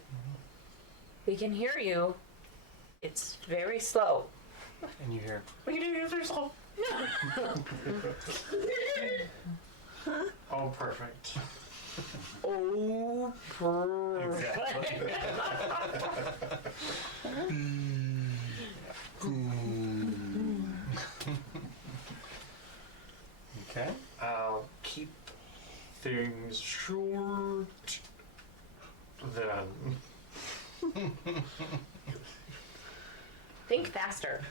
we can hear you. It's very slow. And you hear, We can hear you very slow. Oh, perfect. Oh, exactly. Okay. I'll keep things short then. Think faster.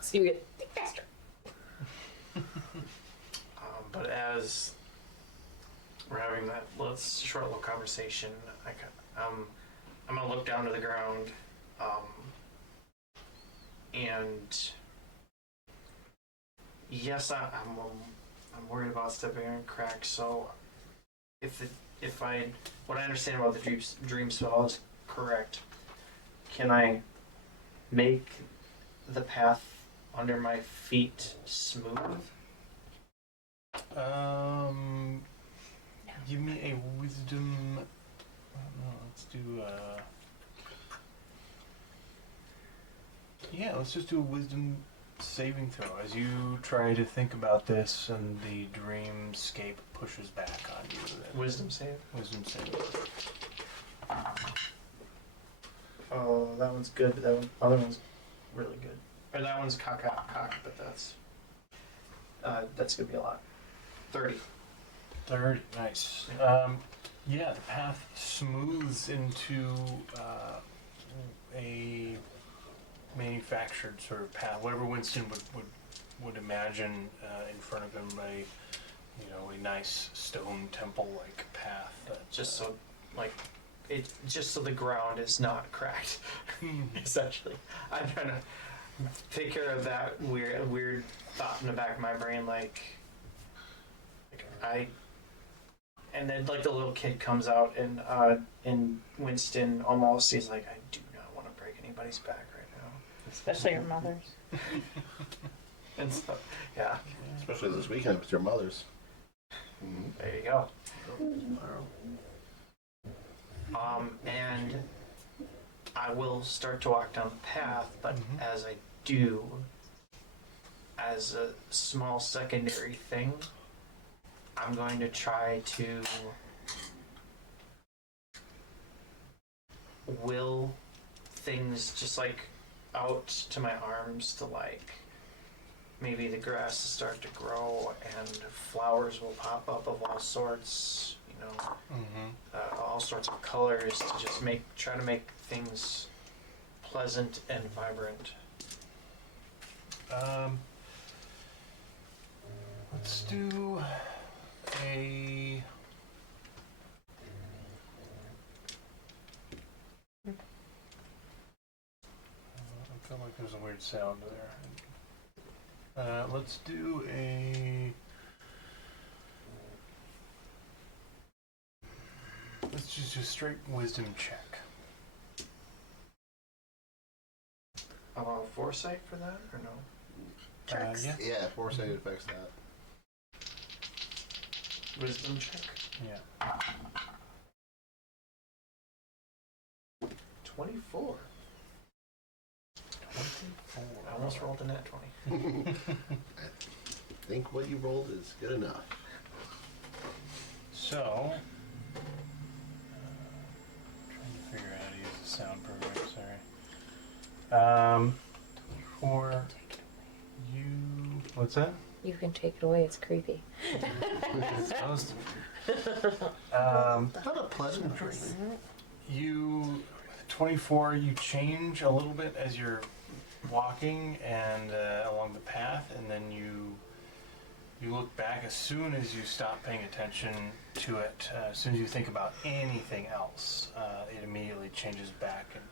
So you get think faster. But as we're having that short little conversation, I'm gonna look down to the ground, and yes, I'm worried about stepping on cracks. So what I understand about the dream spell is correct, can I make the path under my feet smooth? Give me a wisdom. No, let's do Yeah, let's just do a wisdom saving throw as you try to think about this and the dreamscape pushes back on you. Wisdom save. Wisdom save. Oh, that one's good, but that other one's really good. Or that one's cock, but that's gonna be a lot. 30. 30, nice. Yeah, the path smooths into a manufactured sort of path, whatever Winston would imagine in front of him, a nice stone temple-like path. Just so, just so the ground is not cracked. Essentially, I'm trying to take care of that weird thought in the back of my brain, and then the little kid comes out and Winston almost he's like, I do not want to break anybody's back right now. Especially your mother's. And so, yeah. Especially this weekend with your mother's. There you go. And I will start to walk down the path, but as I do, as a small secondary thing, I'm going to try to will things just out to my arms to maybe the grass will start to grow and flowers will pop up of all sorts, all sorts of colors to just try to make things pleasant and vibrant. Let's do a... I feel like there's a weird sound there. Let's do a... Let's just do a straight wisdom check. Foresight for that, or no? Checks. Yeah, foresight affects that. Wisdom check? Yeah. 24. 24. I almost rolled a nat 20. I think what you rolled is good enough. So, trying to figure out how to use the sound program, sorry. For you... What's that? You can take it away. It's creepy. It's supposed to. Not a pleasant dream. You, 24, you change a little bit as you're walking and along the path, and then you look back as soon as you stop paying attention to it. As soon as you think about anything else, it immediately changes back and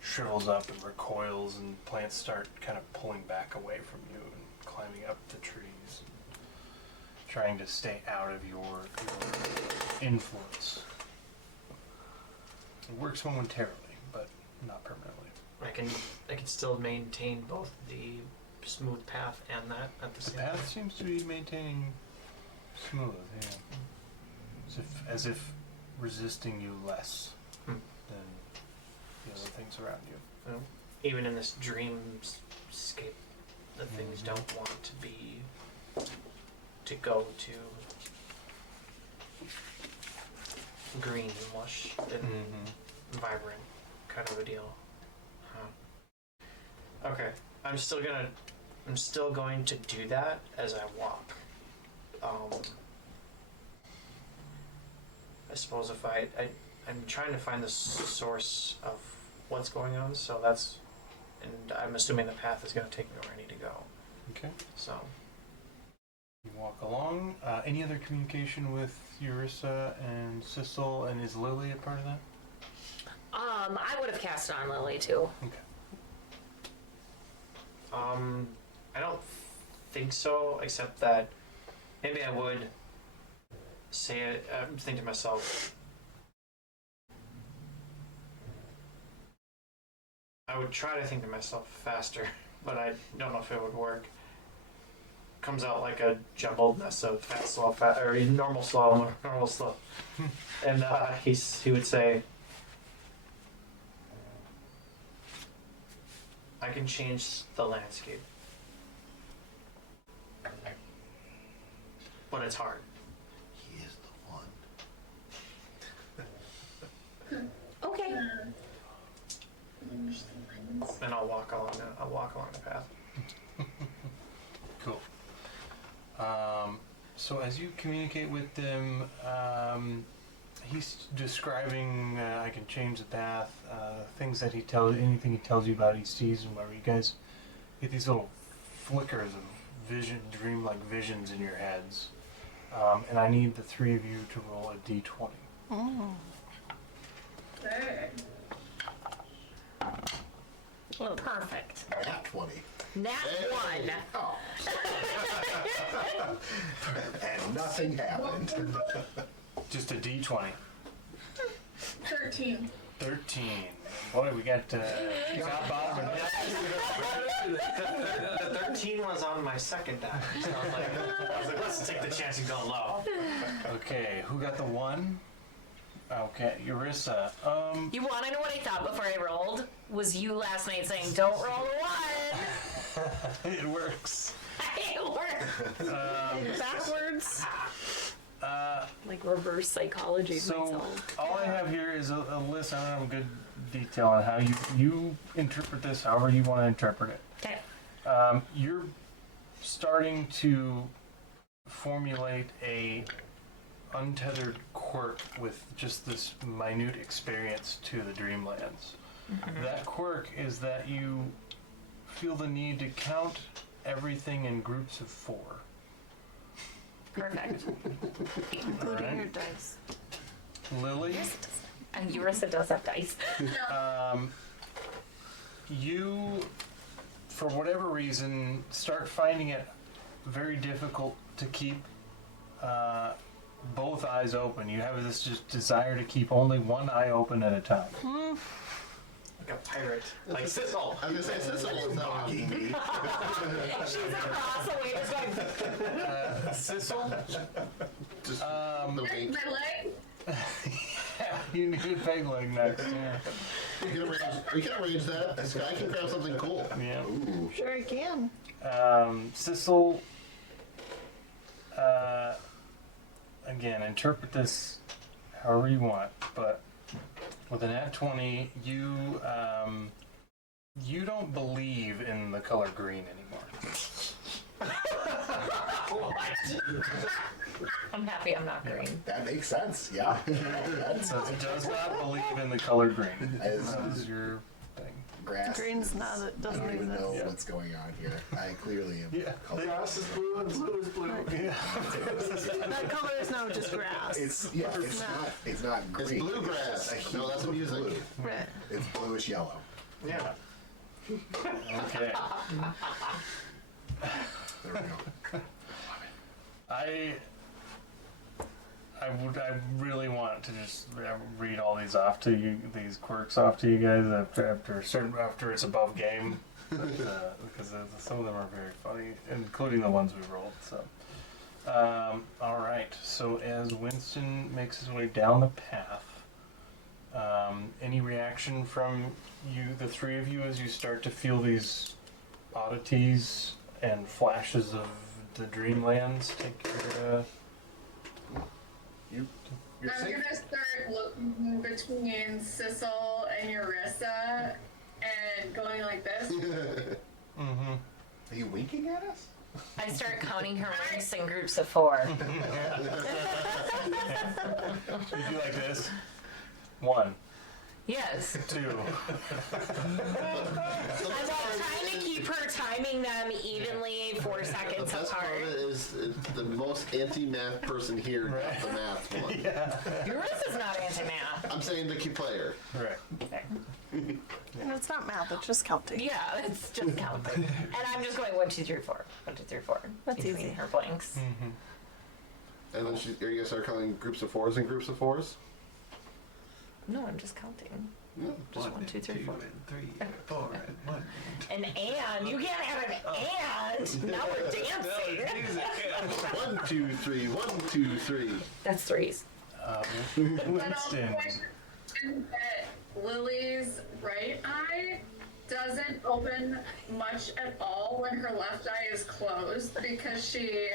shrivels up and recoils, and plants start kind of pulling back away from you and climbing up the trees, trying to stay out of your influence. It works momentarily, but not permanently. I can still maintain both the smooth path and that at the same time. The path seems to be maintaining smooth, yeah. As if resisting you less than the other things around you. Even in this dreamscape, the things don't want to go to green and lush and vibrant kind of a deal. Okay, I'm still going to do that as I walk. I suppose if I'm trying to find the source of what's going on, so and I'm assuming the path is going to take me where I need to go. Okay. So. You walk along. Any other communication with Eurissa and Sissel, and is Lily a part of that? I would have cast it on Lily too. Okay. I don't think so, except that maybe I would say it. I'm thinking to myself, I would try to think to myself faster, but I don't know if it would work. Comes out like a jumbled mess of fast, slow, or normal, slow, normal, slow. And he would say, I can change the landscape. But it's hard. He is the one. Okay. And I'll walk along the path. Cool. So as you communicate with them, he's describing, I can change the path, anything he tells you about East Season, where you guys get these little flickers of vision, dreamlike visions in your heads. And I need the three of you to roll a d20. Okay. Well, perfect. Nat 20. Nat 1. Oh. And nothing happened. Just a d20. 13. 13. Boy, we got top, bottom, and The 13 was on my second die. So I was like, let's take the chance and go low. Okay, who got the 1? Okay, Eurissa. You want to know what I thought before I rolled? Was you last night saying, don't roll a 1? It works. It worked. Backwards. Like reverse psychology So myself. all I have here is a list. I don't have a good detail on how you interpret this, however you want to interpret it. Okay. You're starting to formulate a untethered quirk with just this minute experience to the Dreamlands. That quirk is that you feel the need to count everything in groups of 4. Perfect. Including Alright. your dice. Lily, And Eurissa does have dice. you, for whatever reason, start finding it very difficult to keep both eyes open. You have this just desire to keep only one eye open at a time. Like a pirate. Like Sissel. I was gonna say Sissel is not Mocking me. She's across the way just going, Sissel, just the wink. My leg? yeah, you need a peg leg next. Yeah. We can arrange that. This guy can grab something cool. Yeah. Sure I can. Sissel, again, interpret this however you want, but with an nat 20, you don't believe in the color green anymore. I'm happy I'm not green. That makes sense, yeah. That's So it does not believe in the color green. As- That is your thing. grass. Green's not, it I doesn't don't even exist. know Yeah. what's going on here. I clearly am. Yeah. Grass is blue and blue is blue. Yeah. That color is now just grass. It's not. It's not It's green. bluegrass. It's No, that's music. blue. Right. It's bluish yellow. Yeah. Okay. There we go. I really want to just read all these off to you, these quirks off to you guys after it's above game, because some of them are very funny, including the ones we rolled. So, all right. So as Winston makes his way down the path, any reaction from you, the three of you, as you start to feel these oddities and flashes of the Dreamlands take your You're I'm safe. gonna start looking between Sissel and Eurissa and going like this. Mm-hmm. Are you winking at us? I start counting her winks in groups of 4. You do like this. 1, Yes. 2. I'm like trying to keep her timing them evenly 4 The seconds best part apart. of it is the most anti-math person here got the math one. Yeah. Eurissa's not anti-math. I'm saying the key player. Right. And it's not math, it's just counting. Yeah, it's just counting. And I'm just going 1, 2, 3, 4. 1, 2, 3, 4. That's between easy. her blinks. Mm-hmm. And then are you gonna start calling groups of 4s and groups of 4s? No, I'm just counting. Yeah. Just 1, 2, 3, 4. and 3 and 4 and 1. And you can't have an and. Now we're dancing. 1, 2, 3. 1, 2, 3. That's 3s. Winston. That Lily's right eye does doesn't open much at all when her left eye is closed because she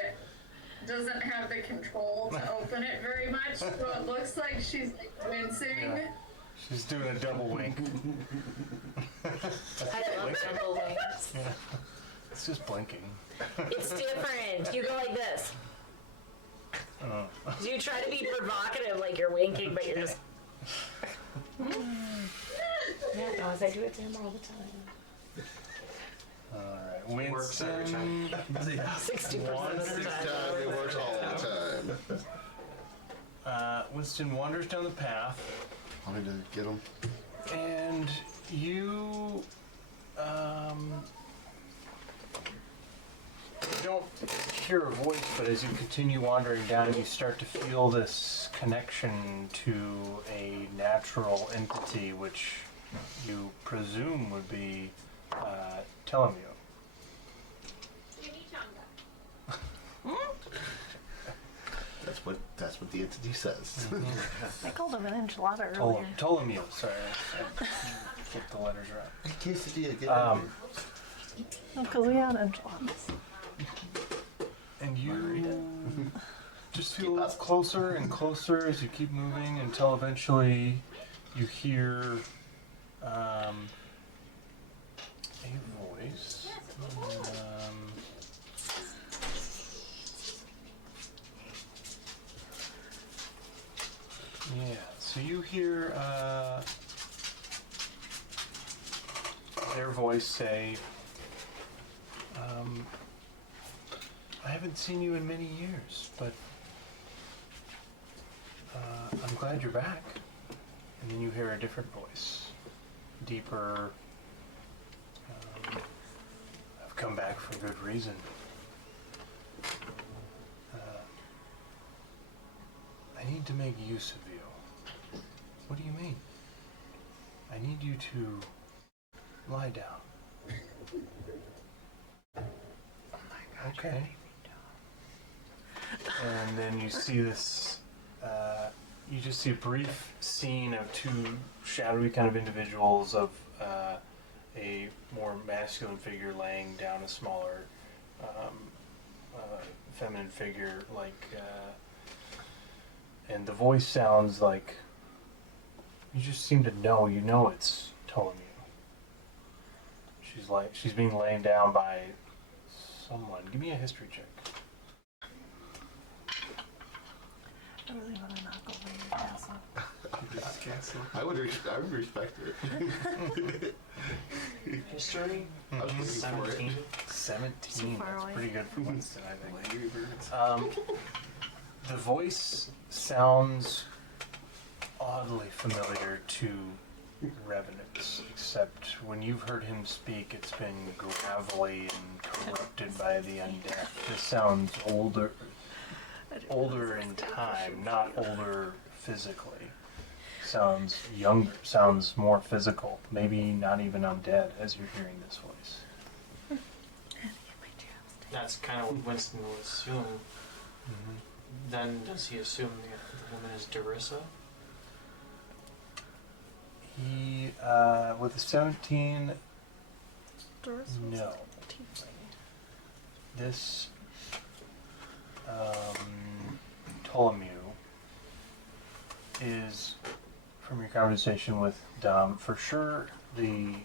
doesn't have the control to open it very much. So it looks like she's like wincing. Yeah. She's doing a double wink. I love double wings. Yeah. It's just blinking. It's different. You go like this. Oh. You try to be provocative, like you're winking, but you're just. Yeah, no, I do it to him all the time. Alright, Works every time. Winston. 60% of the time. It works all the time. Winston wanders down the path, Want me to get him? and you don't hear a voice, but as you continue wandering down, you start to feel this connection to a natural entity, which you presume would be Telemio. That's what the entity says. I called him an enchilada earlier. Ptolemy, sorry. I flipped the letters around. Quesadilla, get Because we had enchiladas. And you just feel closer and closer as you keep moving until eventually you hear a voice. Yeah, so you hear their voice say, I haven't seen you in many years, but I'm glad you're back. And then you hear a different voice, deeper. I've come back for good reason. I need to make use of you. What do you mean? I need you to lie down. Okay. And then you see this, you just see a brief scene of two shadowy kind of individuals of a more masculine figure laying down a smaller feminine figure, and the voice sounds like, you just seem to know, it's Ptolemy. She's being laid down by someone. Give me a history check. I really want to knock over your castle. I would respect it. History? I was looking for it. 17. 17. So far That's away. pretty good for Winston, I think. The voice sounds oddly familiar to Revenants, except when you've heard him speak, it's been gravelly and corrupted by the undead. This sounds older in time, not older physically. Sounds younger, sounds more physical, maybe not even undead as you're hearing this voice. That's kind of what Winston will assume. Then does he assume the woman is Darissa? He, with a 17, no. This, Ptolemy is, from your conversation with Dom, for sure the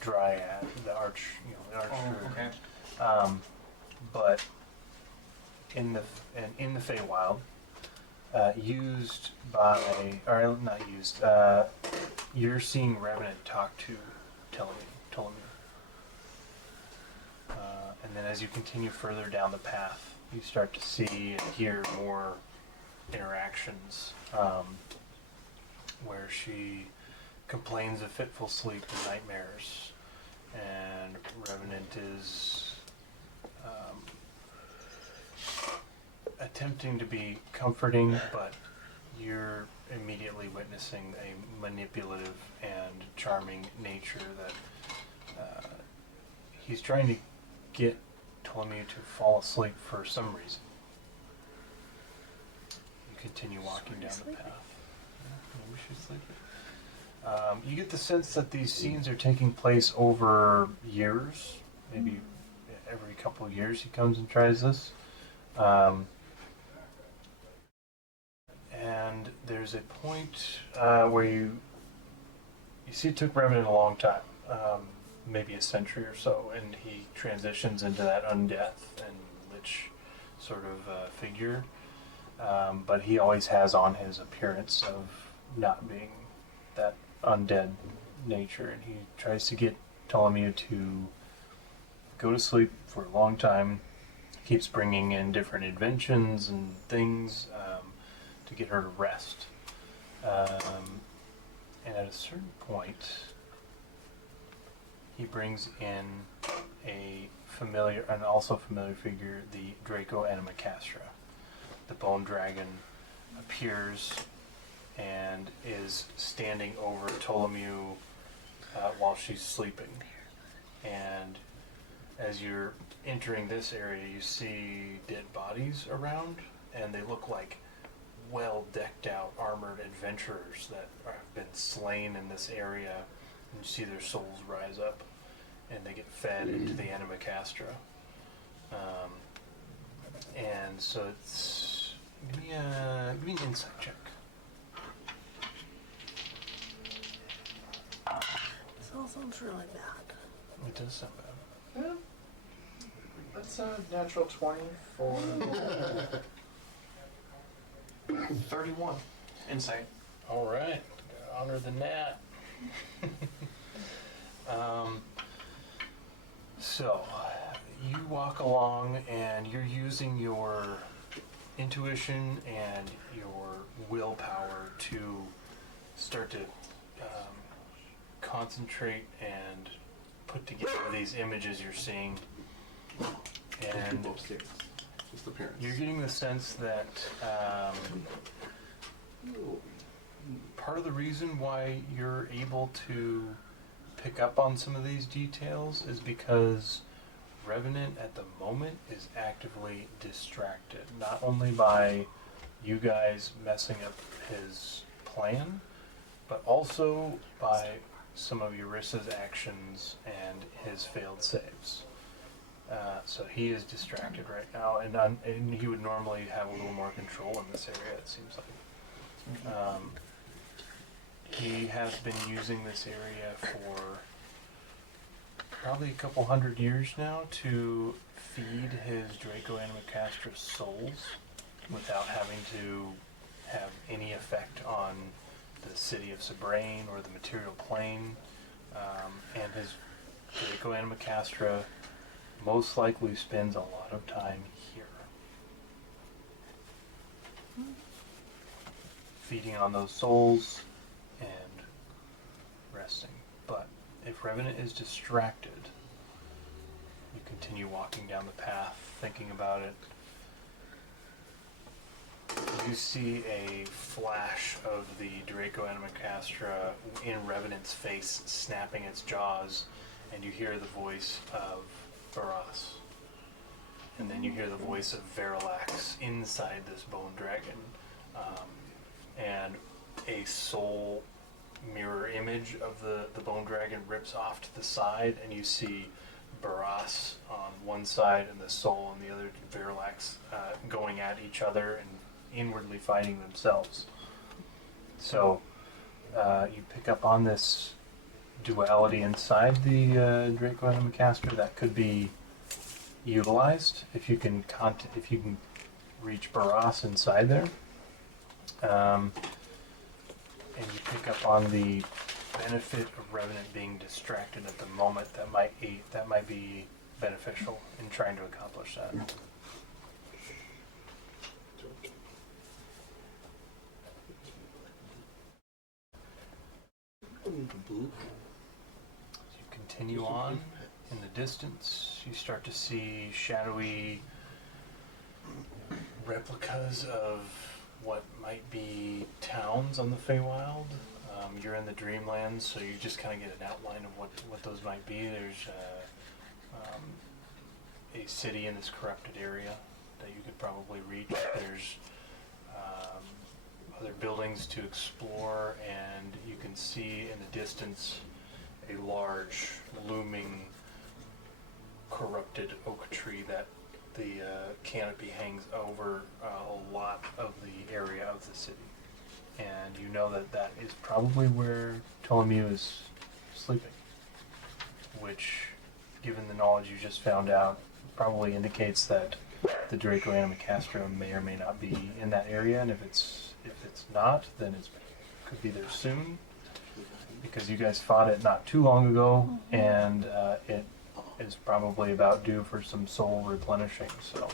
Dryad, the archer. Okay. But in the Feywild, used by, or not used, you're seeing Revenant talk to Ptolemy. And then as you continue further down the path, you start to see and hear more interactions, where she complains of fitful sleep and nightmares, and Revenant is attempting to be comforting, but you're immediately witnessing a manipulative and charming nature that he's trying to get Ptolemy to fall asleep for some reason. You continue walking down the path. Yeah, maybe she's sleeping. You get the sense that these scenes are taking place over years, maybe every couple of years he comes and tries this. And there's a point where you see it took Revenant a long time, maybe a century or so, and he transitions into that undeath and lich sort of figure. But he always has on his appearance of not being that undead nature, and he tries to get Ptolemy to go to sleep for a long time. He keeps bringing in different inventions and things to get her to rest. And at a certain point, he brings in an also familiar figure, the Draco Animacastra. The bone dragon appears and is standing over Ptolemy while she's sleeping. And as you're entering this area, you see dead bodies around, and they look like well decked out armored adventurers that have been slain in this area, and you see their souls rise up and they get fed into the Animacastra. And so it's give me an insight check. This all sounds really bad. It does sound bad. Yeah. That's a natural 20 for 31 insight. All right, honor the nat. So you walk along and you're using your intuition and your willpower to start to concentrate and put together these images you're seeing. And Just appearance. you're getting the sense that part of the reason why you're able to pick up on some of these details is because Revenant at the moment is actively distracted, not only by you guys messing up his plan, but also by some of Yurissa's actions and his failed saves. So he is distracted right now, and he would normally have a little more control in this area, it seems like. He has been using this area for probably a couple hundred years now to feed his Draco Animacastra souls without having to have any effect on the city of Sabrain or the material plane. And his Draco Animacastra most likely spends a lot of time here, feeding on those souls and resting. But if Revenant is distracted, you continue walking down the path, thinking about it. You see a flash of the Draco Animacastra in Revenant's face, snapping its jaws, and you hear the voice of Baras. And then you hear the voice of Verilax inside this bone dragon. And a soul mirror image of the bone dragon rips off to the side, and you see Baras on one side and the soul on the other, Verilax, going at each other and inwardly fighting themselves. So you pick up on this duality inside the Draco Animacastra that could be utilized if you can reach Baras inside there. And you pick up on the benefit of Revenant being distracted at the moment that might be beneficial in trying to accomplish that. You continue on. In the distance, you start to see shadowy replicas of what might be towns on the Feywild. You're in the Dreamlands, so you just kind of get an outline of what those might be. There's a city in this corrupted area that you could probably reach. There's other buildings to explore, and you can see in the distance a large, looming, corrupted oak tree that the canopy hangs over a lot of the area of the city. And you know that that is probably where Ptolemy is sleeping, which, given the knowledge you just found out, probably indicates that the Draco Animicastrum may or may not be in that area, and if it's not, then it could be there soon, because you guys fought it not too long ago, and it is probably about due for some soul replenishing. So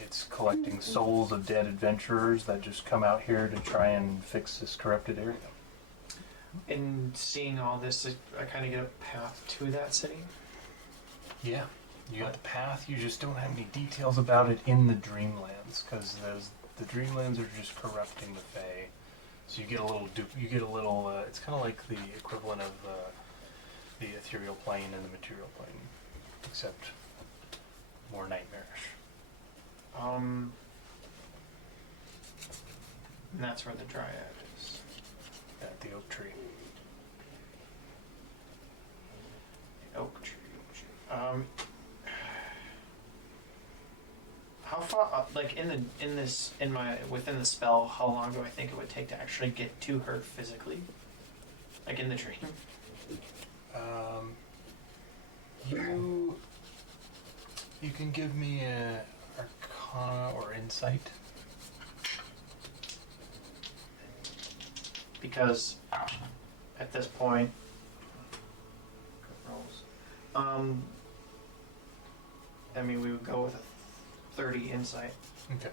it's collecting souls of dead adventurers that just come out here to try and fix this corrupted area. In seeing all this, I kind of get a path to that city. Yeah, you got the path. You just don't have any details about it in the Dreamlands, because the Dreamlands are just corrupting the Fae. So you get a little it's kind of like the equivalent of the ethereal plane and the material plane, except more nightmarish. And that's where the Dryad is. At the oak tree. The oak tree. How far, like within the spell, how long do I think it would take to actually get to her physically? Like in the dream? You can give me a Arcana or Insight. Because at this point, I mean, we would go with a 30 insight. Okay.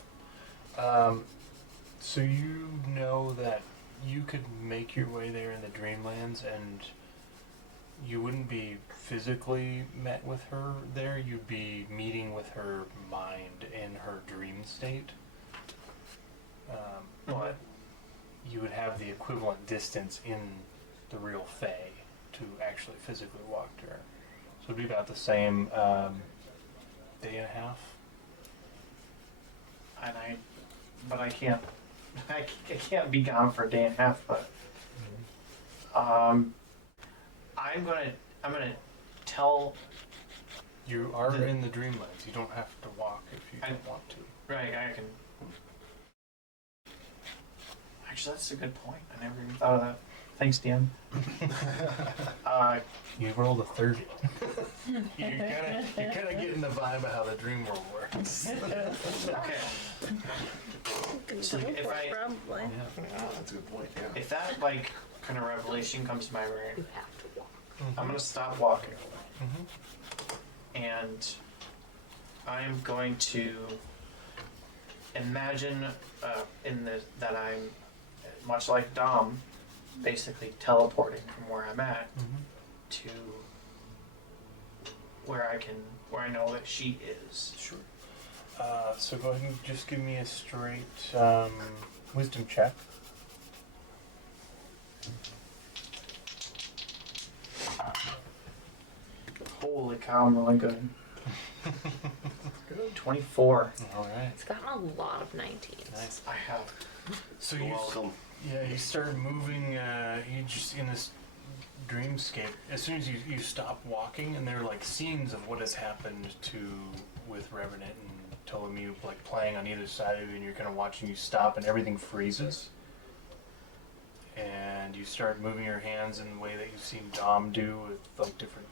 So you know that you could make your way there in the Dreamlands, and you wouldn't be physically met with her there. You'd be meeting with her mind in her dream state. But you would have the equivalent distance in the real Fae to actually physically walk to her. So it'd be about the same day and a half. But I can't be gone for a day and a half. But I'm gonna tell. You are in the Dreamlands. You don't have to walk if you don't want to. Right, I can. Actually, that's a good point. I never even thought of that. Thanks, Dan. You rolled a 30. You're kind of getting the vibe of how the dream world works. Okay. So if I, probably. Yeah, that's a good point. Yeah. if that like kind of revelation comes to my brain, You have to walk. I'm gonna stop walking, Mm-hmm. and I'm going to imagine that I'm much like Dom, basically teleporting from where I'm at to where I know that she is. Sure. So go ahead and just give me a straight wisdom check. Holy cow, I'm really good. 24. All right. It's gotten a lot of 19s. Nice. I have. So You're you welcome. you start moving. You just in this dreamscape. As soon as you stop walking, and there are like scenes of what has happened with Revenant and Ptolemy like playing on either side of you, and you're kind of watching you stop, and everything freezes. And you start moving your hands in the way that you've seen Dom do with like different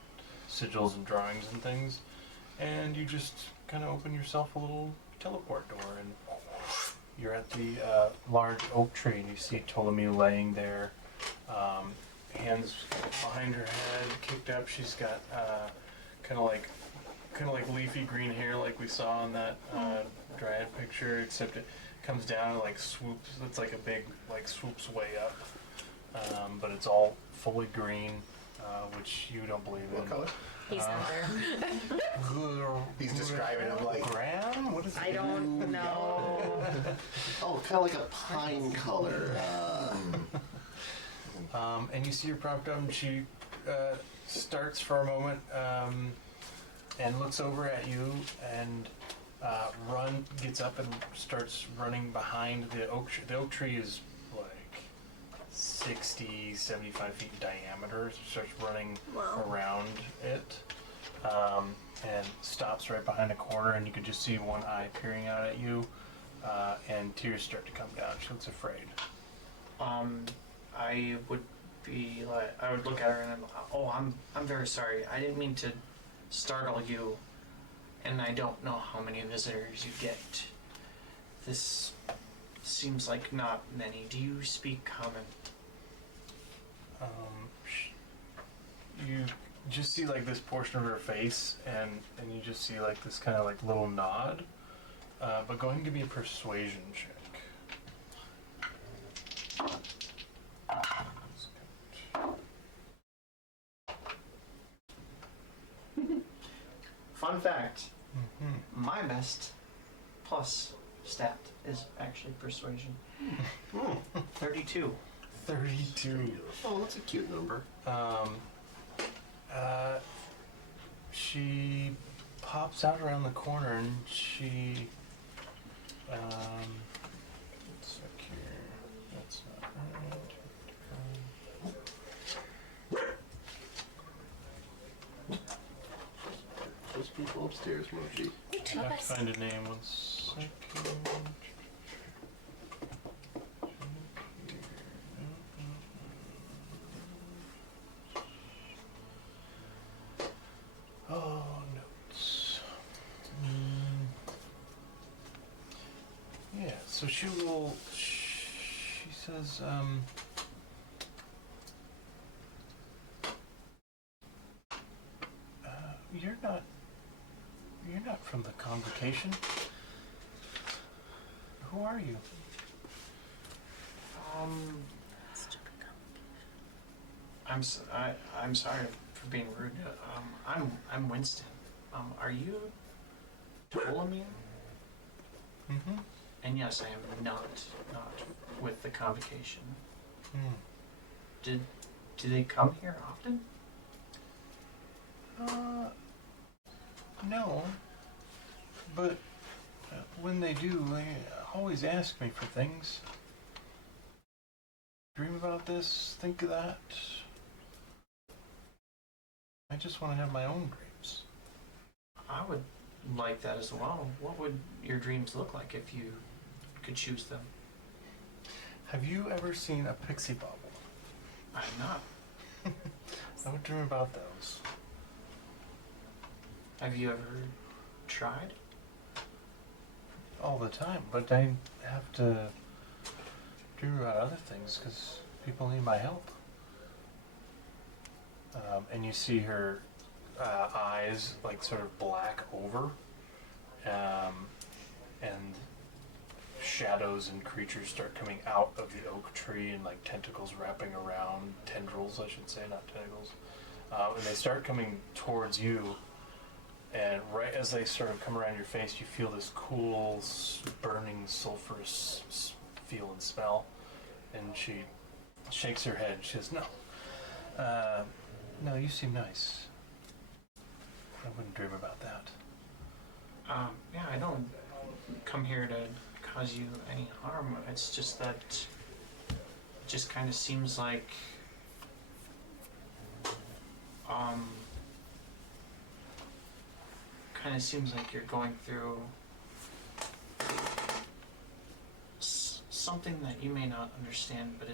sigils and drawings and things. And you just kind of open yourself a little teleport door, and you're at the large oak tree, and you see Ptolemy laying there, hands behind her head, kicked up. She's got kind of like leafy green hair, like we saw in that Dryad picture, except it comes down and like swoops. It's like a big swoops way up, but it's all fully green, which you don't believe in. What color? He's not there. He's describing him like Graham? What is it? I don't know. Oh, kind of like a pine color. And you see her propped up, and she starts for a moment and looks over at you, and gets up and starts running behind the oak tree. The oak tree is like 60, 75 feet in diameter. So starts running Wow. around it, and stops right behind a corner, and you can just see one eye peering out at you, and tears start to come down. She looks afraid. I would be like, I would look at her and I'm very sorry. I didn't mean to startle you, and I don't know how many visitors you get. This seems like not many. Do you speak common? You just see like this portion of her face, and you just see like this kind of like little nod. But go ahead and give me a persuasion check. Fun fact, my best plus stat is actually persuasion. 32. 32. Oh, that's a cute number. She pops out around the corner, and she, let's check here. That's not right. Those people upstairs, Mochi. I have to find a name. 1 second. Oh, notes. Yeah, so she says, you're not from the convocation. Who are you? I'm sorry for being rude. I'm Winston. Are you Ptolemy? Mm-hmm. And yes, I am not with the convocation. Do they come here often? No. But when they do, they always ask me for things. Dream about this, think of that. I just want to have my own dreams. I would like that as well. What would your dreams look like if you could choose them? Have you ever seen a pixie bubble? I'm not. I would dream about those. Have you ever tried? All the time, but I have to dream about other things because people need my help. And you see her eyes like sort of black over, and shadows and creatures start coming out of the oak tree, and like tentacles wrapping around, tendrils I should say, not tentacles, and they start coming towards you. And right as they sort of come around your face, you feel this cool, burning, sulfurous feel and smell. And she shakes her head. She says, no, you seem nice. I wouldn't dream about that. Yeah, I don't come here to cause you any harm. It's just that it just kind of seems like, you're going through something that you may not understand, but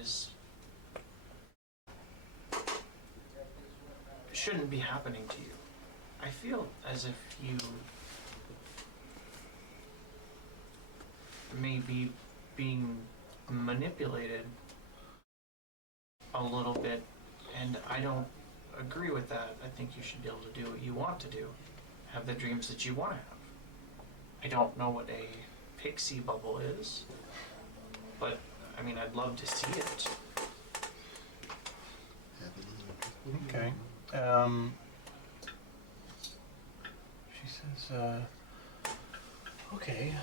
shouldn't be happening to you. I feel as if you may be being manipulated a little bit, and I don't agree with that. I think you should be able to do what you want to do. Have the dreams that you want to have. I don't know what a pixie bubble is, but I mean, I'd love to see it. Okay. She says, okay.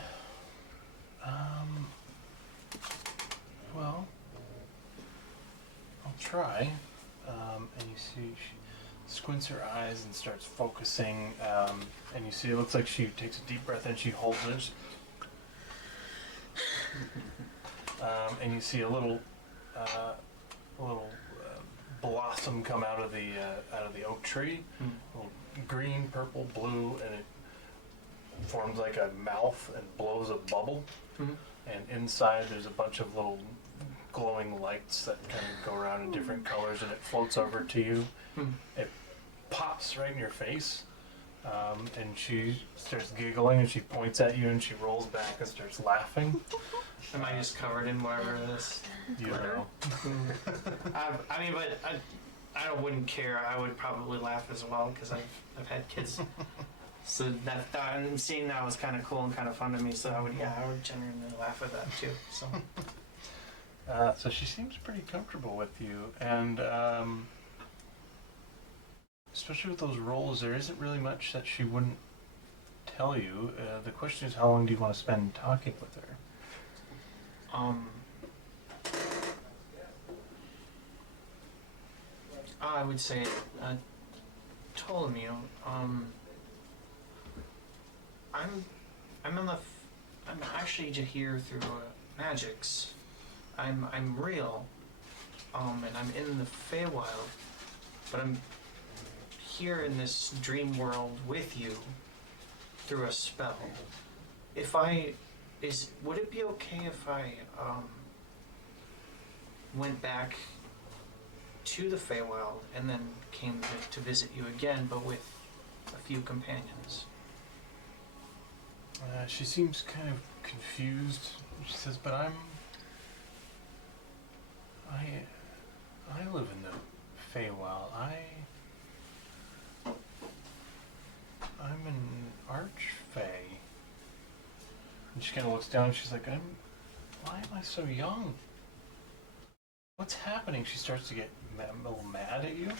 Well, I'll try. And you see, squints her eyes and starts focusing. And you see, it looks like she takes a deep breath and she holds it. And you see a little blossom come out of the oak tree. A little green, purple, blue, and it forms like a mouth and blows a bubble. And inside there's a bunch of little glowing lights that kind of go around in different colors, and it floats over to you. It pops right in your face, and she starts giggling, and she points at you, and she rolls back and starts laughing. Am I just covered in whatever this? You don't know. I mean, but I wouldn't care. I would probably laugh as well because I've had kids. So that and seeing that was kind of cool and kind of fun to me. So I would genuinely laugh at that too. So. So she seems pretty comfortable with you, and especially with those roles, there isn't really much that she wouldn't tell you. The question is, how long do you want to spend talking with her? I would say, Ptolemy, I'm actually here through magics. I'm real, and I'm in the Feywild, but I'm here in this dream world with you through a spell. Would it be okay if I went back to the Feywild and then came to visit you again, but with a few companions? She seems kind of confused. She says, "But I live in the Feywild. I'm an archfey." And she kind of looks down and she's like, why am I so young? What's happening? She starts to get a little mad at you.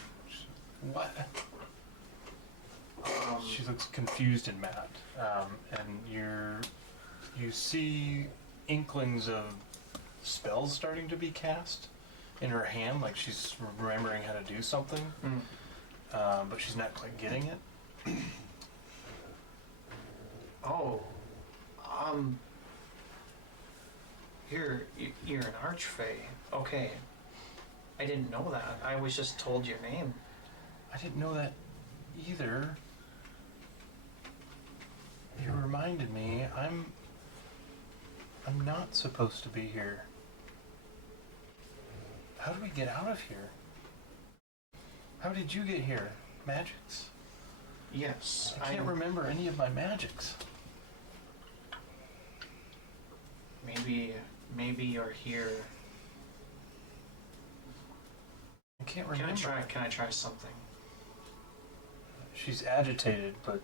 What? She looks confused and mad. And you see inklings of spells starting to be cast in her hand, like she's remembering how to do something, but she's not quite getting it. You're an archfey. Okay. I didn't know that. I was just told your name. I didn't know that either. You reminded me, I'm not supposed to be here. How do we get out of here? How did you get here? Magics? Yes. I can't remember any of my magics. Maybe you're here. I can't remember. Can I try something? She's agitated, but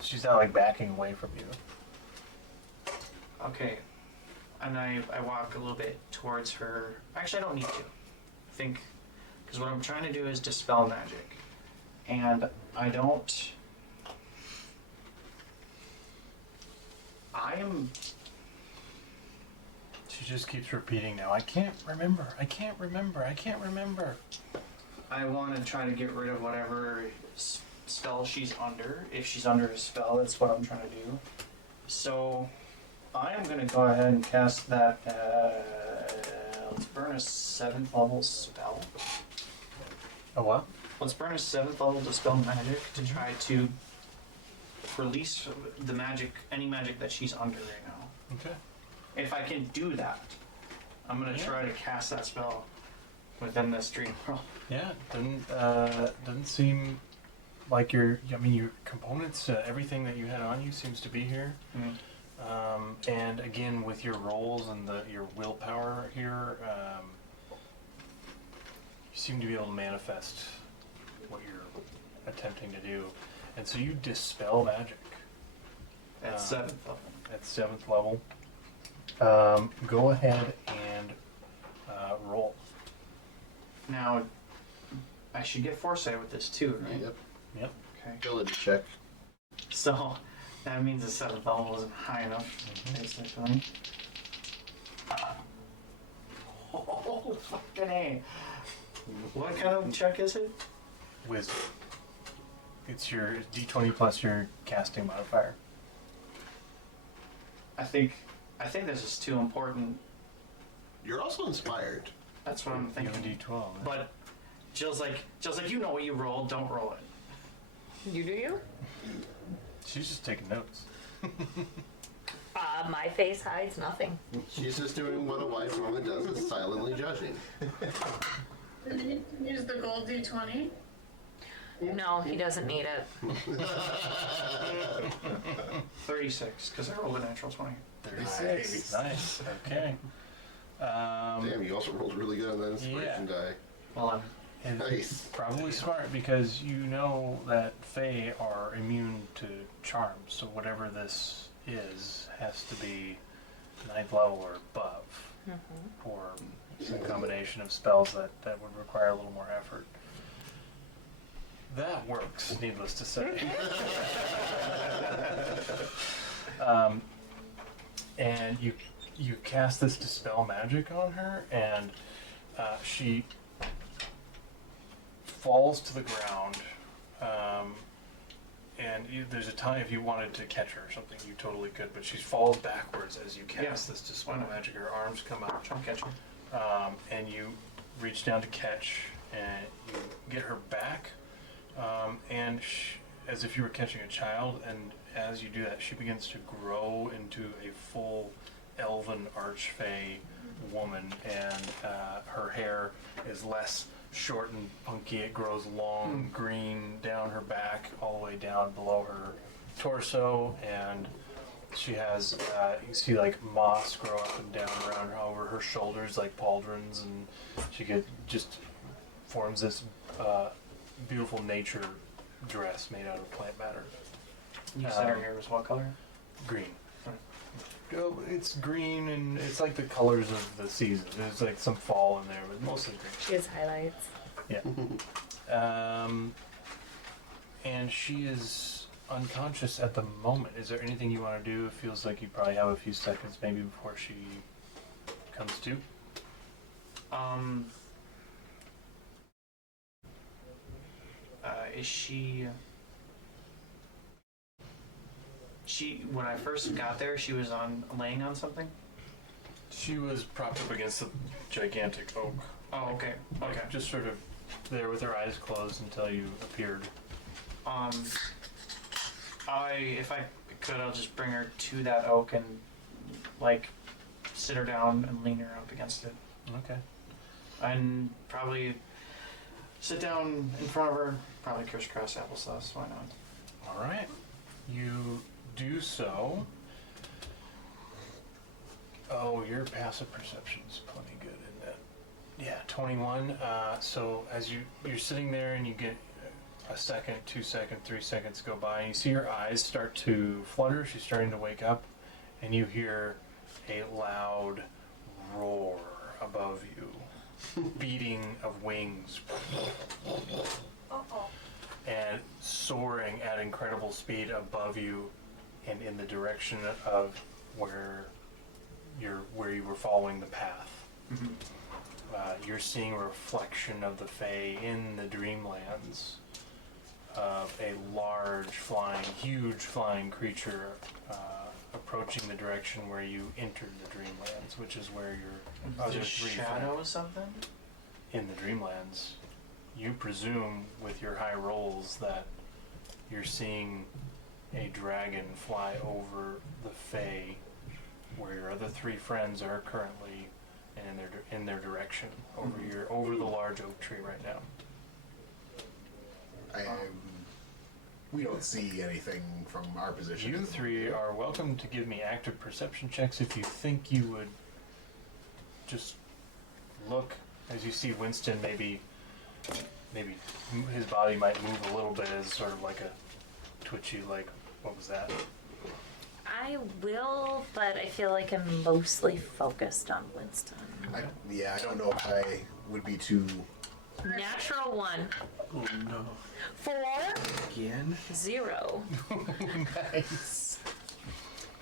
she's not like backing away from you. Okay. And I walk a little bit towards her. Actually, I don't need to. I think, because what I'm trying to do is dispel magic. And She just keeps repeating now, I can't remember. I want to try to get rid of whatever spell she's under. If she's under a spell, that's what I'm trying to do. So I am going to go ahead and cast that, let's burn a 7th level spell. A what? Let's burn a 7th level dispel magic to try to release the magic, any magic that she's under right now. Okay. If I can do that, I'm going to try to cast that spell within this dream world. Yeah, doesn't seem like your components, everything that you had on you seems to be here. And again, with your rolls and your willpower here, you seem to be able to manifest what you're attempting to do. And so you dispel magic. At 7th level. At 7th level. Go ahead and roll. Now, I should get foresight with this too, right? Yep. Okay. Ability check. So, that means the 7th level wasn't high enough, basically. Oh, fucking A. What kind of check is it? Wisdom. It's your D20 plus your casting modifier. I think this is too important. You're also inspired. That's what I'm You have a thinking. D12. But Jill's like, you know what you rolled, don't roll it. You do you? She's just taking notes. My face hides nothing. She's just doing what a wife normally does, is silently judging. Did you use the gold D20? No, he doesn't need it. 36, because I rolled a natural 20. 36. Nice. Okay. Damn, you also rolled really good on that inspiration die. Well, And Nice. probably smart because you know that Fae are immune to charms, so whatever this is has to be 9th level or above, or some combination of spells that would require a little more effort. That works, needless to say. And you cast this Dispel Magic on her, and she falls to the ground. And there's a time if you wanted to catch her or something, you totally could, but she falls backwards as you cast this Dispel Magic. Her arms come out. try and catch her. And you reach down to catch, and you get her back, and as if you were catching a child, and as you do that, she begins to grow into a full elven archfey woman, and her hair is less short and punky. It grows long, green down her back, all the way down below her torso, and she has, you can see like moss grow up and down around her, over her shoulders, like pauldrons, and she just forms this beautiful nature dress made out of plant matter. You said her hair was what color? Green. Oh, it's green, and it's like the colors of the season. There's like some fall in there, but mostly green. She has highlights. Yeah. And she is unconscious at the moment. Is there anything you want to do? It feels like you probably have a few seconds maybe before she comes to. Is she, when I first got there, she was laying on something? She was propped up against the gigantic oak. Oh, okay. Okay. Just sort of there with her eyes closed until you appeared. If I could, I'll just bring her to that oak and, like, sit her down and lean her up against it. Okay. And probably sit down in front of her, probably crisscross applesauce, why not? All right. You do so. Oh, your passive perception is plenty good, isn't it? Yeah, 21. So as you're sitting there and you get a second, 2 seconds, 3 seconds go by, and you see her eyes start to flutter. She's starting to wake up, and you hear a loud roar above you, beating of wings, and soaring at incredible speed above you, and in the direction of where you were following the path. You're seeing a reflection of the Fae in the Dreamlands of a huge flying creature approaching the direction where you entered the Dreamlands, which is where your other The three shadow or something? in the Dreamlands. You presume with your high rolls that you're seeing a dragon fly over the Fae where your other three friends are currently, and in their direction over the large oak tree right now. We don't see anything from our position. You three are welcome to give me active perception checks if you think you would just look as you see Winston. Maybe his body might move a little bit as sort of like a twitchy, like, what was that? I will, but I feel like I'm mostly focused on Winston. I don't know if I would be too. Natural 1. Oh no. 4. Again? 0. Nice.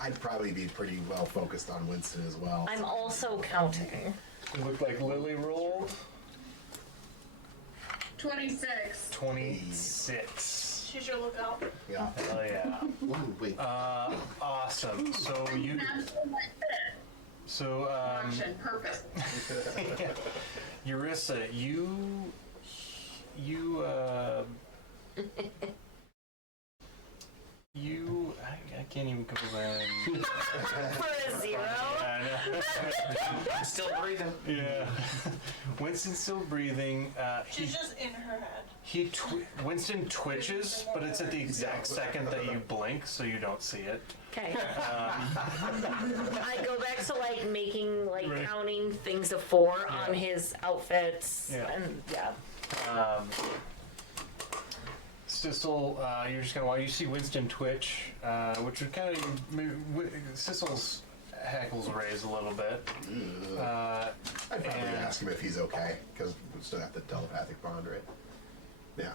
I'd probably be pretty well focused on Winston as well. I'm also counting. It looked like Lily rolled. 26. 26. She's your lookout. Yeah. Hell yeah. One wink. Awesome. So Action, purpose. Eurissa, I can't even come in. For a 0? I'm still breathing. Yeah. Winston's still breathing. She's just in her head. Winston twitches, but it's at the exact second that you blink, so you don't see it. Okay. I go back to like making, like Right. counting things of 4 Yeah. on his outfits. Yeah. And yeah. Sissel, you're just gonna while you see Winston twitch, which would kind of Sissel's hackles raise a little bit. I'd probably ask him if he's okay, because we still have the telepathic bond, right? Yeah.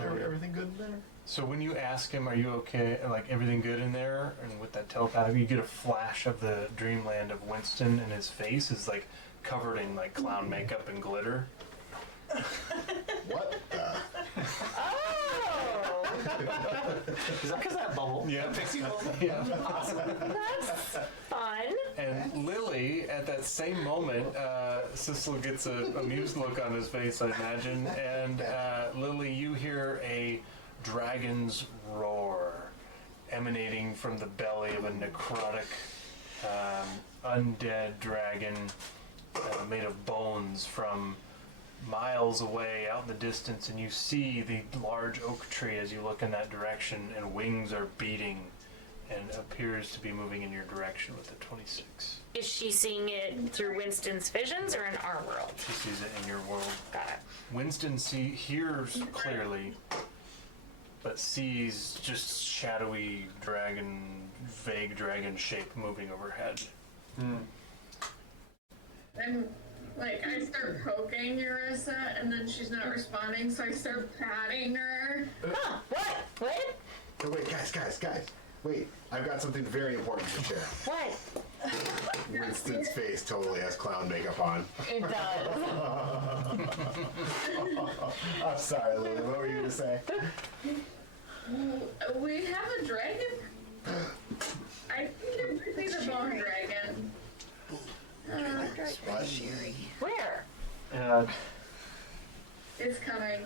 Everything good in there? So when you ask him, "Are you okay?" Like everything good in there, and with that telepathic, you get a flash of the dreamland of Winston, and his face is like covered in like clown makeup and glitter. What? Oh! Is that because that bubble? Yeah. Pixie bubble? Yeah. Awesome. That's fun. And Lily, at that same moment, Sissel gets an amused look on his face, I imagine. And Lily, you hear a dragon's roar emanating from the belly of a necrotic, undead dragon made of bones from miles away out in the distance. And you see the large oak tree as you look in that direction, and wings are beating and appears to be moving in your direction with the 26. Is she seeing it through Winston's visions or in our world? She sees it in your world. Got it. Winston hears clearly, but sees just shadowy dragon, vague dragon shape moving overhead. And like I start poking Eurissa, and then she's not responding, so I start patting her. Huh, what? What? Oh, wait, guys. Wait, I've got something very important to share. What? Winston's face totally has clown makeup on. It does. I'm sorry, Lily. What were you going to say? We have a dragon? I think it's a bone dragon. What? Where? It's coming.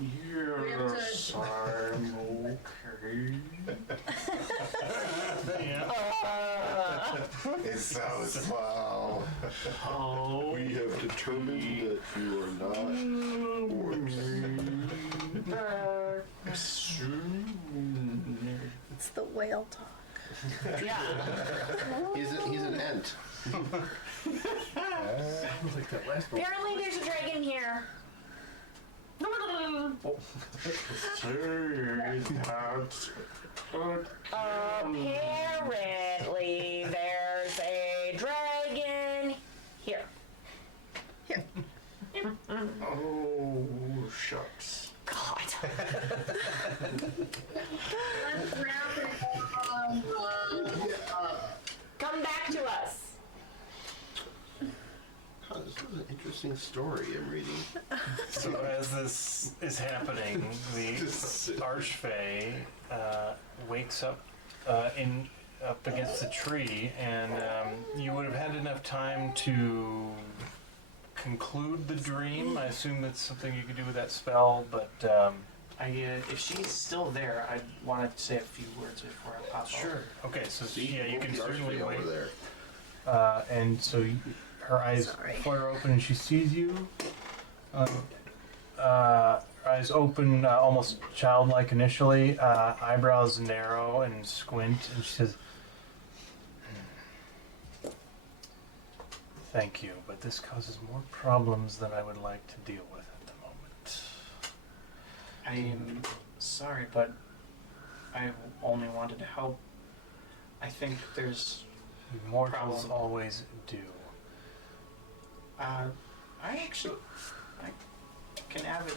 Yes, I'm okay. It's so slow. Oh, We have determined that you are not It's the whale talk. Yeah. He's an ent. Sounds like that last one. Apparently there's a dragon here. Apparently there's a dragon here. oh, shucks. God. Let's wrap it up. Come back to us. Oh, this is an interesting story I'm reading. So as this is happening, the Archfey wakes up up against the tree, and you would have had enough time to conclude the dream. I assume that's something you could do with that spell, but If she's still there, I wanted to say a few words before I pop out. sure. Okay, so yeah, you can The certainly Archfey wait. over there. And so her eyes flare open and she sees you. Her eyes open, almost childlike initially, eyebrows narrow and squint, and she says, "Thank you, but this causes more problems than I would like to deal with at the moment." I'm sorry, but I only wanted to help. I think there's Mortals problem. always do. I can have it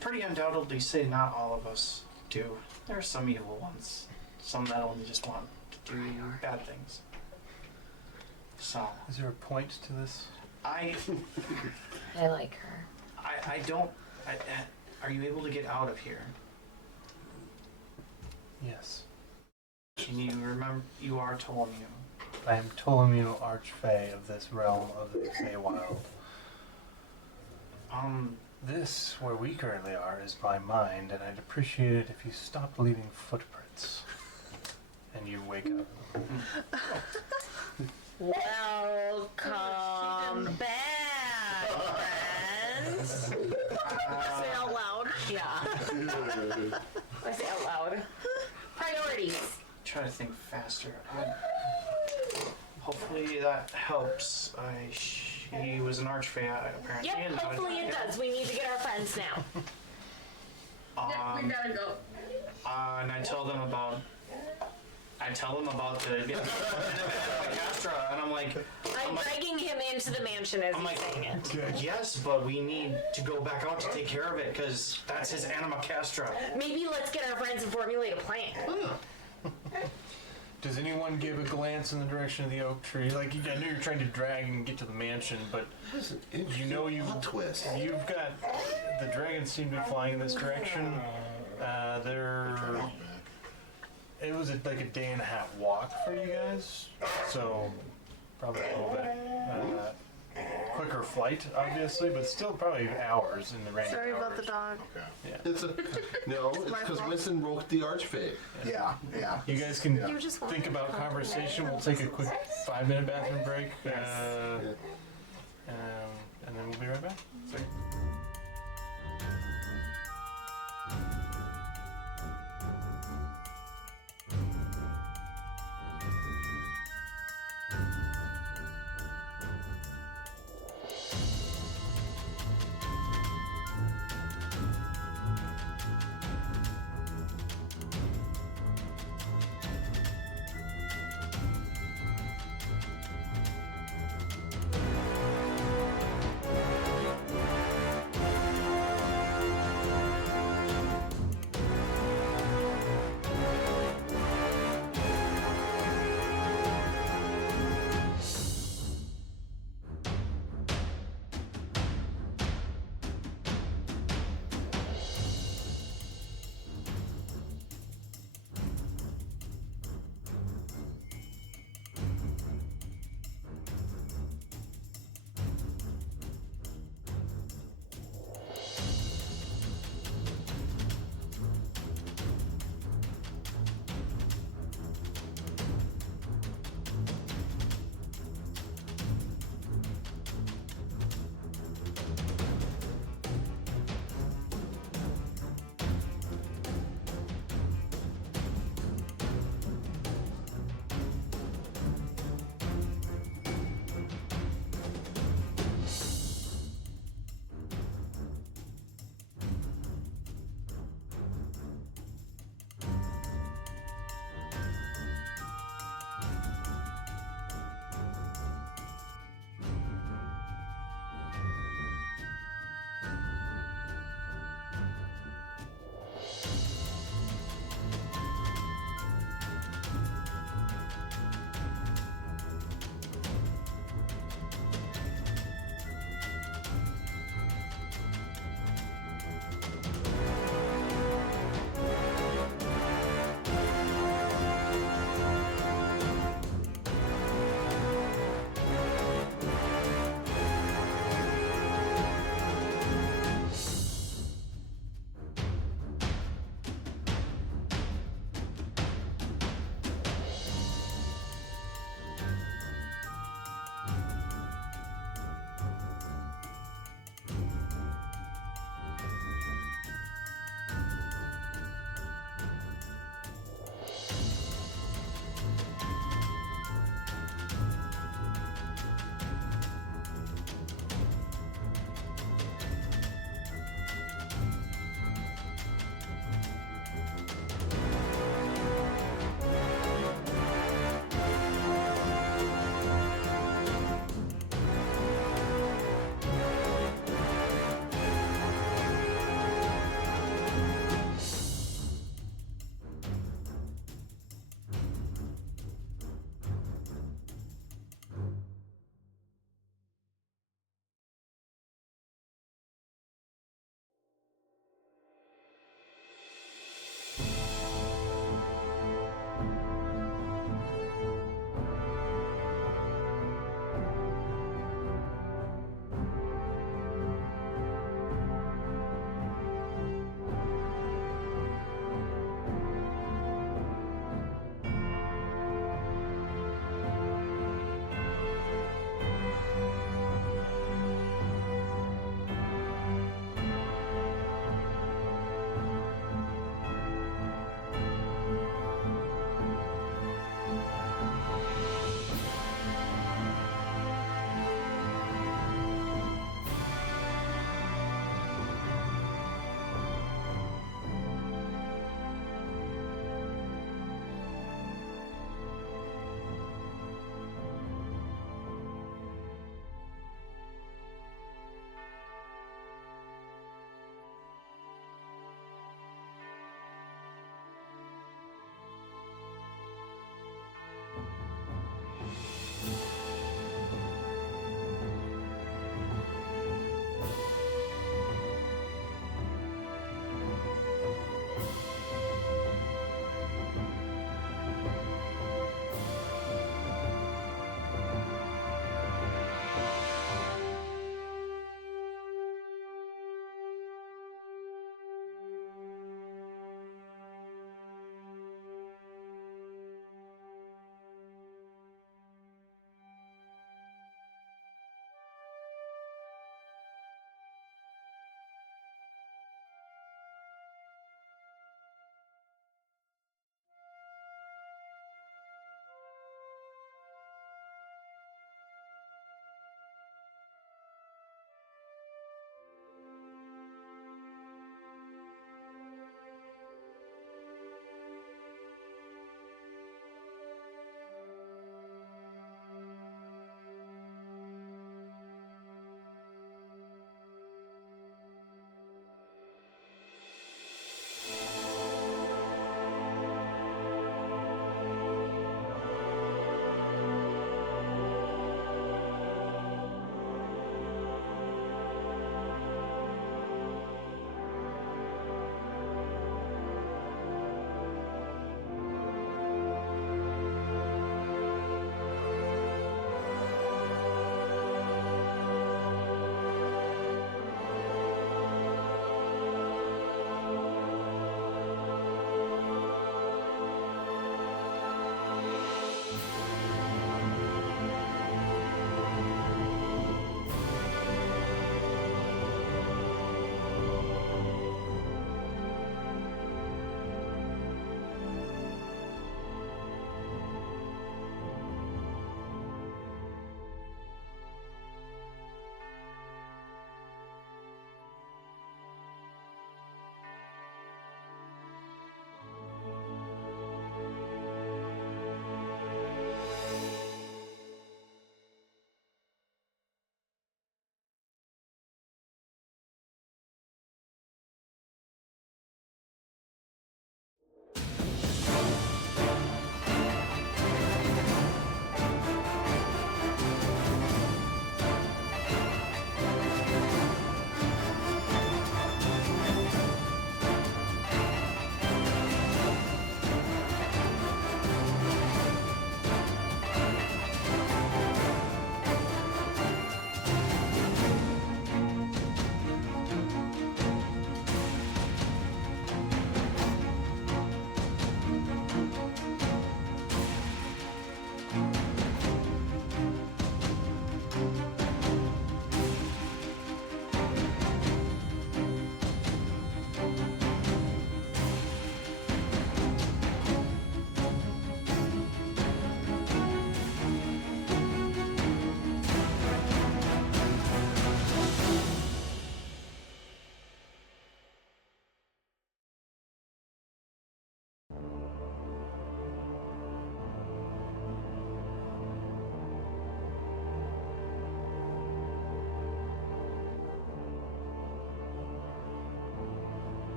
pretty undoubtedly say not all of us do. There are some evil ones, some that only just want to do bad things. So Is there a point to this? I like her. I don't. Are you able to get out of here? Yes. Can you remember? You are Ptolemy. I am Ptolemy Archfey of this realm of the Feywild. This, where we currently are, is my mind, and I'd appreciate it if you stopped leaving footprints. And you wake up. Welcome back, friends. Say out loud. Yeah. I say out loud. Priorities. Try to think faster. Hopefully that helps. She was an archfey apparently. Yep, and hopefully it does. We need to get our friends now. We gotta go. And I tell them about the Castra, and I'm like, I'm dragging him into the mansion as he's saying it. yes, but we need to go back out to take care of it because that's his anima castra. Maybe let's get our friends and formulate a plan. Does anyone give a glance in the direction of the oak tree? Like, I know you're trying to drag and get to the mansion, but you know you've got the dragons seem to be flying in this direction. It was like a day and a half walk for you guys, so probably a little bit quicker flight, obviously, but still probably hours in the rain. Sorry about the dog. Yeah. It's because Winston broke the archfey. Yeah. You guys can You just want think to about come conversation. We'll take a quick 5-minute bathroom break, and then we'll be right back.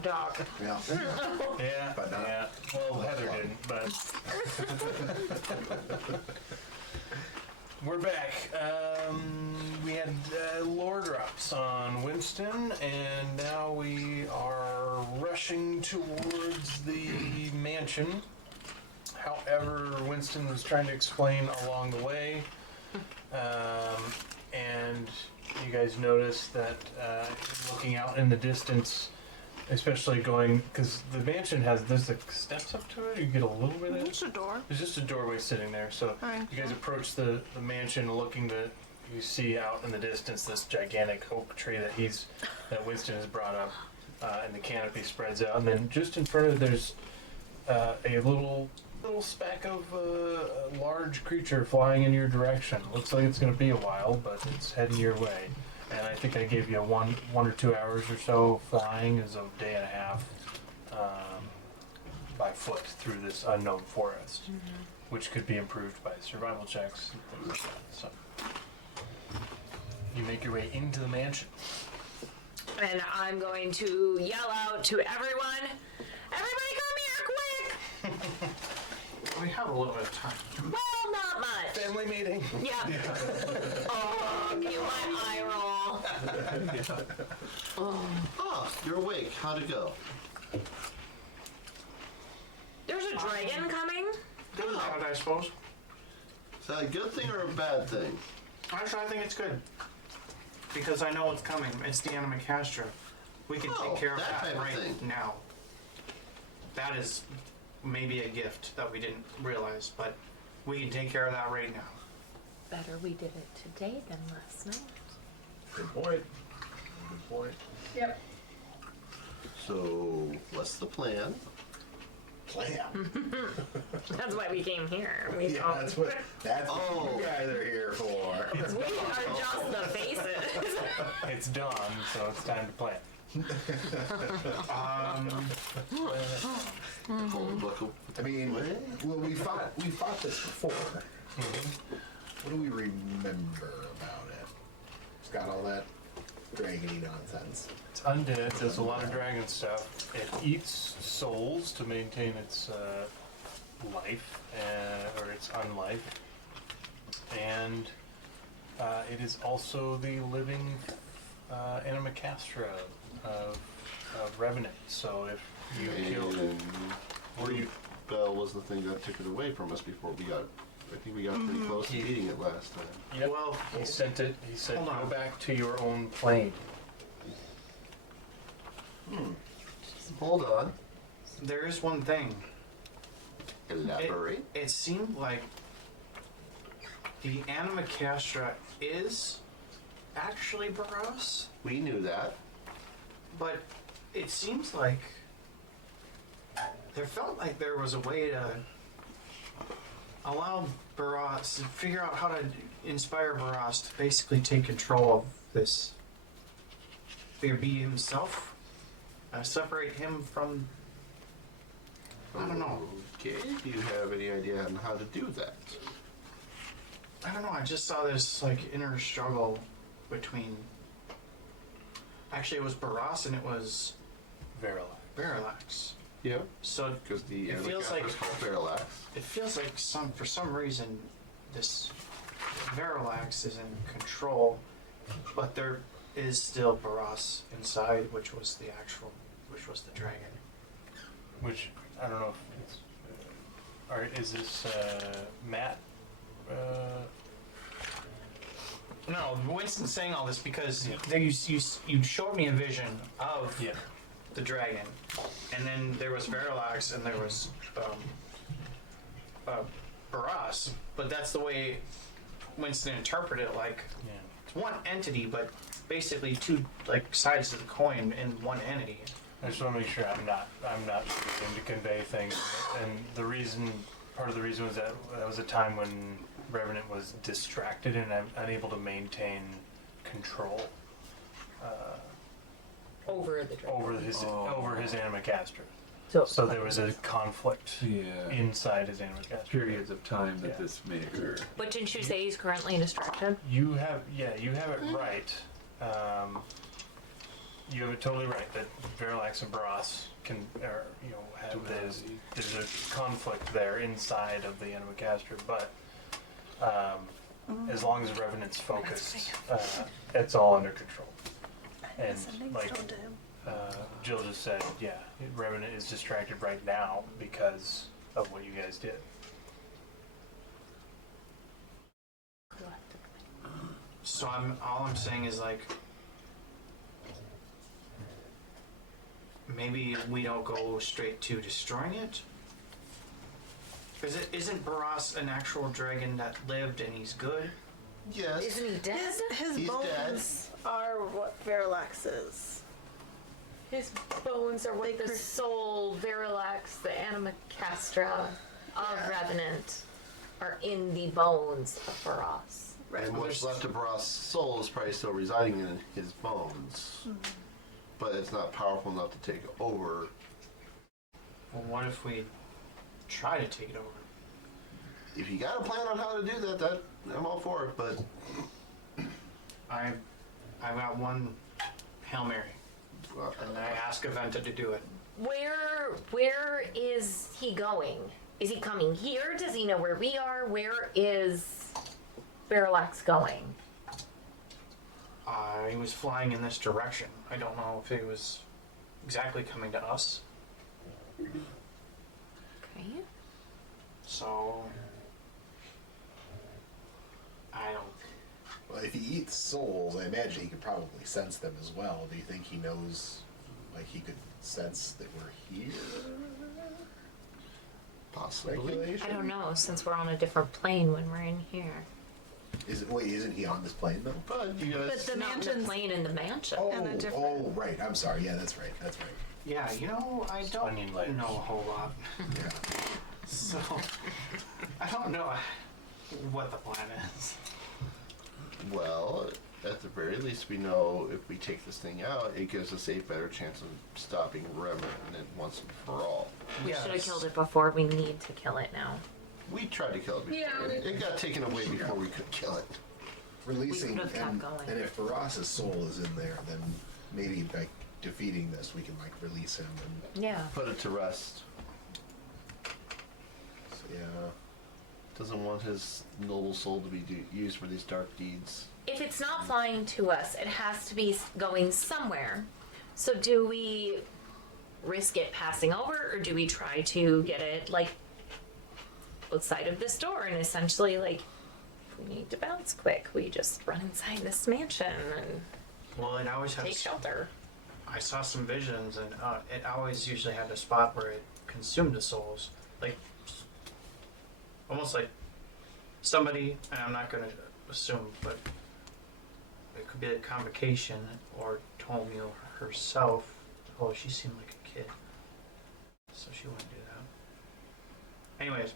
dog talk. Yeah. Yeah, But not- yeah. Well, Heather didn't, but we're back. We had lore drops on Winston, and now we are rushing towards the mansion. However, Winston was trying to explain along the way, and you guys notice that looking out in the distance, especially going, because the mansion there's like steps up to it, you get a little bit of it. It's a door. There's just a doorway sitting there, so Alright. you guys approach the mansion looking you see out in the distance this gigantic oak tree that Winston has brought up, and the canopy spreads out, and then just in front of it there's a little speck of a large creature flying in your direction. Looks like it's going to be a while, but it's heading your way. And I think I gave you one or 2 hours or so flying is a day and a half by foot through this unknown forest, which could be improved by survival checks and things like that. So you make your way into the mansion. And I'm going to yell out to everyone, everybody come here quick! We have a little bit of time. Well, not much. Family meeting. Yeah. Oh, you my eye roll. Oh, you're awake. How'd it go? There's a dragon coming? Good and bad, I suppose. Is that a good thing or a bad thing? Actually, I think it's good. Because I know it's coming. It's the Animacastra. We can take care of that that type of right thing. now. That is maybe a gift that we didn't realize, but we can take care of that right now. Better we did it today than last night. Good point. Good point. Yep. So, what's the plan? Plan. That's why we came here. Yeah, that's what you guys are here for. We are just the faces. It's dawn, so it's time to plan. I mean, well, we fought this before. What do we remember about it? It's got all that dragony nonsense. It's undead, does a lot of dragon stuff. It eats souls to maintain its life, or its unlife. And it is also the living Animacastra of Revenant. So if you kill... Bell was the thing that took it away from us before we got... I think we got pretty close to beating it last time. Yep. Well, he sent it. He said, "Go back to your own plane." Hold on. There is one thing. Elaborate. It seemed like the Animacastra is actually Barros, We knew that. but it seems like there felt like there was a way to allow Barros to figure out how to inspire Barros to basically take control of this. Be himself, separate him from. I don't know. Okay. Do you have any idea on how to do that? I don't know. I just saw this like inner struggle between. Actually, it was Barros and it was Verilax. Yeah. So because the it feels like Verilax. It feels like for some reason this Verilax is in control, but there is still Barros inside, which was the dragon. Which I don't know if it's. Is this Matt? No, Winston's saying all this because you showed me a vision of the dragon, and then there was Verilax and there was Barros, but that's the way Winston interpreted it. Like it's one entity, but basically two like sides of the coin in one entity. I just want to make sure I'm not trying to convey things, and part of the reason was that was a time when Revenant was distracted and unable to maintain control over the dragon. over his Animacastra. So there was a conflict inside his Animacastra. Periods of time that this may occur. But didn't you say he's currently distracted? You have it right. you have it totally right that Verilax and Bros can, have there's a conflict there inside of the Animacastra, but as long as Revenant's focused, it's all under control. And like Jill just said, yeah, Revenant is distracted right now because of what you guys did. So all I'm saying is like, maybe we don't go straight to destroying it. Isn't Barras an actual dragon that lived and he's good? Yes. Isn't he dead? His He's bones are what Verilax is. His bones are what the soul, Verilax, the Animacastra of Revenant are in the bones of Barras. And what's left of Barras' soul is probably still residing in his bones. But it's not powerful enough to take over. Well, what if we try to take it over? If you got a plan on how to do that, I'm all for it, but I've got one Hail Mary. And I ask Aventa to do it. Where is he going? Is he coming here? Does he know where we are? Where is Verilax going? He was flying in this direction. I don't know if he was exactly coming to us. Okay. So I don't. Well, if he eats souls, I imagine he could probably sense them as well. Do you think he knows, like he could sense that we're here? Possibly. Speculation? I don't know, since we're on a different plane when we're in here. Isn't he on this plane though? But you guys. But the mansion's plane in the mansion. Oh, right. I'm sorry. Yeah, that's right. Yeah, I don't know a whole lot. Yeah. So I don't know what the plan is. Well, at the very least, we know if we take this thing out, it gives us a better chance of stopping Revenant once and for all. We should have killed it before. We need to kill it now. We tried to kill it before. Yeah. It got taken away before we could kill it. Releasing We could've kept going. and if Barras' soul is in there, then maybe by defeating this, we can like release him and Yeah. Put it to rest. so, yeah. Doesn't want his noble soul to be used for these dark deeds. If it's not flying to us, it has to be going somewhere. So do we risk it passing over, or do we try to get it like outside of this door and essentially like if we need to bounce quick, we just run inside this mansion and Well, it always has take shelter. I saw some visions, and it always usually had a spot where it consumed the souls, like almost like somebody. And I'm not going to assume, but it could be a convocation or Tomio herself. Oh, she seemed like a kid, so she wouldn't do that. Anyways,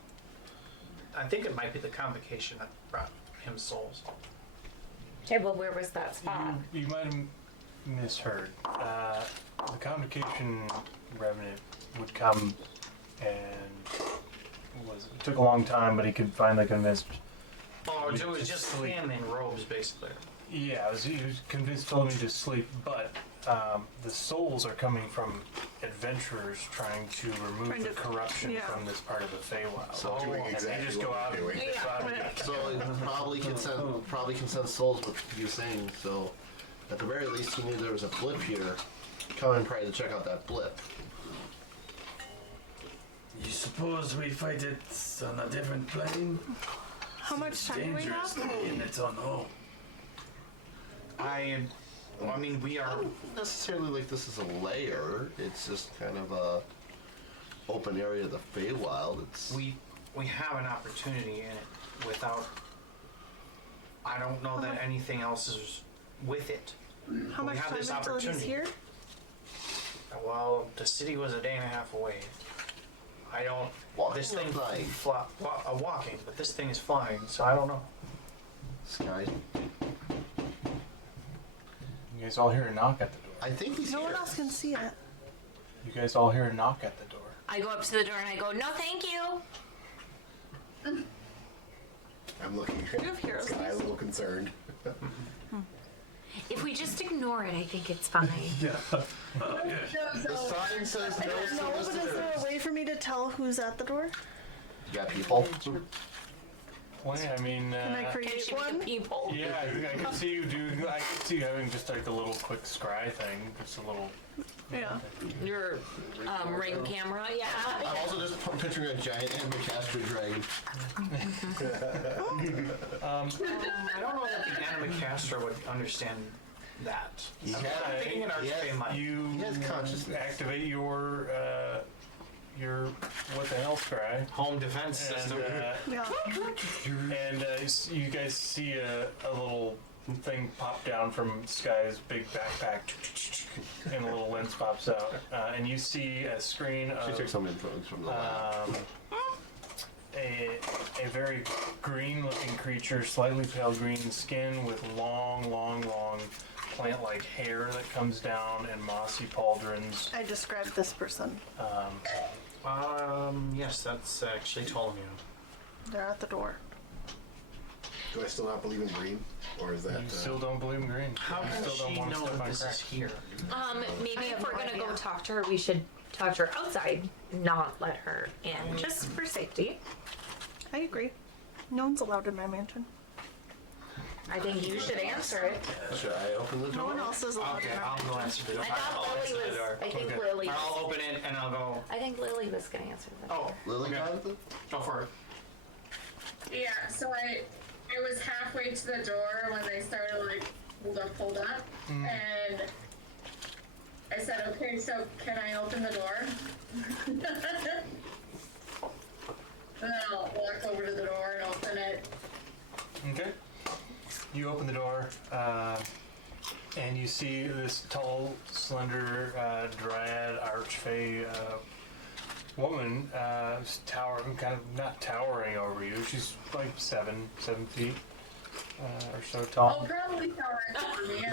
I think it might be the convocation that brought him souls. Okay, well, where was that spot? You might have misheard. The convocation Revenant would come and it took a long time, but he could finally convince. Oh, me it was to just sleep. him in robes, basically. Yeah, he was convinced, told me to sleep, but the souls are coming from adventurers trying to remove the corruption from this part of the Feywild. So doing and exactly they just go what out we're and doing. go out and get So it probably can send souls with you saying. So at the very least, he knew there was a blip here. Coming probably to check out that blip. You suppose we fight it on a different plane? How much time do we Dangerous have? to be in its own home. I mean, we I are. don't necessarily like this is a lair. It's just kind of a open area of the Feywild. It's We have an opportunity in it without. I don't know that anything else is with it. How We much have time this until he's opportunity. here? Well, the city was a day and a half away. I don't. Walking this thing or flying? Walking, but this thing is flying, so I don't know. Sky. You guys all hear a knock at the door. I think he's No here. one else can see it. You guys all hear a knock at the door. I go up to the door and I go, no, thank you. I'm looking You have heroes. Sky a little concerned. If If we just ignore it, I think it's fine. Yeah. The sign says I don't know, but is there a way for me to tell who's at the door? You got people? Well, I mean, Can I create one? People. yeah, I can see you doing. I can see you having just like a little quick scry thing, just a little. Yeah. Your ring camera, yeah. I'm also just picturing a giant Anamacastra dragon. I don't know that the Anamacastra would understand that. He I'm has- thinking an Archfey might. You He has consciousness. activate your what the hell scry. Home defense system. Yeah. And you guys see a little thing pop down from Sky's big backpack, and a little lens pops out, and you see a screen She took of some influence from the lab. a very green-looking creature, slightly pale green skin with long plant-like hair that comes down and mossy pauldrons. I described this person. Yes, that's actually Ptolemy. They're at the door. Do I still not believe in green? Or is that. You still don't believe in green. How you does still don't she want to know step that on this is cracks. here? Maybe have if we're no gonna idea. go talk to her, we should talk to her outside, not let her in, just for safety. I agree. No one's allowed in my mansion. I think you should answer it. Should I open the No door? one else is allowed Okay, in my I'll mansion. go answer the door. I thought I'll answer Lily the was. door. I think Okay. Lily. I'll open it and I'll go. I think Lily was gonna answer that. Oh, Lily okay. got it? Go for it. Yeah, so I was halfway to the door when they started like, hold up, and I said, okay, so can I open the door? And then I'll walk over to the door and open it. Okay. You open the door, and you see this tall, slender, dryad, archfey woman towering, kind of not towering over you. She's like 7 feet or so Oh, tall. probably towering over me.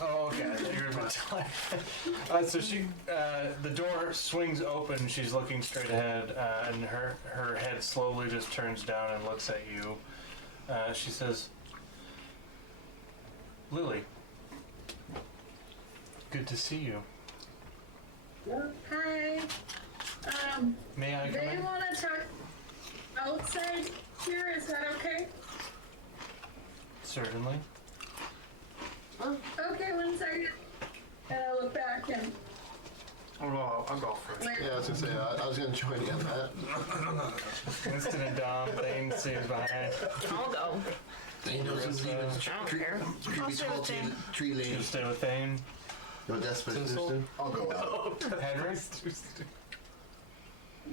Oh, okay. You're a bit taller. So she, the door swings open. She's looking straight ahead, and her head slowly just turns down and looks at you. She says, "Lily, good to see you. Hi. May I come They in?" want to talk outside here. Is that okay? Certainly. Okay, one second. And I look back and I'll go first. wait. Yeah, I was gonna say, I was gonna join you on that. Winston and Dom, Thane stays behind. I'll go. Thane knows his leaving. I don't care. I'll stay with Thane. Tree You lane. stay with Thane. No despot Tinsel? Houston. I'll go out. Henry?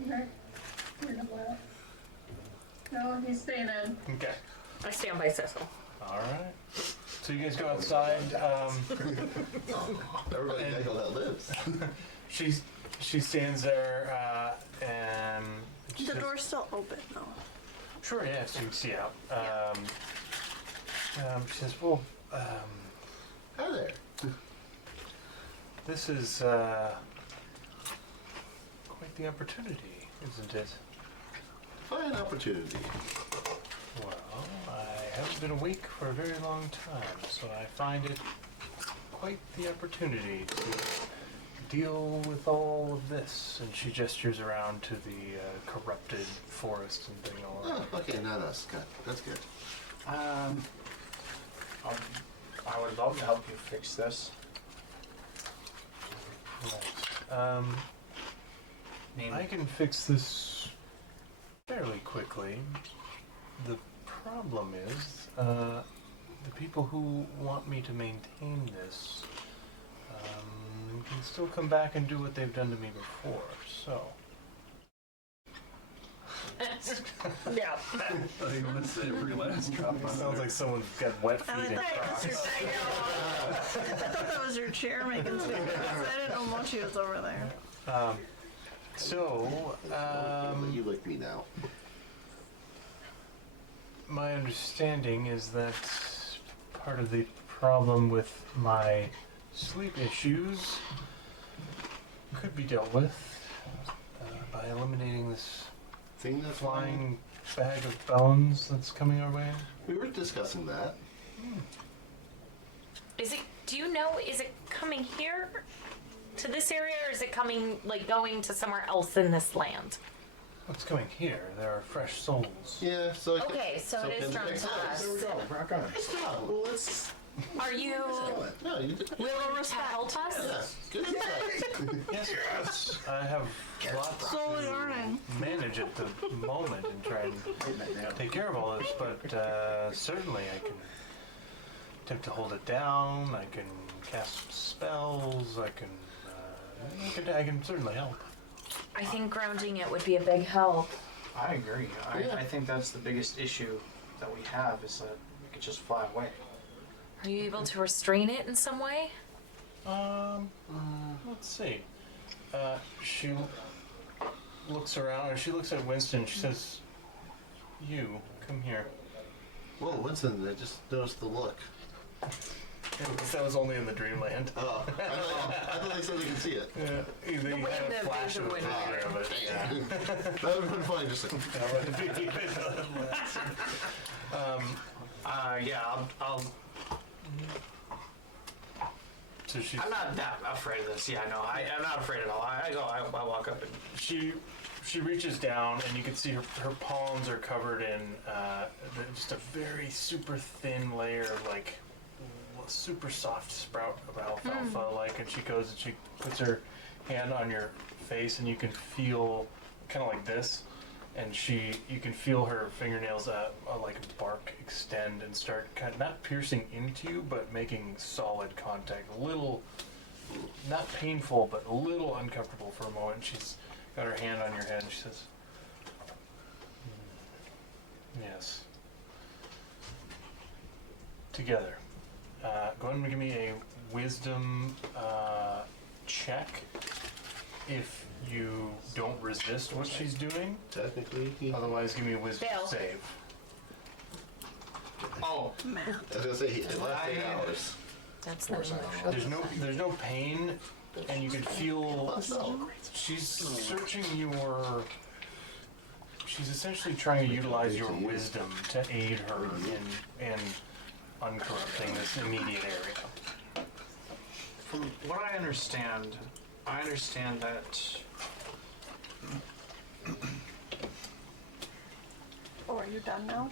Okay. You know what? No, he's staying in. Okay. I stand by Cecil. All right. So you guys go outside. Everybody know that lives. She stands there, and she The says, door's still open though. "Sure, yeah, so you can see out." She says, "Well, Hi there. this is quite the opportunity, isn't it?" Fine opportunity. Well, I haven't been awake for a very long time, so I find it quite the opportunity to deal with all of this. And she gestures around to the corrupted forest and thing all around. Oh, okay, not us. Good. That's good. I would love to help you fix this. Right. I can fix this fairly quickly. The problem is, the people who want me to maintain this can still come back and do what they've done to me before, so. Yeah. I think I'm gonna say every last drop on Sounds like someone's got wet I feet in thought Crocs. that was your chair making speakers. I didn't know Mochi was over there. You like me now. My understanding is that part of the problem with my sleep issues could be dealt with by eliminating this Thing that's flying bag of bones that's coming our way. We were discussing that. Is it? Do you know? Is it coming here to this area, or is it coming like going to somewhere else in this land? What's coming here? There are fresh souls. Yeah, so it Okay, so it is drawn to us. There we go. Rock on. Well, let's. Are you No, you did. will help us? Yeah, good insight. Yes, I have lots Slowly to learning. manage at the moment and try and take care of all this, but certainly I can attempt to hold it down. I can cast spells. I can certainly help. I think grounding it would be a big help. I agree. I think that's the biggest issue that we have is that it could just fly away. Are you able to restrain it in some way? Let's see. She looks around, or she looks at Winston. She says, "You come here." Whoa, Winston! I just noticed the look. That was only in the dreamland. Oh, I thought they said they could see it. Yeah, either you had a flash of a picture of it. Yeah. That would have been funny. Just like. Yeah, I'll. So she's, I'm not that afraid of this. Yeah, no, I'm not afraid at all. I walk up and she reaches down, and you can see her palms are covered in just a very super thin layer of like super soft sprout of alfalfa, like, and she goes and she puts her hand on your face, and you can feel kind of like this, and you can feel her fingernails like bark extend and start kind of not piercing into you, but making solid contact. A little, not painful, but a little uncomfortable for a moment. She's got her hand on your head, and she says, "Yes. Together." Go ahead and give me a wisdom check. If you don't resist what she's doing, technically. Otherwise, give me a wisdom Fail. save. oh, I was gonna say it lasts 8 hours. That's not emotional. There's no pain, and you can feel she's searching your. She's essentially trying to utilize your wisdom to aid her in uncorrupting this immediate area. from what I understand that Oh, are you done now?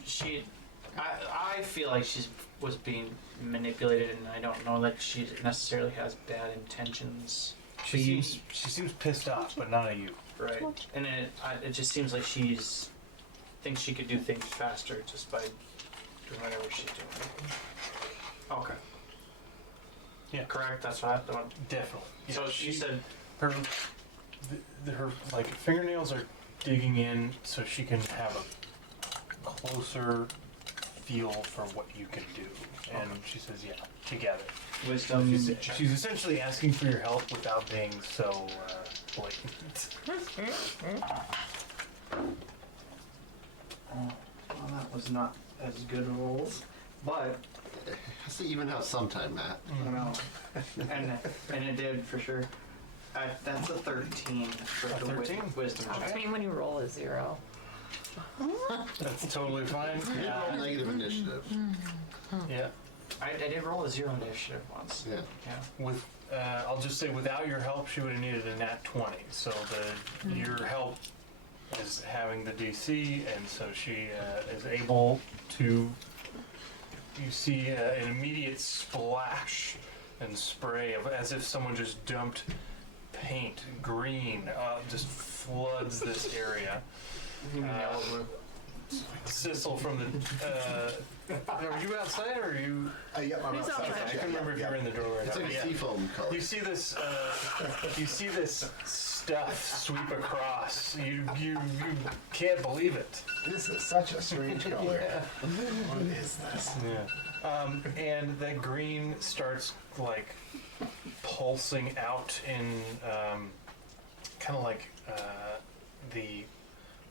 I feel like she was being manipulated, and I don't know that she necessarily has bad intentions. She seems pissed off, but not at you. Right, and it just seems like thinks she could do things faster just by doing whatever she's doing. Okay. Yeah. Correct. That's what I thought. Definitely. Yeah, So she said her like fingernails are digging in, so she can have a closer feel for what you can do. And she says, "Yeah, together." wisdom. She's essentially asking for your help without being so blatant. Well, that was not as good rolls, but It has to even out sometime, Matt. I know, and it did for sure. That's a 13 for A the 13? wisdom I check. mean, when you roll a 0. That's totally fine. You roll negative initiative. Yeah. I did roll a 0 initiative once. Yeah. Yeah. With I'll just say, without your help, she would have needed a nat 20. So your help is having the DC, and so she is able to. You see an immediate splash and spray of as if someone just dumped paint, green, just floods this area. Sissel from the. Are you outside or are you? Yep, I'm Who's outside. outside? I couldn't remember if you were in the doorway. It's like a seafoam color. You see this. You see this stuff sweep across. You can't believe it. This is such a strange color. What is this? Yeah. And that green starts like pulsing out in kind of like the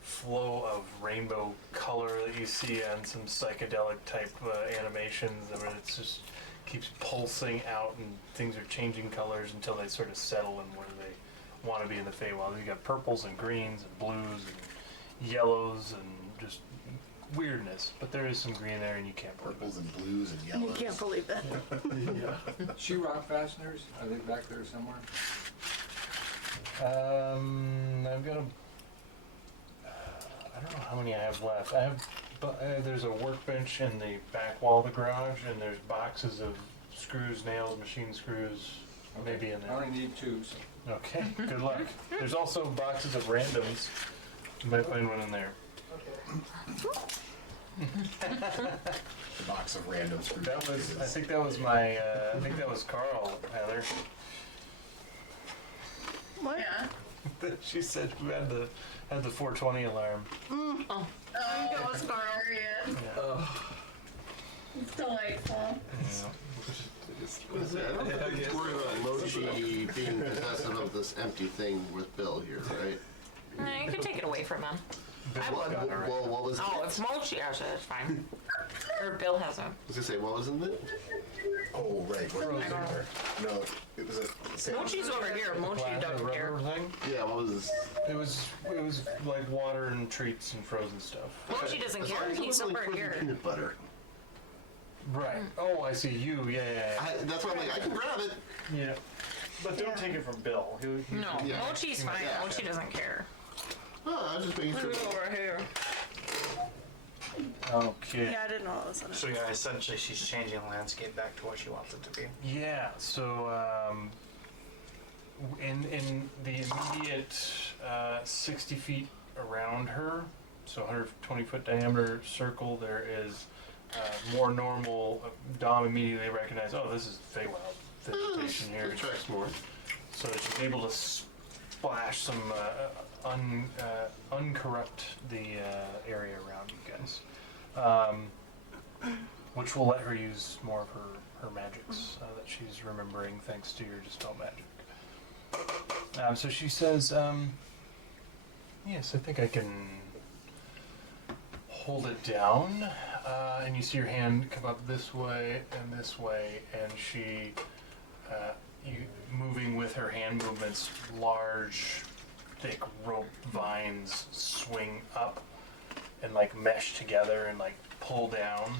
flow of rainbow color that you see on some psychedelic type animations. I mean, it just keeps pulsing out, and things are changing colors until they sort of settle in where they want to be in the Feywild. You got purples and greens and blues and yellows and just weirdness, but there is some green there, and you can't believe Purples and blues and You yellows. can't believe it. Sheetrock fasteners, are they back there somewhere? I've got I don't know how many I have left. I have, there's a workbench in the back wall of the garage, and there's boxes of screws, nails, machine screws, maybe in I there. only need 2, so. Okay, good luck. There's also boxes of randoms. You might find one in there. The box of random screws. That was, I think that was my, I think that was Carl, Heather. What? Yeah. She said who had the 420 alarm. Oh, That was Carl. hilarious. Yeah. It's delightful. What is it? I don't think it's worried about Mochi being possessive of this empty thing with Bill here, right? You can take it away from him. I would. Well, what was Oh, it? if Mochi has it, it's fine. Or Bill has it. I was gonna say, what was in it? Oh, right. What was in Frozen. there? No, it was a sandwich. Mochi's over here. Mochi Glass of doesn't care. rubber thing. Yeah, what was this? It was like water and treats and frozen stuff. Mochi doesn't As long care. as it He's wasn't, like, over frozen here. peanut butter. Right. Oh, I see you. Yeah. That's why I'm like, I can grab it. Yeah. But don't take it from Bill. No, Yeah. Mochi's fine. Yeah. Mochi doesn't care. Oh, I was just making sure. Over here. Okay. Yeah, I didn't know it was in it. So yeah, essentially she's changing the landscape back to what she wants it to be. Yeah. So in the immediate 60 feet around her, so 120 foot diameter circle, there is more normal. Dom immediately recognized, oh, this is Feywild vegetation here. It tracks more. So that she's able to splash some uncorrupt the area around you guys, which will let her use more of her magics that she's remembering thanks to your dispel magic. So she says, yes, I think I can hold it down, and you see your hand come up this way, and she moving with her hand movements, large, thick rope vines swing up and like mesh together and like pull down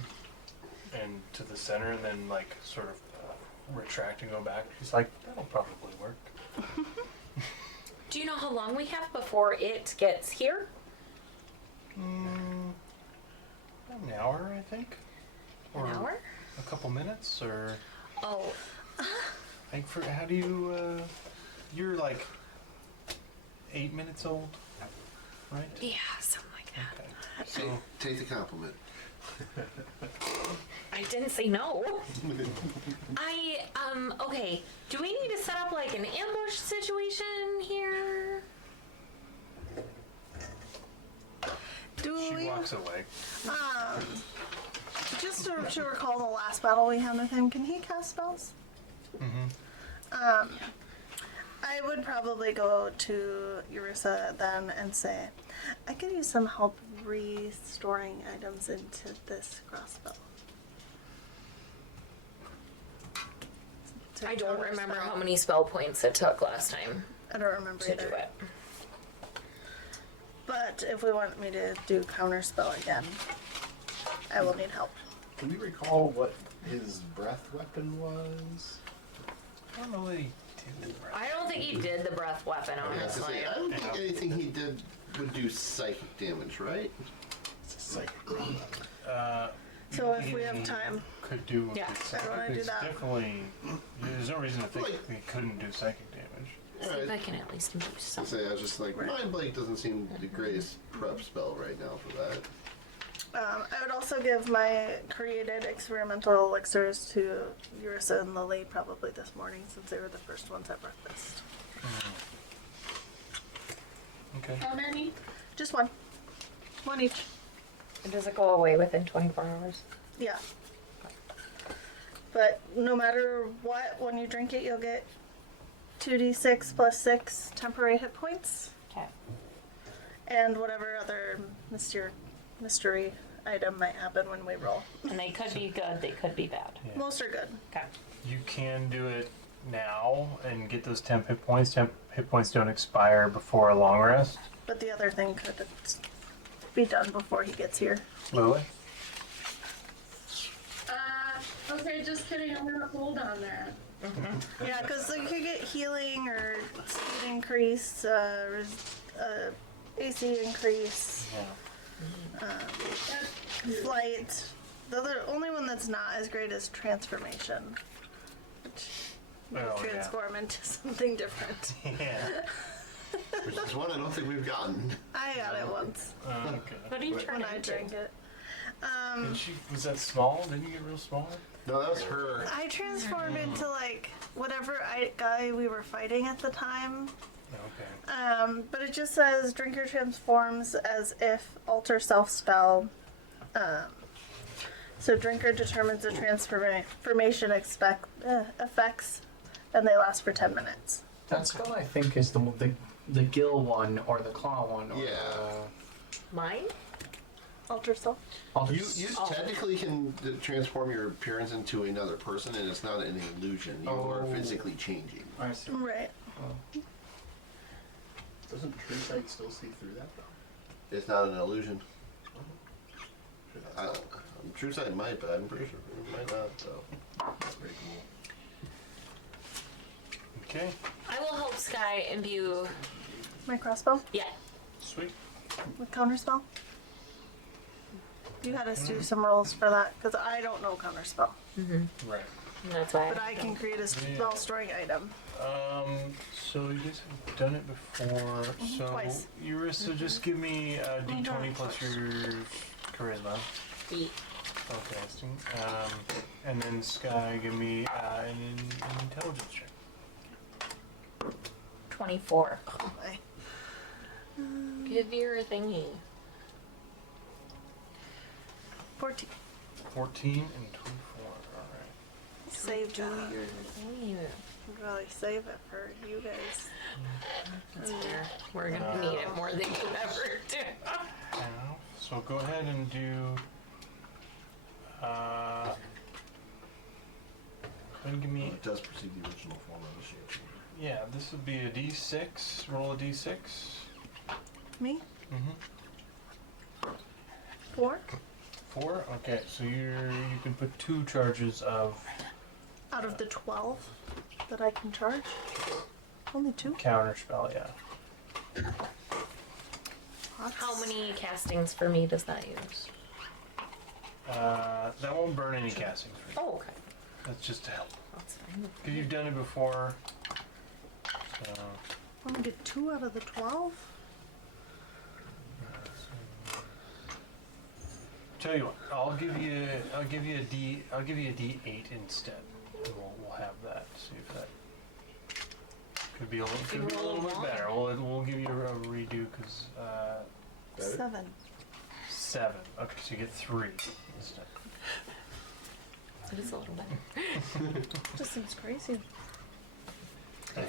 and to the center, and then like sort of retract and go back. She's like, that'll probably work. Do you know how long we have before it gets here? An hour, I think. An hour? A couple minutes, or Oh, like for how do you? You're like 8 minutes old, right? yeah, something like that. Okay. So Take the compliment. I didn't say no. Okay. Do we need to set up like an ambush situation here? Do she we? walks away. Just to recall the last battle we had with him, can he cast spells? Mm-hmm. I would probably go to Urissa then and say, I could use some help restoring items into this crossbow. To I don't counterspell. remember how many spell points it took last time I don't remember to either. do it. But if we want me to do counterspell again, I will need help. Can we recall what his breath weapon was? I don't know that he did. I don't think he did the breath weapon, Yeah, I was honestly. gonna say, I don't think anything he did would do psychic damage, right? It's a psychic. So if we have time, could do. Yeah. I don't wanna do It's that. definitely. There's no reason to think Like- he couldn't do psychic damage. See if I Alright. can at least do I something. say I was just like, Mind Blade doesn't seem the greatest prep spell right now for that. I would also give my created experimental elixirs to Urissa and Lily probably this morning since they were the first ones at breakfast. Okay. How many? Just one. One each. And does it go away within 24 hours? Yeah. But no matter what, when you drink it, you'll get 2d6 plus 6 temporary hit points. Okay. And whatever other mystery item might happen when we roll. And they could be good, they could be bad. Yeah. Most are good. Okay. You can do it now and get those temp hit points. Temp hit points don't expire before a long rest. But the other thing could be done before he gets here. Lily? Okay, just kidding. I'm gonna hold on that. Yeah, because you could get healing or speed increase, AC increase, flight. The only one that's not as great is transformation, which transform into something different. Yeah. Which is one I don't think we've gotten. I got it once Okay. What do you turn when I into? drank it. Was that small? Didn't you get real small? No, that was her. I transformed into like whatever guy we were fighting at the time. Okay. But it just says drinker transforms as if alter self spell. So drinker determines the transformation effects, and they last for 10 minutes. That spell I think is the gill one or the claw one. Or Mine? Alter self. You technically can transform your appearance into another person, and it's not an illusion. You are physically changing. I see. Right. Doesn't True Sight still see through that though? It's not an illusion. True Sight might, but I'm pretty sure it might not. So That's pretty cool. Okay. I will help Sky imbue. My crossbow Yeah. Sweet. with counterspell. You had us do some rolls for that because I don't know counterspell, Right. That's why. but I can create a spell storing item. So you guys have done it before. So Twice. Eurissa, just give me a done d20 it plus your charisma. Eat. Spellcasting. And then Sky, give me an intelligence check. 24. Oh my. Give your thingy. 14. 14 and 24. All right. Save Do that. your thingy. I'd really save it for you guys. That's fair. We're gonna need it more than you ever do. Now, so go ahead and do. Go ahead and give me. it does perceive the original form of the shape. Yeah, this would be a d6. Roll a d6. Me? Mm-hmm. 4? 4. Okay, so you can put 2 charges of Out of the 12 that I can charge? Only 2? counter spell. Yeah. How many castings for me does that use? That won't burn any castings for you. Oh, okay. That's just to help. That's fine. Because you've done it before. So, Only get 2 out of the 12? tell you what, I'll give you a d8 instead. And we'll have that. See if that could be a little bit better. We'll give you a redo because 7. 7. Okay, so you get 3 instead. It is a little better. Just seems crazy.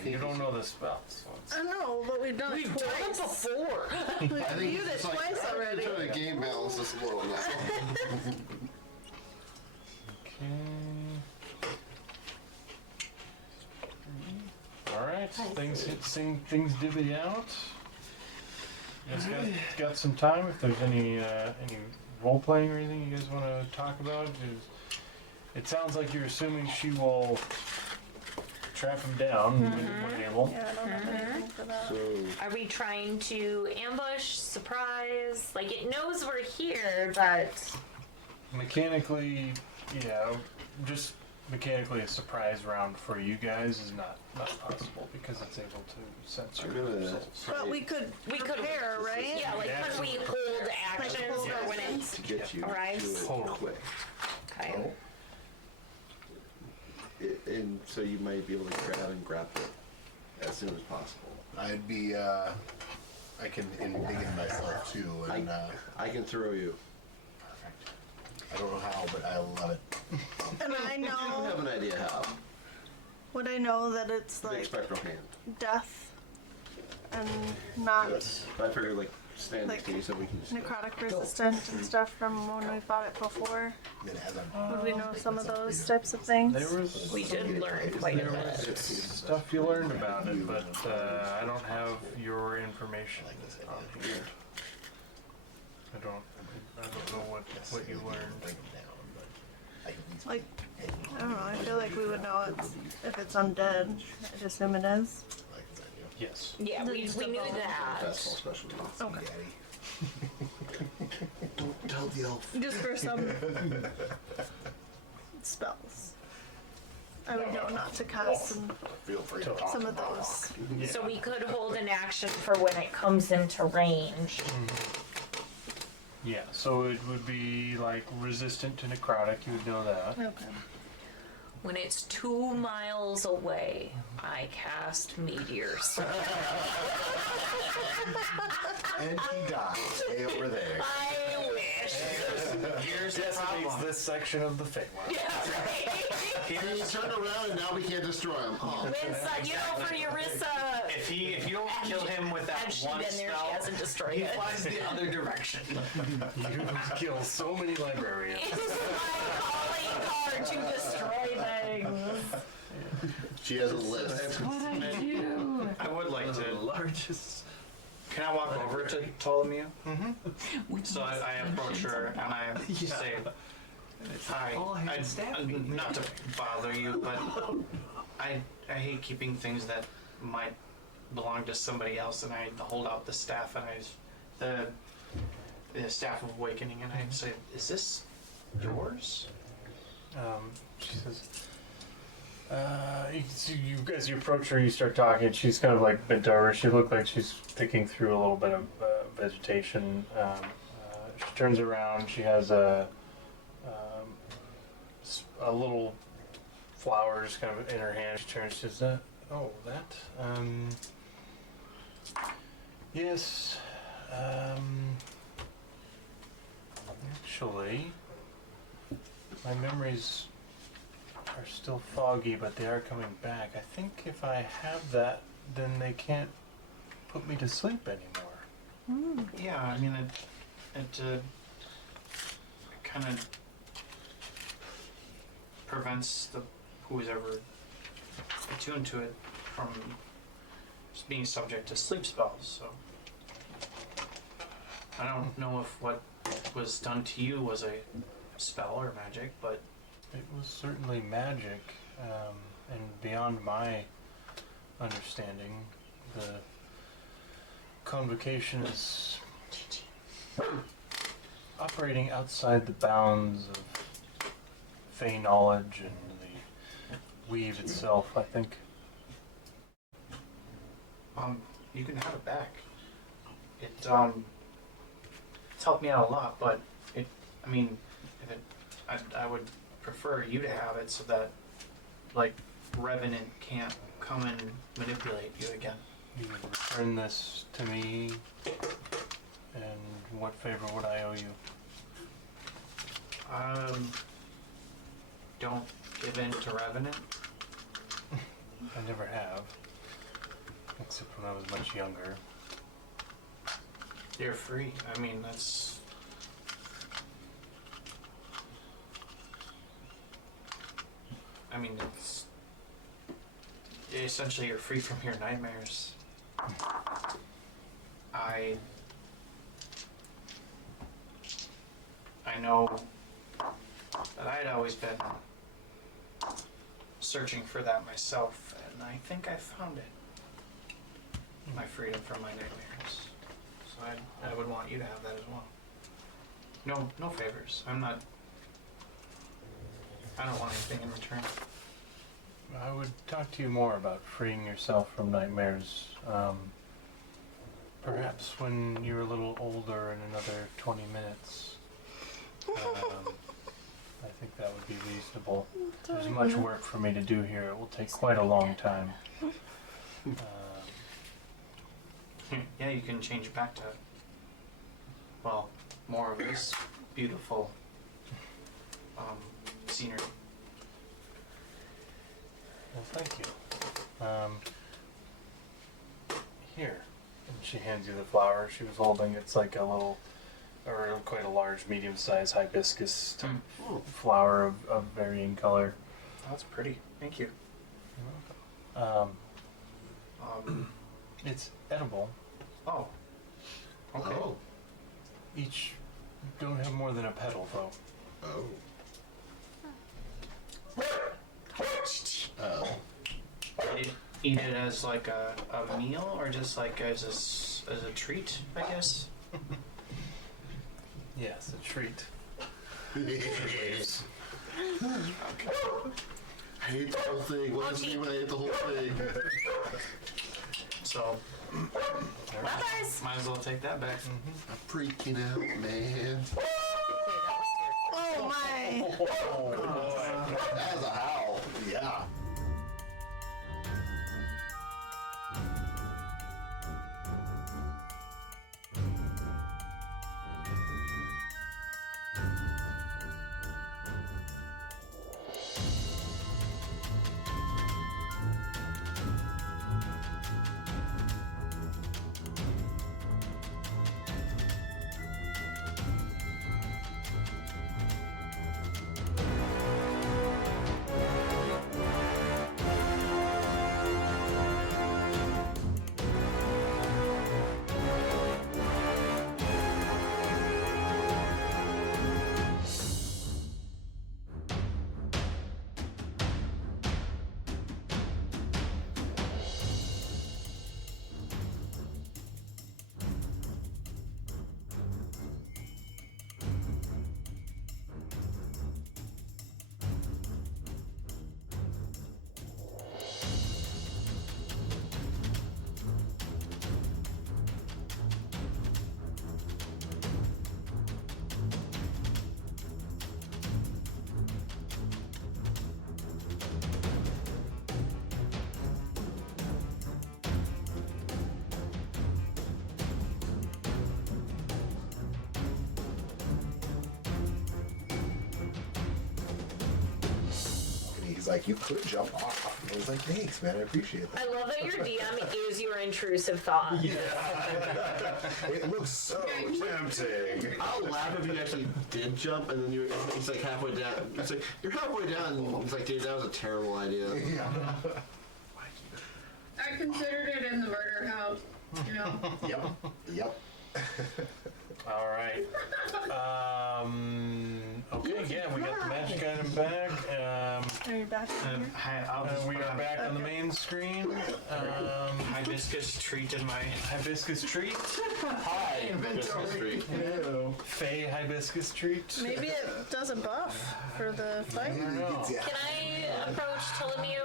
You don't know the spell, so it's... I know, but we've done it We've done it twice. before. We've I think viewed it it's like, twice already. I'm trying to game balance this a little now. Okay. All right. Things divvy out. You guys got some time. If there's any role playing or anything you guys want to talk about, it sounds like you're assuming she will trap him down when able. Yeah, I don't have anything for that. So Are we trying to ambush, surprise? Like, it knows we're here, but Mechanically, yeah, just mechanically a surprise round for you guys is not possible because it's able to sense your results. But we could prepare, right? yeah, like when we hold actions hold or when actions. to get you Arrives. to it quick. Okay. And so you might be able to grab and grapple as soon as possible. I'd be, I can embiggen myself too, and I can throw you. perfect. I don't know how, but I love it. And I You have know, an idea how. would I know that it's Big like spectral hand. death and not I figured like stand next to you so we can just necrotic resistant and stuff from when we fought it before? Then as I'm Would we know some of those types of things? There was We did learn quite a there bit. was stuff you learned about it, but I don't have your information on here. I don't know what you learned. Bring them down, but I can at least Like, I don't know. I feel like we would know if it's undead. I'd assume it is. like that, Yes. Yeah, we knew that. Basketball specialty. Okay. Don't tell the elf. Just for some spells. I would know not to cast Feel free to talk some of about those. So we could hold an action for when it comes into range. Yeah, so it would be like resistant to necrotic, you would know that. Okay. When it's 2 miles away, I cast meteors. And he dies way over there. I wish. Here's the Decimates problem. this section of the Feywild. You turn around and now we can't destroy him. Oh. For Yarissa. If you don't kill him with that Had she one been there, she spell, hasn't destroyed he it. flies the other direction. You kill so many librarians. It is my calling card to destroy things. She has a list. I would like The to. largest. Can I walk over to Ptolemy? So I approach her and I say, "Hi, not to bother you, but I hate keeping things that might belong to somebody else, and I hold out the staff and the staff of awakening, and I say, "Is this yours?" She says, as you approach her, you start talking. She's kind of like bent over. She looked like she's picking through a little bit of vegetation. She turns around. She has a little flower just kind of in her hand. She turns. She says, "Oh, that. Yes. Actually, my memories are still foggy, but they are coming back. I think if I have that, then they can't put me to sleep anymore." Yeah, I mean it kind of prevents who's ever attuned to it from being subject to sleep spells. So I don't know if what was done to you was a spell or magic, but It was certainly magic, and beyond my understanding, the convocation is operating outside the bounds of Fey knowledge and the weave itself, I think. you can have it back. It's helped me out a lot, but I would prefer you to have it so that, like, Revenant can't come and manipulate you again. You would return this to me, and what favor would I owe you? Don't give in to Revenant. I never have, except when I was much younger. You're free. I mean, that's... it's... Essentially, you're free from your nightmares. I know that I'd always been searching for that myself, and I think I found it. My freedom from my nightmares. So I would want you to have that as well. No favors. I don't want anything in return. I would talk to you more about freeing yourself from nightmares. Perhaps when you're a little older in another 20 minutes. I think that would be reasonable. There's much work for me to do here. It will take quite a long time. Yeah, you can change it back to, well, more of this beautiful scenery. Well, thank you. Here. And she hands you the flower she was holding. It's like a little, or quite a large, medium-sized hibiscus type flower of varying color. That's pretty. Thank you. It's edible. Oh. Okay. Oh. Each don't have more than a petal, though. Oh. Eat it as like a meal, or just like as a treat, I guess. Yes, a treat. Yes. I hate the whole thing. What does it mean when I hate the whole thing? So, might as well take that back. I'm freaking out, man. Oh my! That was a howl. Yeah. Like, you could jump off. I was like, thanks, man. I appreciate that. I love that your DM is your intrusive thought. Yeah. It looks so tempting. I'll laugh if you actually did jump and then it's like halfway down. It's like, you're halfway down and it's like, dude, that was a terrible idea. Yeah. I considered it in the murder house, you know? Yep. All right. Okay, yeah, we got the magic item back. Are you back here? We are back on the main screen. Hibiscus treat in my hibiscus treat. Hi, hibiscus treat. Hello. Fey hibiscus treat. Maybe it does a buff for the fight. I don't know. Can I approach Ptolemy?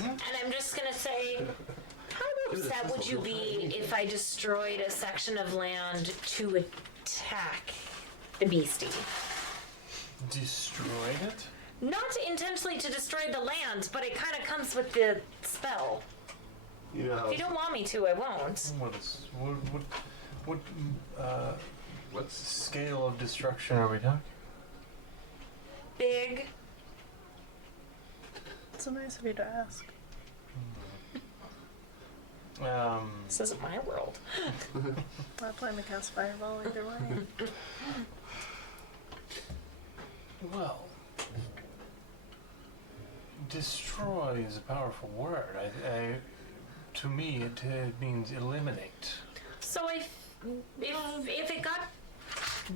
And I'm just gonna say, how upset would you be if I destroyed a section of land to attack the beastie? Destroyed it? Not intentionally to destroy the land, but it kind of comes with the spell. Yeah. If you don't want me to, I won't. What scale of destruction are we talking? Big. It's so nice of you to ask. This isn't my world. I plan to cast Fireball either way. Well, destroy is a powerful word. To me, it means eliminate. So if it got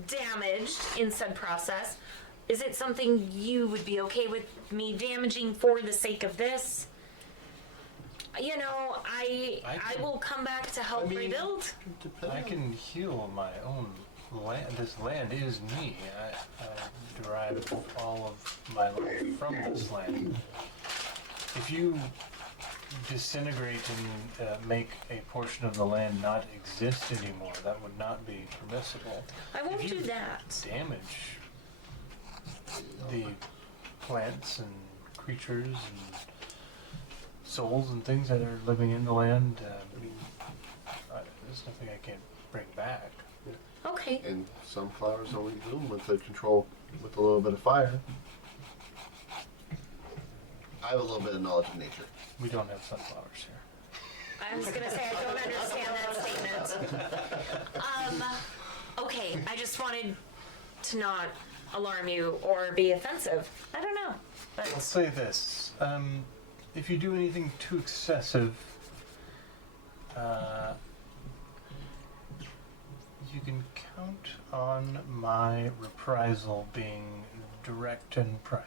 damaged in said process, is it something you would be okay with me damaging for the sake of this? You know, I will come back to help rebuild. I can heal my own land. This land is me. I derive all of my life from this land. If you disintegrate and make a portion of the land not exist anymore, that would not be permissible. I won't If you do that. Damage the plants and creatures and souls and things that are living in the land. There's nothing I can't bring back. Okay. And some flowers only bloom with the control, with a little bit of fire. I have a little bit of knowledge of nature. We don't have sunflowers here. I was gonna say I don't understand that statement. Okay, I just wanted to not alarm you or be offensive. I don't know. But I'll say this. If you do anything too excessive, You can count on my reprisal being direct and private.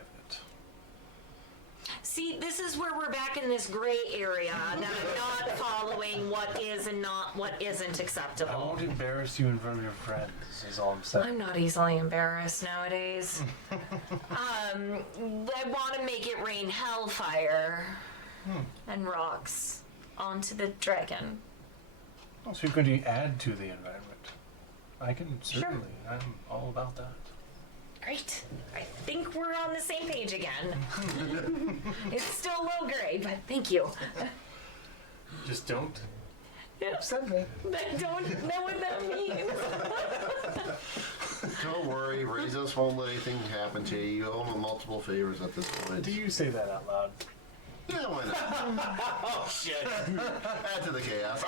See, this is where we're back in this gray area that I'm not following what is and not what isn't I acceptable. won't embarrass you in front of your friends, is all I'm saying. I'm not easily embarrassed nowadays. I want to make it rain hellfire and rocks onto the dragon. Oh, so you're going to add to the environment. I can certainly. I'm all about that. Great. I think we're on the same page again. It's still low grade, but thank you. Just don't. Upset me. I don't know what that means. Don't worry, Rezos won't let anything happen to you. You owe him multiple favors at this point. Do you say that out loud? Yeah, why not? Oh, shit. Add to the chaos. I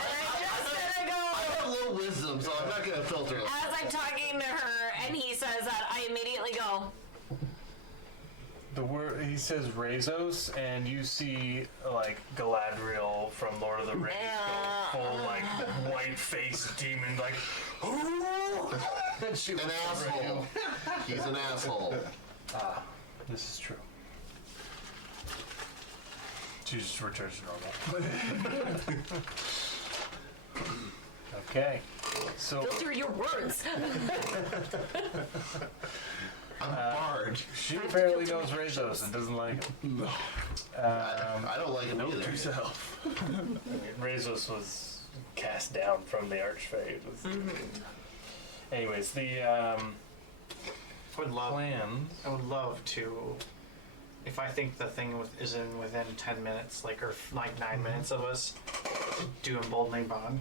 have a little wisdom, so I'm not going to filter it. As I'm talking to her and he says that, I immediately go, The word he says Rezos, and you see like Galadriel from Lord of the Rings go full like white faced demon like An asshole. He's an asshole. This is true. She just returns to normal. Okay. So filter your words. I'm a bard. She apparently knows Rezos and doesn't like him. No. I don't like him either. Yourself. Rezos was cast down from the Archfey. Anyways, the plans. I would love to, if I think the thing is in within 10 minutes, like, or like 9 minutes of us, to do Emboldening Bond.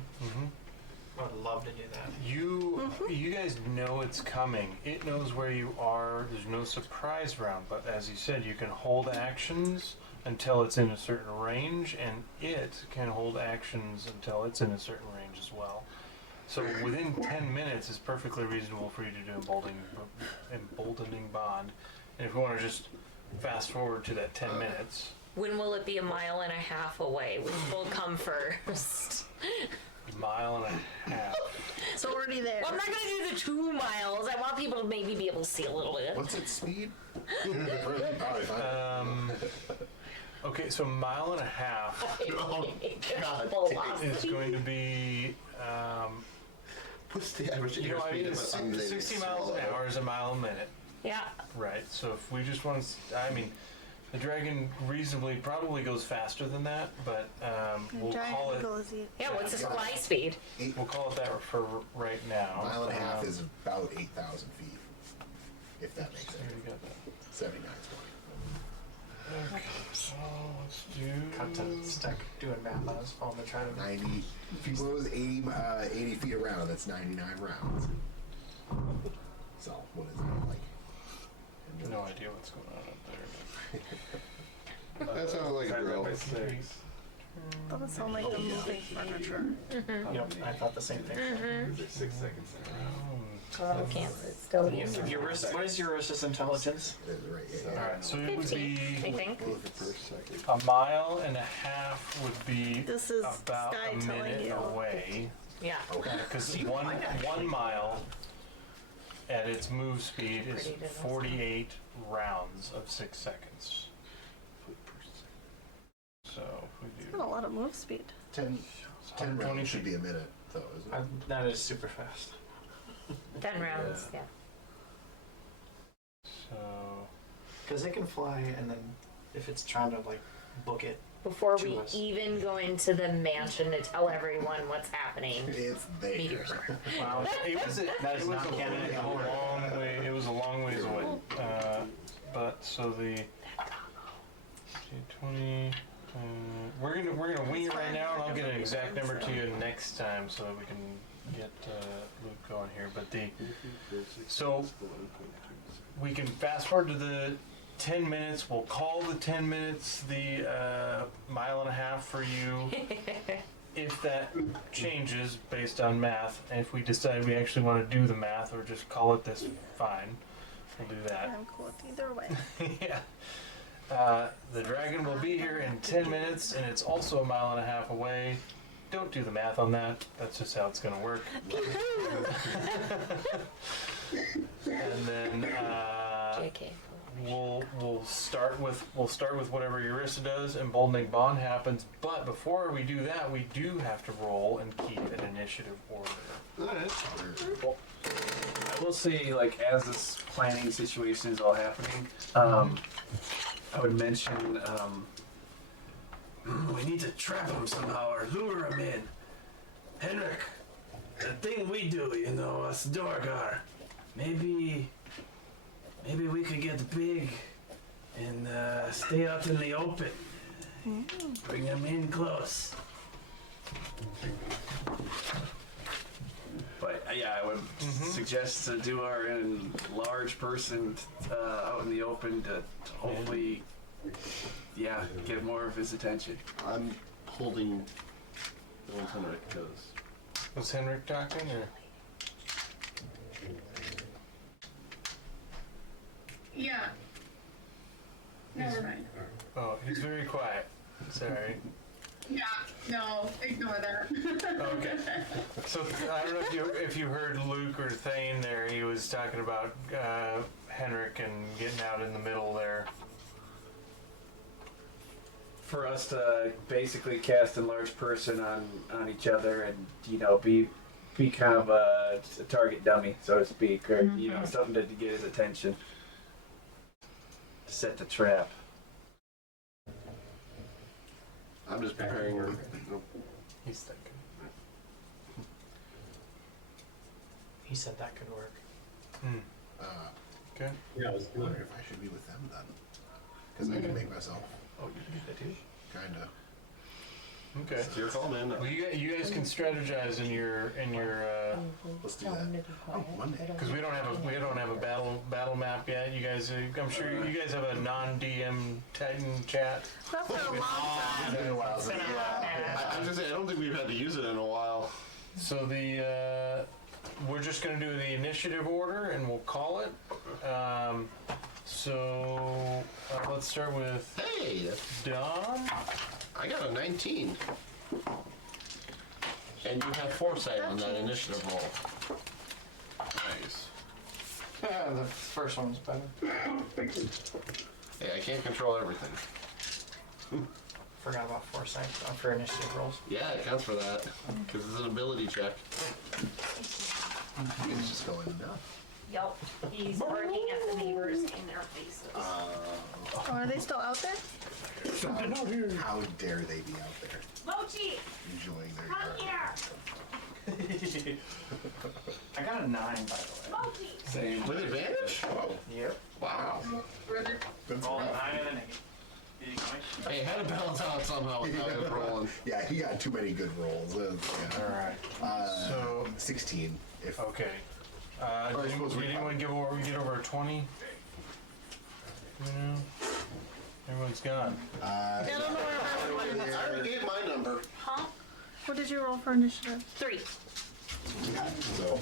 I would love to do that. You guys know it's coming. It knows where you are. There's no surprise round, but as you said, you can hold actions until it's in a certain range, and it can hold actions until it's in a certain range as well. So within 10 minutes is perfectly reasonable for you to do Emboldening Bond. And if you want to just fast forward to that 10 minutes. When will it be 1.5 miles away? Which will come first? 1.5 miles. It's already there. Well, I'm not going to do the 2 miles. I want people to maybe be able to see a little bit. What's its speed? Okay, so 1.5 miles. Oh, God. Is going to be. What's the average airspeed of an 60 miles an hour is 1 mile a minute. Yeah. Right. So if we just want to, I mean, the dragon reasonably probably goes faster than that, but we'll call it. Yeah, what's its fly speed? We'll call it that for right now. 1.5 miles is about 8,000 feet, if that makes sense. 79. Okay, so let's do. Cut to stuck doing math on his phone to try to. 90. If you blows 80 feet around, that's 99 rounds. So what is that like? No idea what's going on up there. That sounds like a drill. Doesn't sound like the moving furniture. Yep, I thought the same thing. 6 seconds. Oh, can't sit still. What is Eurus's intelligence? Alright, so it would 15, be. I think. 1.5 miles would be This is about Sky a telling minute you. away. Yeah. Because 1 mile at its move speed is 48 rounds of 6 seconds. So if we Not a lot of move speed. 10 rounds should be a minute, though, isn't it? That is super fast. 10 rounds, yeah. So. Because it can fly, and then if it's trying to like book it. Before to we us. even go into the mansion to tell everyone what's happening. It's there. Meteors. Wow, it was That is not canon. a long way. It was a long ways away. But so the 20. We're gonna wing it right now, and I'll get an exact number to you next time so that we can get Luke going here. But so we can fast forward to the 10 minutes. We'll call the 10 minutes the 1.5 miles for you. If that changes based on math, and if we decide we actually want to do the math or just call it this, fine, we'll do that. I'm cool with either way. Yeah. The dragon will be here in 10 minutes, and it's also 1.5 miles away. don't do the math on that. That's just how it's gonna work. And then JK. we'll start with whatever Eurissa does, and Emboldening Bond happens. But before we do that, we do have to roll and keep an initiative order. Alright. I will say, like, as this planning situation is all happening, I would mention, we need to trap him somehow or lure him in. Henrik, the thing we do, you know, us Dorgar, maybe we could get big and stay out in the open. Bring him in close. But yeah, I would suggest to do our large person out in the open to hopefully, get more of his attention. I'm holding once Henrik goes. Was Henrik talking or? Yeah. Never mind. Oh, he's very quiet. Sorry. Yeah, no, ignore that. Okay. So I don't know if you heard Luke or Thane there. He was talking about Henrik and getting out in the middle there. For us to basically cast a large person on each other and, you know, be kind of a target dummy, so to speak, or, you know, something to get his attention. Set the trap. I'm just preparing. He's thinking. He said that could work. Okay. Yeah, let's I do wonder it. if I should be with them then. Because I can make myself. Oh, you can do that too? Kinda. Okay. It's your call, man. Well, you guys can strategize in your Let's do that. Oh, Monday. because we don't have a battle map yet. You guys, I'm sure you guys have a non-DM Titan chat. Not for a long time. It's been a while since. I was gonna say, I don't think we've had to use it in a while. So we're just gonna do the initiative order and we'll call it. So let's start with Hey, Dom. I got a 19. And you have foresight on that initiative roll. Nice. Yeah, the first one's better. Hey, I can't control everything. Forgot about foresight for initiative rolls. Yeah, it counts for that. Because it's an ability check. It's just going enough. Yup. He's barking at the neighbors in their faces. Oh, are they still out there? How dare they be out there Mochi, enjoying their come yard? here. I got a 9, by the way. Mochi. Same. With advantage? Oh, Yep. wow. That's Roll a 9 rough. and an 8. Did you go? Hey, had to balance out somehow with how he was rolling. Yeah, he got too many good rolls. Yeah. All right. So 16. If okay. Did anyone get over a 20? You know, everyone's gone. I don't know where everyone is. I already gave my number. Huh? What did you roll for initiative? 3. yeah, so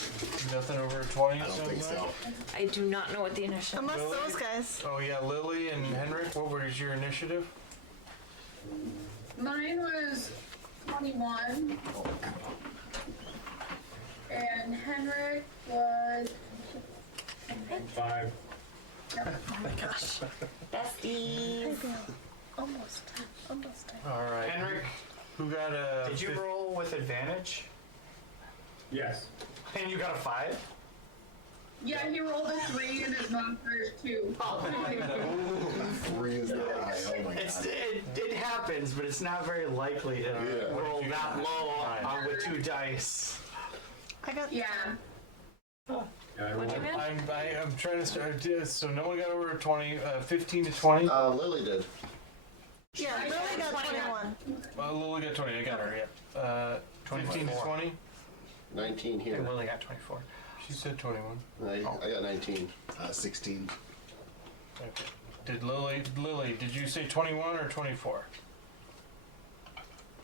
Nothing over a 20. I don't think so. I do not know what the initiative. Unless Lily? those guys. Oh yeah, Lily and Henrik. What was your initiative? Mine was 21. And Henrik was 5. Oh my gosh. Besties. Almost. Almost. All right. Henrik, Who got a? did you roll with advantage? Yes. And you got a 5? Yeah, he rolled a 3 and his modifier is 2. 3 is the high. Oh my god. It happens, but it's not very likely to Yeah. roll that low with 2 dice. I got. Yeah. Yeah, I rolled. What'd you get? I'm trying to start. So no one got over a 20. 15 to 20. Lily did. Yeah, Lily got 21. Lily got 20. I got her. Yeah. 15 to 20. 19 And here. Lily got 24. She said 21. I got 19. 16. Okay. Did Lily? Did you say 21 or 24?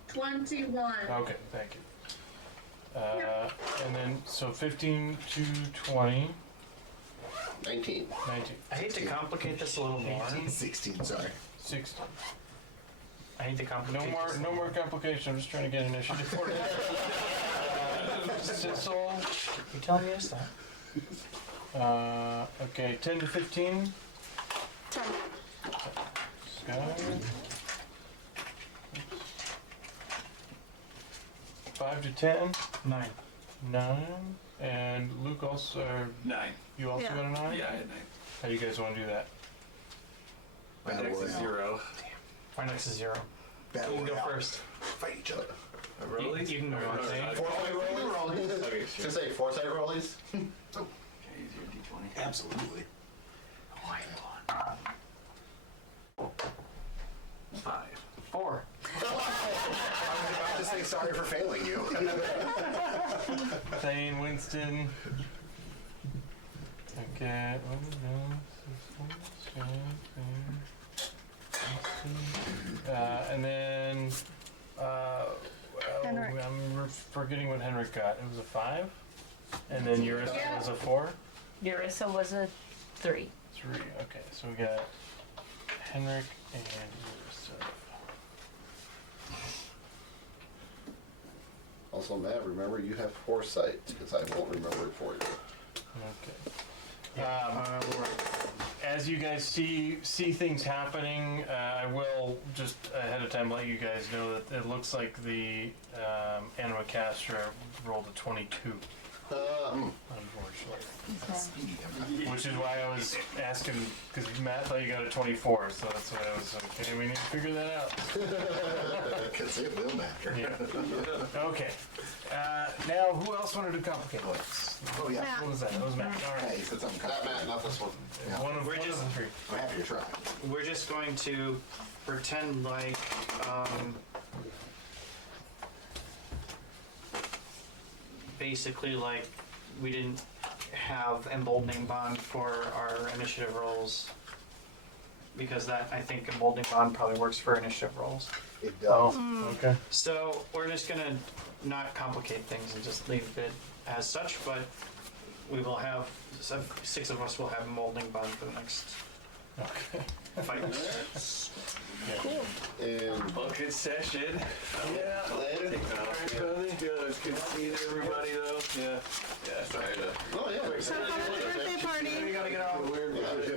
21. Okay, thank you. And then, so 15 to 20, 19. 19, I hate to complicate this a little more. 16, sorry. 16. I need the complications. No more complication. I'm just trying to get initiative for it. Sissel. You telling me to stop? Okay, 10 to 15. 10. Sky. 5 to 10. 9. 9. And Luke also. 9. You also Yeah. got a 9? Yeah, I had 9. How do you guys want to do that? My Battle dex is Royale. 0. My next is 0. Battle You can go Royale. first. Fight each other. Rollies? You can go Or- first. or- Foresight rollies? Okay, Should sure. say foresight rollies? Okay, easier D20. Absolutely. 5. 4. I was about to say sorry for failing you. Thane, Winston. Okay. And then, Henrik. I'm forgetting what Henrik got. It was a 5? And then Eurus Yeah. was a 4? Urissa was a 3. 3. Okay, so we got Henrik and Eurus. Also, Matt, remember you have foresight, because I won't remember it for you. Okay. As you guys see things happening, I will just ahead of time let you guys know that it looks like the Anima Castra rolled a 22, unfortunately. Which is why I was asking, because Matt thought you got a 24, so that's why I was like, okay, we need to figure that out. Because it will matter. Yeah. Okay. Now, who else wanted to complicate this? Oh, yeah. What was that? That was Matt. All Hey, right. you said something Not Matt, not this one. Yeah. One of We're the just- 3. I'm happy to try. We're just going to pretend like basically like we didn't have emboldening bond for our initiative rolls, because that, I think emboldening bond probably works for initiative rolls. It does. Oh, okay. So we're just gonna not complicate things and just leave it as such, but we will have 6 of us will have emboldening bond for the next Okay. fight. And Bucket session. yeah, later. Good seeing everybody though. Yeah. Yeah, sorry to. Oh, yeah. So have a birthday party.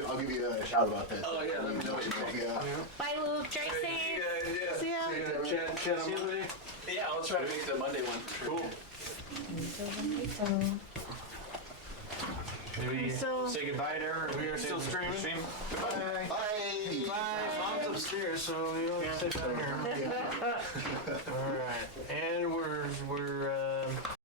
I'll give you a shout about that. Oh, yeah, let me know what you think. Yeah. Bye, Luke. Drive safe. Yeah. See ya. Chat on Monday. Yeah, I'll try to make the Monday one for sure. Cool. Do we So- say goodbye to her? We are still streaming. Goodbye. Bye. Mom's upstairs, so you don't sit down here. All right, and we're